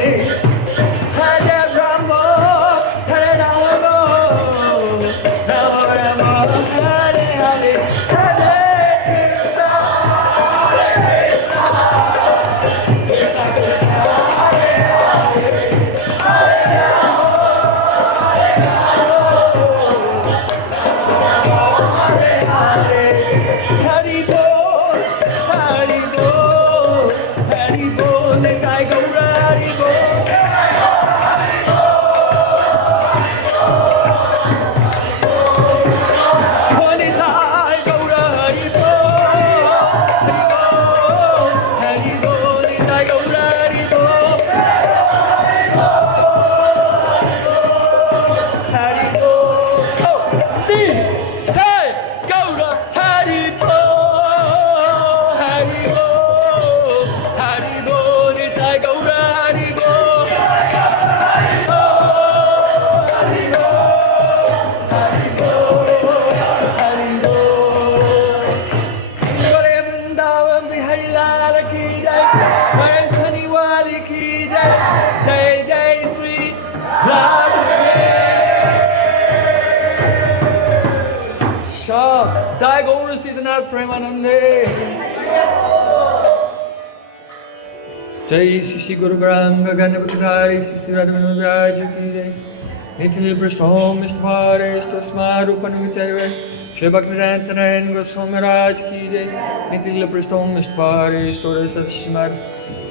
Hare Rama, Hare Rama, Rama Rama, Hare Hare, Hare Krishna, Hari Bol, Hari Bol, Hari Bol, Nitai Gaura, Hari Bol. Nitai Gaura, Hari Bol, Hari Bol, Hari Bol, Nitai Gaura, Hari Bol. Hari Bol, oh, Nitai Gaura, Hari Bol, Hari Bol, Hari Bol, Nitai Gaura, Hari Bol. Bole Vrindavan Bihari Lal ki jai, Bole Shaniwali ki jai, Jai Jai Sri Radhe. Shah, Dai Gaura Siddhanath Premanande. Jai Shri Guru Garanga Ganapatari Shri Radhamanu Vyaja ki jai. Nitin Prasthom Mishtmare Stosmarupan Vicharve Shri Bhaktivedanta Goswami Raj ki jai. Nitin Prasthom Mishtmare Storas Shimar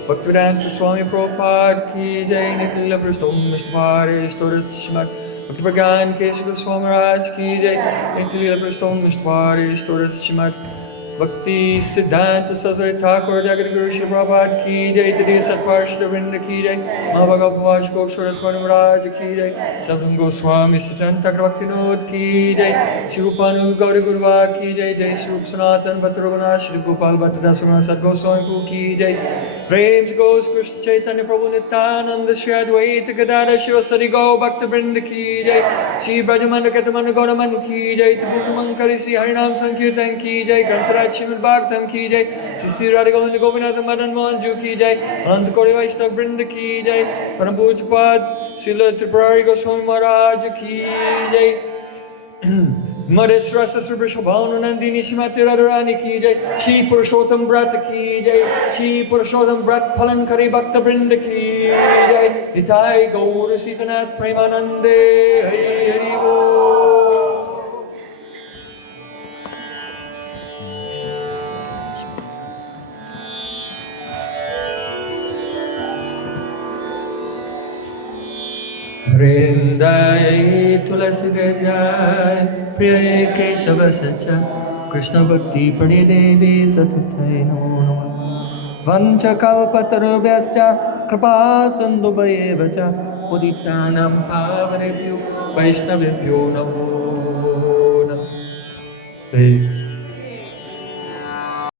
Bhaktivedanta Swami Prabhupada ki jai. Nitin Prasthom Mishtmare Storas Shimar Bhaktivedanta Kesha Goswami Raj ki jai. Nitin Prasthom Mishtmare Storas Shimar Bhakti Siddhanta Saraswati Thakur Jagad Guru Shri Prabhupada ki jai. Tadi Satparshda Vrinda ki jai. Mahabhagav Vash Kokshwara Swami Maharaj ki jai. Sadhum Goswami Siddhanta Bhaktinod ki jai. Shri Rupanu Gauri Gurva ki jai. Jai Shri Rup Sanatan Bhatta Raghunath Shri Gopal Bhatta Dasuna Sad Goswami Pu ki jai. Prem se Gos Krishna Chaitanya Prabhu Nityananda Shri Advaita Gadara Shiva Sari Gau Bhakta Vrinda ki jai. Shri Brajamana Katamana Gauraman ki jai. Tabuna Mankari Shri Harinam Sankirtan ki jai. Grantaraj Shrimad Bhagavatam ki jai. Shri Radha Govinda Gopinath Madan Mohanju ki jai. Ananta Kori Vaishnava Vrinda ki jai. Param Pujapad Srila Tripurari Goswami Maharaj ki jai. Madhesra Sasra Vrishabhanu Nandini Shrimati Radharani ki jai. Shri Purushotama Brat ki jai. Shri Purushotama Brat Palankari Bhakta Vrinda ki jai. Nitai Gaura Sitanath Premanande Hari Hari Bol. Vrindai Tulasi Devai Priya Keshava Sacha Krishna Bhakti Padi Devi Satatai Namo Namah Vancha Kalpatarubhyascha Kripa Sandubhayevacha Uditanam Pavanebhyo Vaishnavibhyo Namo Namah